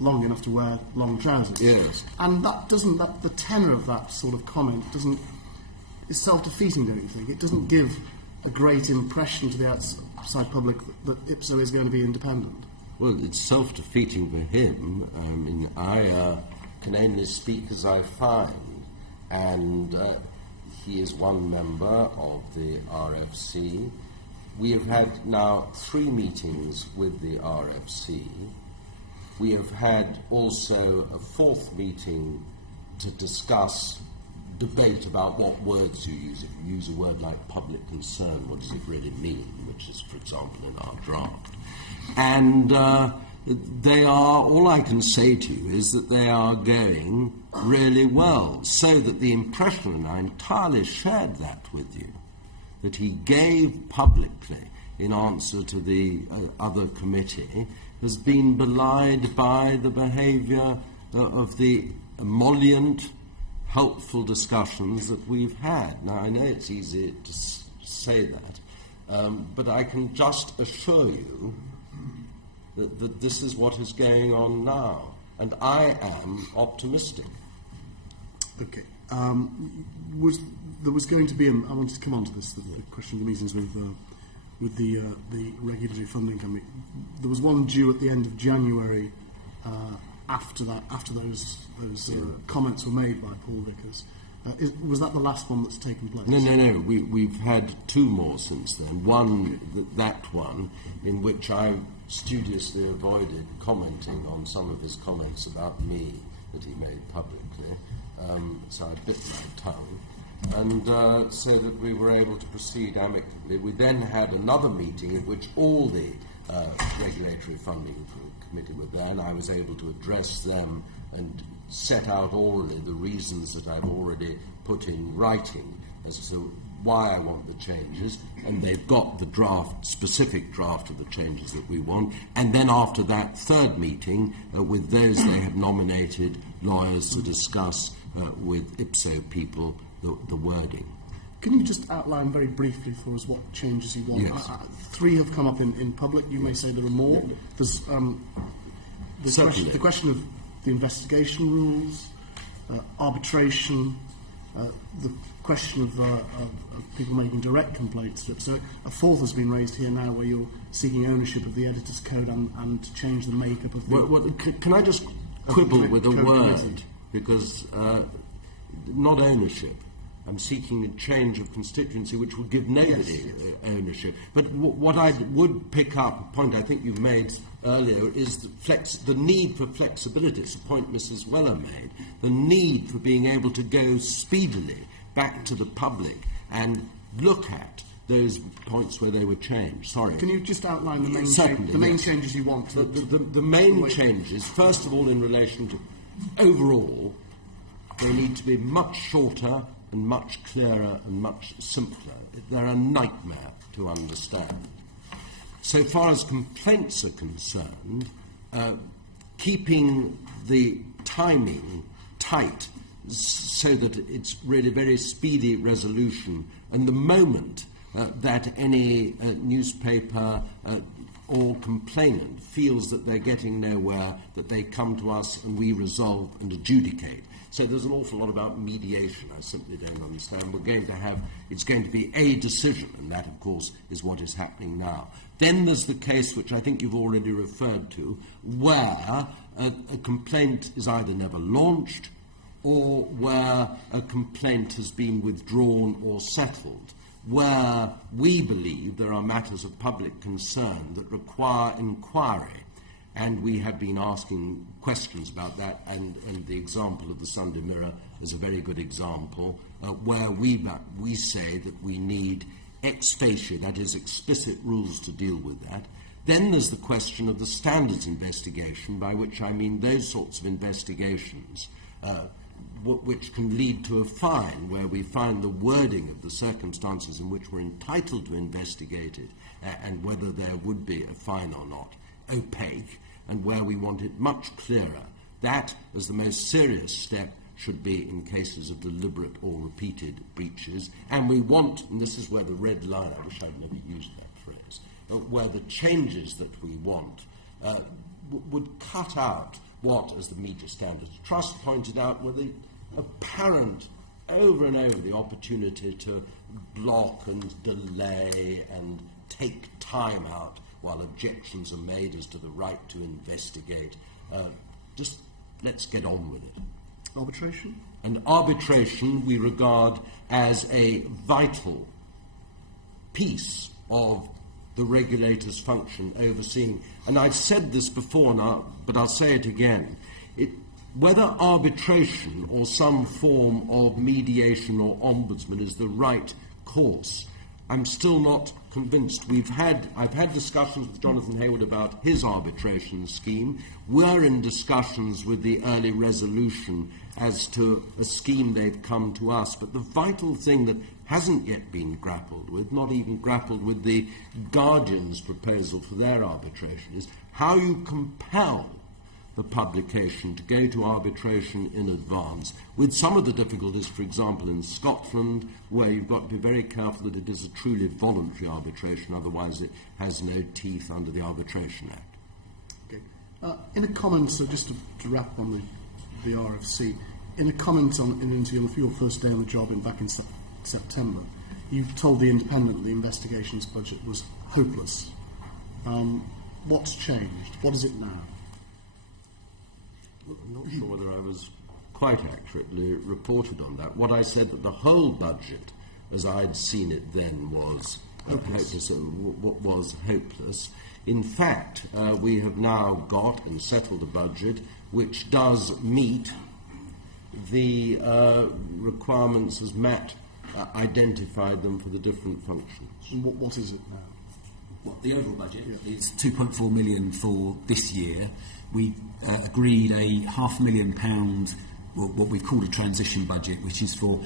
long enough to wear long trousers. Yes. And the tenor of that sort of comment is self-defeating, don't you think? It doesn't give a great impression to the outside public that Ipso is going to be independent. Well, it's self-defeating for him. I mean, I can only speak as I find, and he is one member of the RFC. We have had now 3 meetings with the RFC. We have had also a 4th meeting to discuss debate about what words you use. If you use a word like public concern, what does it really mean, which is, for example, in our draft. And they are, all I can say to you is that they are going really well, so that the impression, and I entirely shared that with you, that he gave publicly in answer to the other committee has been belied by the behaviour of the emollient, helpful discussions that we've had. Now, I know it's easy to say that, but I can just assure you that this is what is going on now, and I am optimistic. Okay. There was going to be, I wanted to come on to this, the question of the meetings with the regulatory funding company. There was one due at the end of January after those comments were made by Paul Vickers. Was that the last one that's taken place? No. We've had 2 more since then. One, that one, in which I studiously avoided commenting on some of his comments about me that he made publicly, so I bit my tongue, and so that we were able to proceed amicably. We then had another meeting in which all the regulatory funding committee were there, and I was able to address them and set out orally the reasons that I've already put in writing as to why I want the changes, and they've got the specific draft of the changes that we want. And then after that 3rd meeting, with those they have nominated lawyers to discuss with Ipso people the wording. Can you just outline very briefly for us what changes you want? Yes. 3 have come up in public. You may say there are more. There's the question of the investigation rules, arbitration, the question of people making direct complaints. So a 4th has been raised here now, where you're seeking ownership of the editor's code and to change the makeup of the... Can I just quibble with a word? Because not ownership. I'm seeking a change of constituency which would give nobody ownership. But what I would pick up, a point I think you've made earlier, is the need for flexibility. It's a point Mrs. Weller made. The need for being able to go speedily back to the public and look at those points where they were changed. Sorry. Can you just outline the main changes you want? The main changes, first of all, in relation to overall, they need to be much shorter and much clearer and much simpler. They're a nightmare to understand. So far as complaints are concerned, keeping the timing tight so that it's really very speedy resolution, and the moment that any newspaper or complainant feels that they're getting nowhere, that they come to us and we resolve and adjudicate. So there's an awful lot about mediation. I simply don't understand. It's going to be a decision, and that, of course, is what is happening now. Then there's the case, which I think you've already referred to, where a complaint is either never launched or where a complaint has been withdrawn or settled, where we believe there are matters of public concern that require inquiry. And we have been asking questions about that, and the example of the Sunday Mirror is a very good example, where we say that we need ex facie, that is, explicit rules to deal with that. Then there's the question of the standards investigation, by which I mean those sorts of investigations which can lead to a fine, where we find the wording of the circumstances in which we're entitled to investigate it, and whether there would be a fine or not, opaque, and where we want it much clearer. That, as the most serious step, should be in cases of deliberate or repeated breaches. And we want, and this is where the red line, I wish I'd never used that phrase, where the changes that we want would cut out what, as the Media Standards Trust pointed out, were the apparent, over and over, the opportunity to block and delay and take time out while objections are made as to the right to investigate. Just let's get on with it. Arbitration? And arbitration we regard as a vital piece of the regulator's function overseeing. And I've said this before now, but I'll say it again. Whether arbitration or some form of mediation or ombudsman is the right course, I'm still not convinced. I've had discussions with Jonathan Heawood about his arbitration scheme. We're in discussions with the early resolution as to a scheme they've come to us. But the vital thing that hasn't yet been grappled with, not even grappled with the Guardian's proposal for their arbitration, is how you compel the publication to go to arbitration in advance, with some of the difficulties, for example, in Scotland, where you've got to be very careful that it is a truly voluntary arbitration, otherwise it has no teeth under the Arbitration Act. Okay. In a comment, so just to wrap on the RFC, in a comment into your first day on the job back in September, you told The Independent the investigations budget was hopeless. What's changed? What is it now? I'm not sure whether I was quite accurately reported on that. What I said, that the whole budget, as I'd seen it then, was hopeless. In fact, we have now got and settled a budget which does meet the requirements as Matt identified them for the different functions. And what is it now? Well, the overall budget is 2.4 million for this year. We agreed a £500,000, what we've called a transition budget, which is for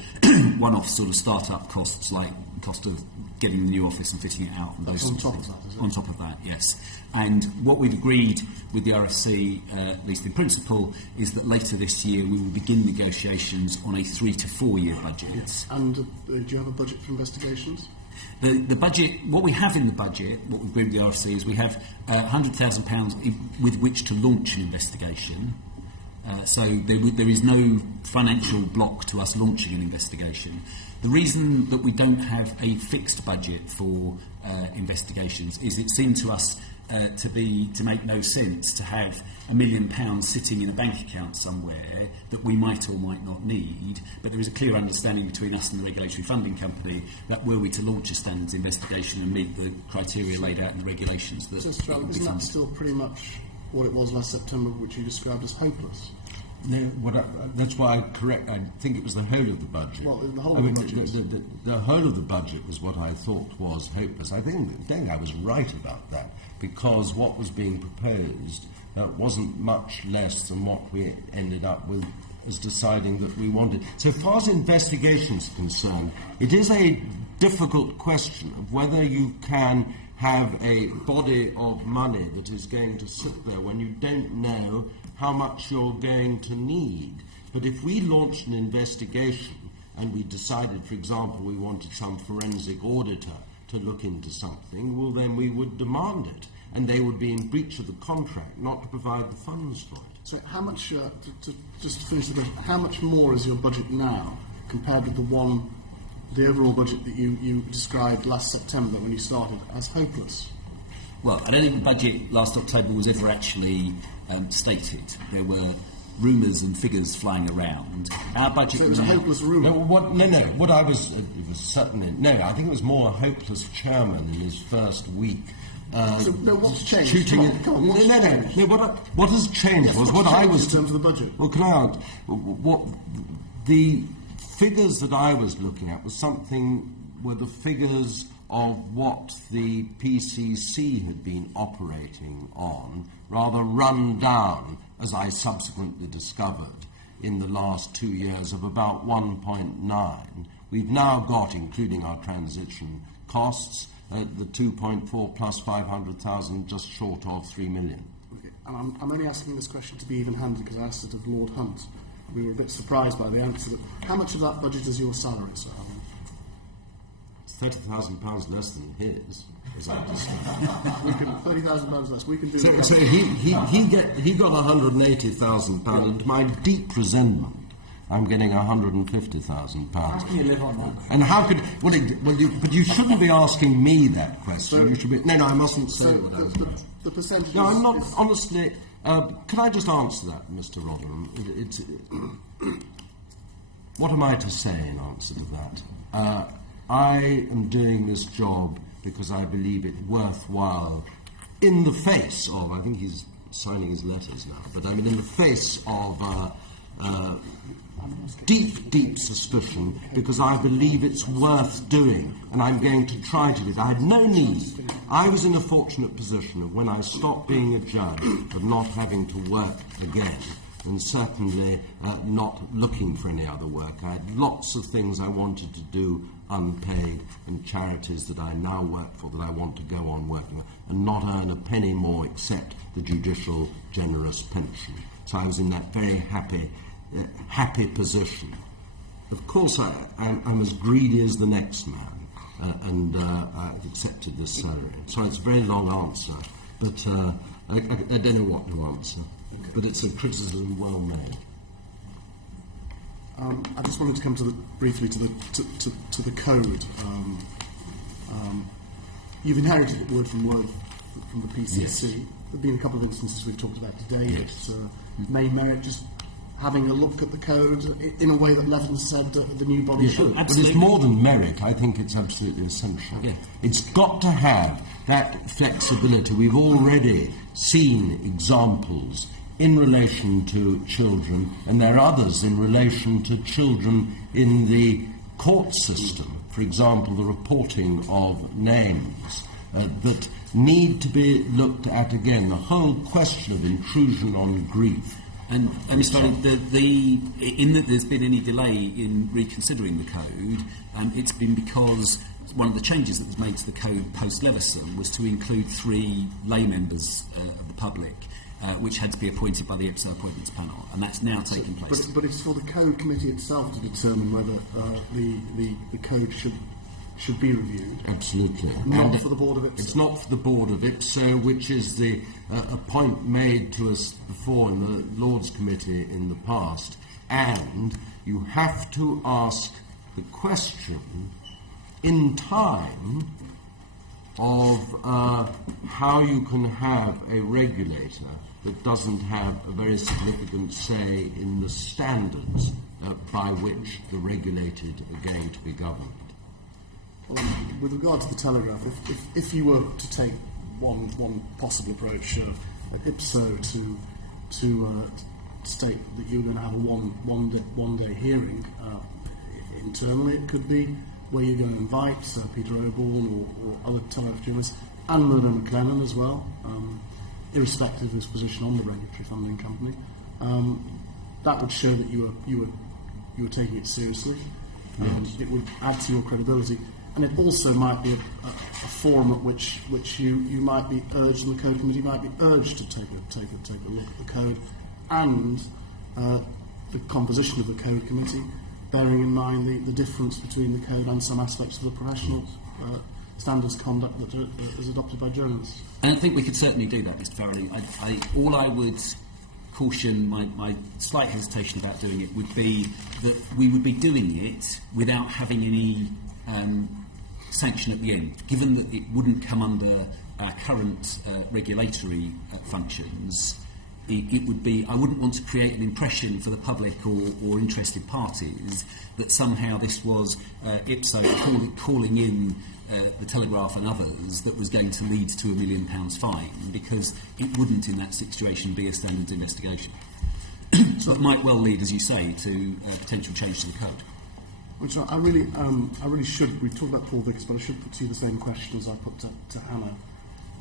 one-off sort of start-up costs, like cost of getting the new office and fitting it out. And That's on top of that, is it? On top of that, yes. And what we've agreed with the RFC, at least in principle, is that later this year we will begin negotiations on a 3 to 4 year budget. Yes. And do you have a budget for investigations? The budget, what we have in the budget, what we've agreed with the RFC, is we have £100,000 with which to launch an investigation. So there is no financial block to us launching an investigation. The reason that we don't have a fixed budget for investigations is it seemed to us to make no sense to have £1 million sitting in a bank account somewhere that we might or might not need, but there is a clear understanding between us and the regulatory funding company that were we to launch a standards investigation and meet the criteria laid out in the regulations, that isn't that still pretty much what it was last September, which you described as hopeless? No, that's why I think it was the whole of the budget. Well, the whole of the budget. The whole of the budget was what I thought was hopeless. I think I was right about that, because what was being proposed wasn't much less than what we ended up with as deciding that we wanted. So far as investigations are concerned, it is a difficult question of whether you can have a body of money that is going to sit there when you don't know how much you're going to need. But if we launched an investigation and we decided, for example, we wanted some forensic auditor to look into something, well, then we would demand it, and they would be in breach of the contract not to provide the funds for it. So how much, just to finish the question, how much more is your budget now compared with the overall budget that you described last September when you started as hopeless? Well, I don't think the budget last October was ever actually stated. There were rumours and figures flying around. Our budget So it was a now... hopeless rumour? No, what I was... It was certainly... No, I think it was more a hopeless chairman in his first week. So, no, what's changed? Shooting Come on, what's changed? No, what has changed Yes, was what's what I changed was... in terms of the budget? Well, can I ask... What the figures that I was looking at were the figures of what the PCC had been operating on, rather run down, as I subsequently discovered, in the last 2 years of about 1.9. We've now got, including our transition costs, the 2.4 plus 500,000, just short of 3 million. Okay. And I'm only asking this question to be even-handed because I asked it of Lord Hunt. We were a bit surprised by the answer. But how much of that budget is your salary, sir? It's £30,000 less than his, as I described. £30,000 less. We can do So he got £180,000, and to my deep resentment, I'm getting £150,000. How can you live on that? And how could... but you shouldn't be asking me that question. So- You should be... No, I mustn't say So what I was doing. the percentage No, I'm not... is- Honestly, can I just answer that, Mr. Rotherham? What am I to say in answer to that? I am doing this job because I believe it worthwhile in the face of... I think he's signing his letters now, but I mean in the face of... deep suspicion, because I believe it's worth doing, and I'm going to try to do it. I had no need. I was in a fortunate position of when I stopped being a judge of not having to work again, and certainly not looking for any other work. I had lots of things I wanted to do unpaid in charities that I now work for, that I want to go on working and not earn a penny more except the judicial generous pension. So I was in that very happy position. Of course, I'm as greedy as the next man, and I've accepted this salary. So it's a very long answer, but I don't know what to answer. But it's a criticism well made. I just wanted to come briefly to the code. You've inherited it word from word from the PCC. Yes. There have been a couple of instances we've talked about today Yes. that may merit just having a look at the code in a way that Levin said the new body should. But it's more than merit. I think it's absolutely essential. Yeah. It's got to have that flexibility. We've already seen examples in relation to children, and there are others in relation to children in the court system. For example, the reporting of names that need to be looked at again. The whole question of intrusion on grief. And Mr. in that there's been any delay in reconsidering the code, it's been because one of the changes that was made to the code post-Leveson was to include 3 lay members of the public, which had to be appointed by the IPSO appointments panel, and that's now taking place. But it's for the code committee itself to determine whether the code should be reviewed. Absolutely. Not for the Board of IPSO. It's not for the Board of IPSO, which is a point made to us before in the Lords Committee in the past. And you have to ask the question in time of how you can have a regulator that doesn't have a very significant say in the standards by which the regulated are going to be governed. Well, with regard to the Telegraph, if you were to take one possible approach at IPSO to state that you were going to have a one day hearing internally, it could be where you're going to invite Peter Oborne or other Telegraph journalists and Myrna McLennan as well, irrespective of his position on the regulatory funding company. That would show that you were taking it seriously. It would add to your credibility. And it also might be a forum at which you might be urged, and the Code Committee might be urged to take a look at the code and the composition of the Code Committee, bearing in mind the difference between the code and some aspects of the professional standards conduct that is adopted by journalists. And I think we could certainly do that, Mr. Farrelly. All I would caution, my slight hesitation about doing it would be that we would be doing it without having any sanction at the end, given that it wouldn't come under our current regulatory functions. It would be, I wouldn't want to create an impression for the public or interested parties that somehow this was ipso calling in the Telegraph and others that was going to lead to £1 million fine, because it wouldn't in that situation be a standard investigation. So it might well lead, as you say, to potential change to the code. Which I really should. We talked about Paul Vickers, but I should put to you the same question as I put to Hannah.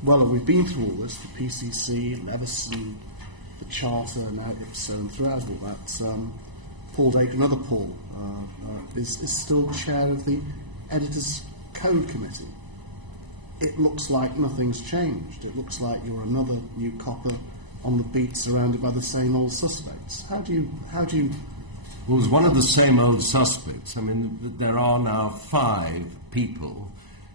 Well, we've been through all this, the PCC, Leveson, the Charter, and Agripso, and throughout all that, Paul Dacre, another Paul, is still chair of the Editors' Code Committee. It looks like nothing's changed. It looks like you're another new copper on the beat, surrounded by the same old suspects. How do you? Well, as one of the same old suspects, I mean, there are now 5 people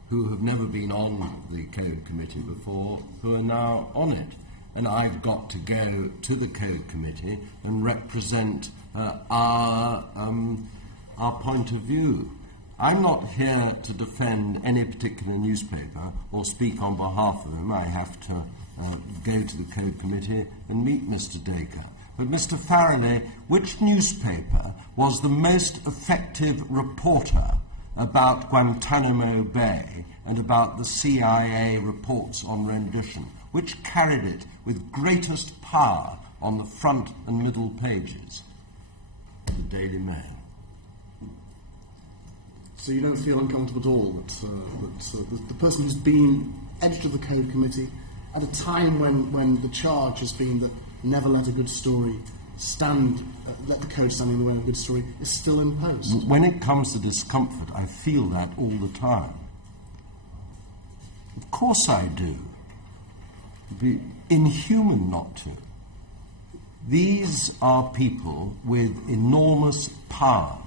who have never been on the Code Committee before who are now on it. And I've got to go to the Code Committee and represent our point of view. I'm not here to defend any particular newspaper or speak on behalf of them. I have to go to the Code Committee and meet Mr. Dacre. But Mr. Farrelly, which newspaper was the most effective reporter about Guantanamo Bay and about the CIA reports on rendition? Which carried it with greatest power on the front and middle pages? The Daily Mail. So you don't feel uncomfortable at all that the person who's been editor of the Code Committee at a time when the charge has been that never let a good story stand, let the code stand in the way of a good story, is still in post? When it comes to discomfort, I feel that all the time. Of course I do. It'd be inhuman not to. These are people with enormous power,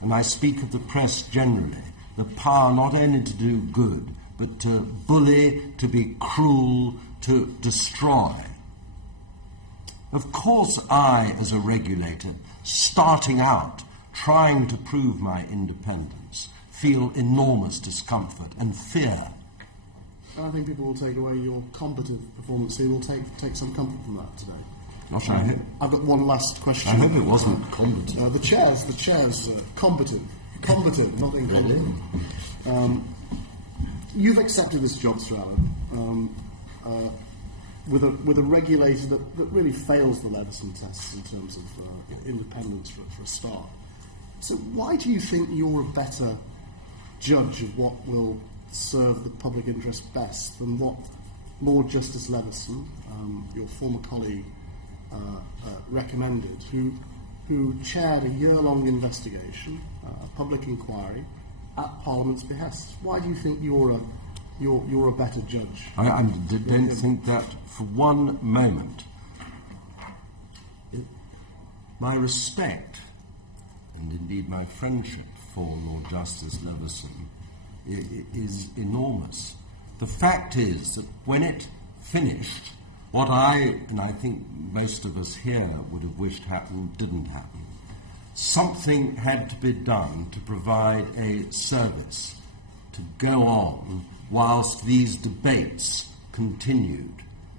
and I speak of the press generally, the power not only to do good, but to bully, to be cruel, to destroy. Of course I, as a regulator, starting out, trying to prove my independence, feel enormous discomfort and fear. I think people will take away your combative performance here. We'll take some comfort from that today. Gosh, I hope. I've got one last question. I hope it wasn't combative. The chairs, combative, not incombative. You've accepted this job, Sir Alan, with a regulator that really fails the Leveson tests in terms of independence for a start. So why do you think you're a better judge of what will serve the public interest best than what Lord Justice Leveson, your former colleague, recommended, who chaired a year-long investigation, a public inquiry, at Parliament's behest? Why do you think you're a better judge? I don't think that for one moment. My respect, and indeed my friendship for Lord Justice Leveson, is enormous. The fact is that when it finished, what I, and I think most of us here would have wished happened, didn't happen. Something had to be done to provide a service to go on whilst these debates continued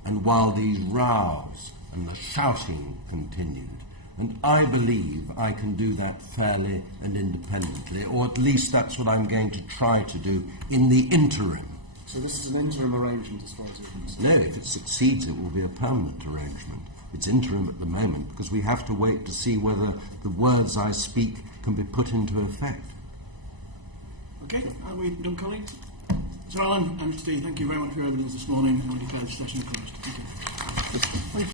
and while these rows and the shouting continued. And I believe I can do that fairly and independently, or at least that's what I'm going to try to do in the interim. So this is an interim arrangement as far as you're concerned? No, if it succeeds, it will be a permanent arrangement. It's interim at the moment because we have to wait to see whether the words I speak can be put into effect. Okay, are we done, colleagues? Sir Alan and Steve, thank you very much for your evidence this morning, and I declare the session closed. Thank you.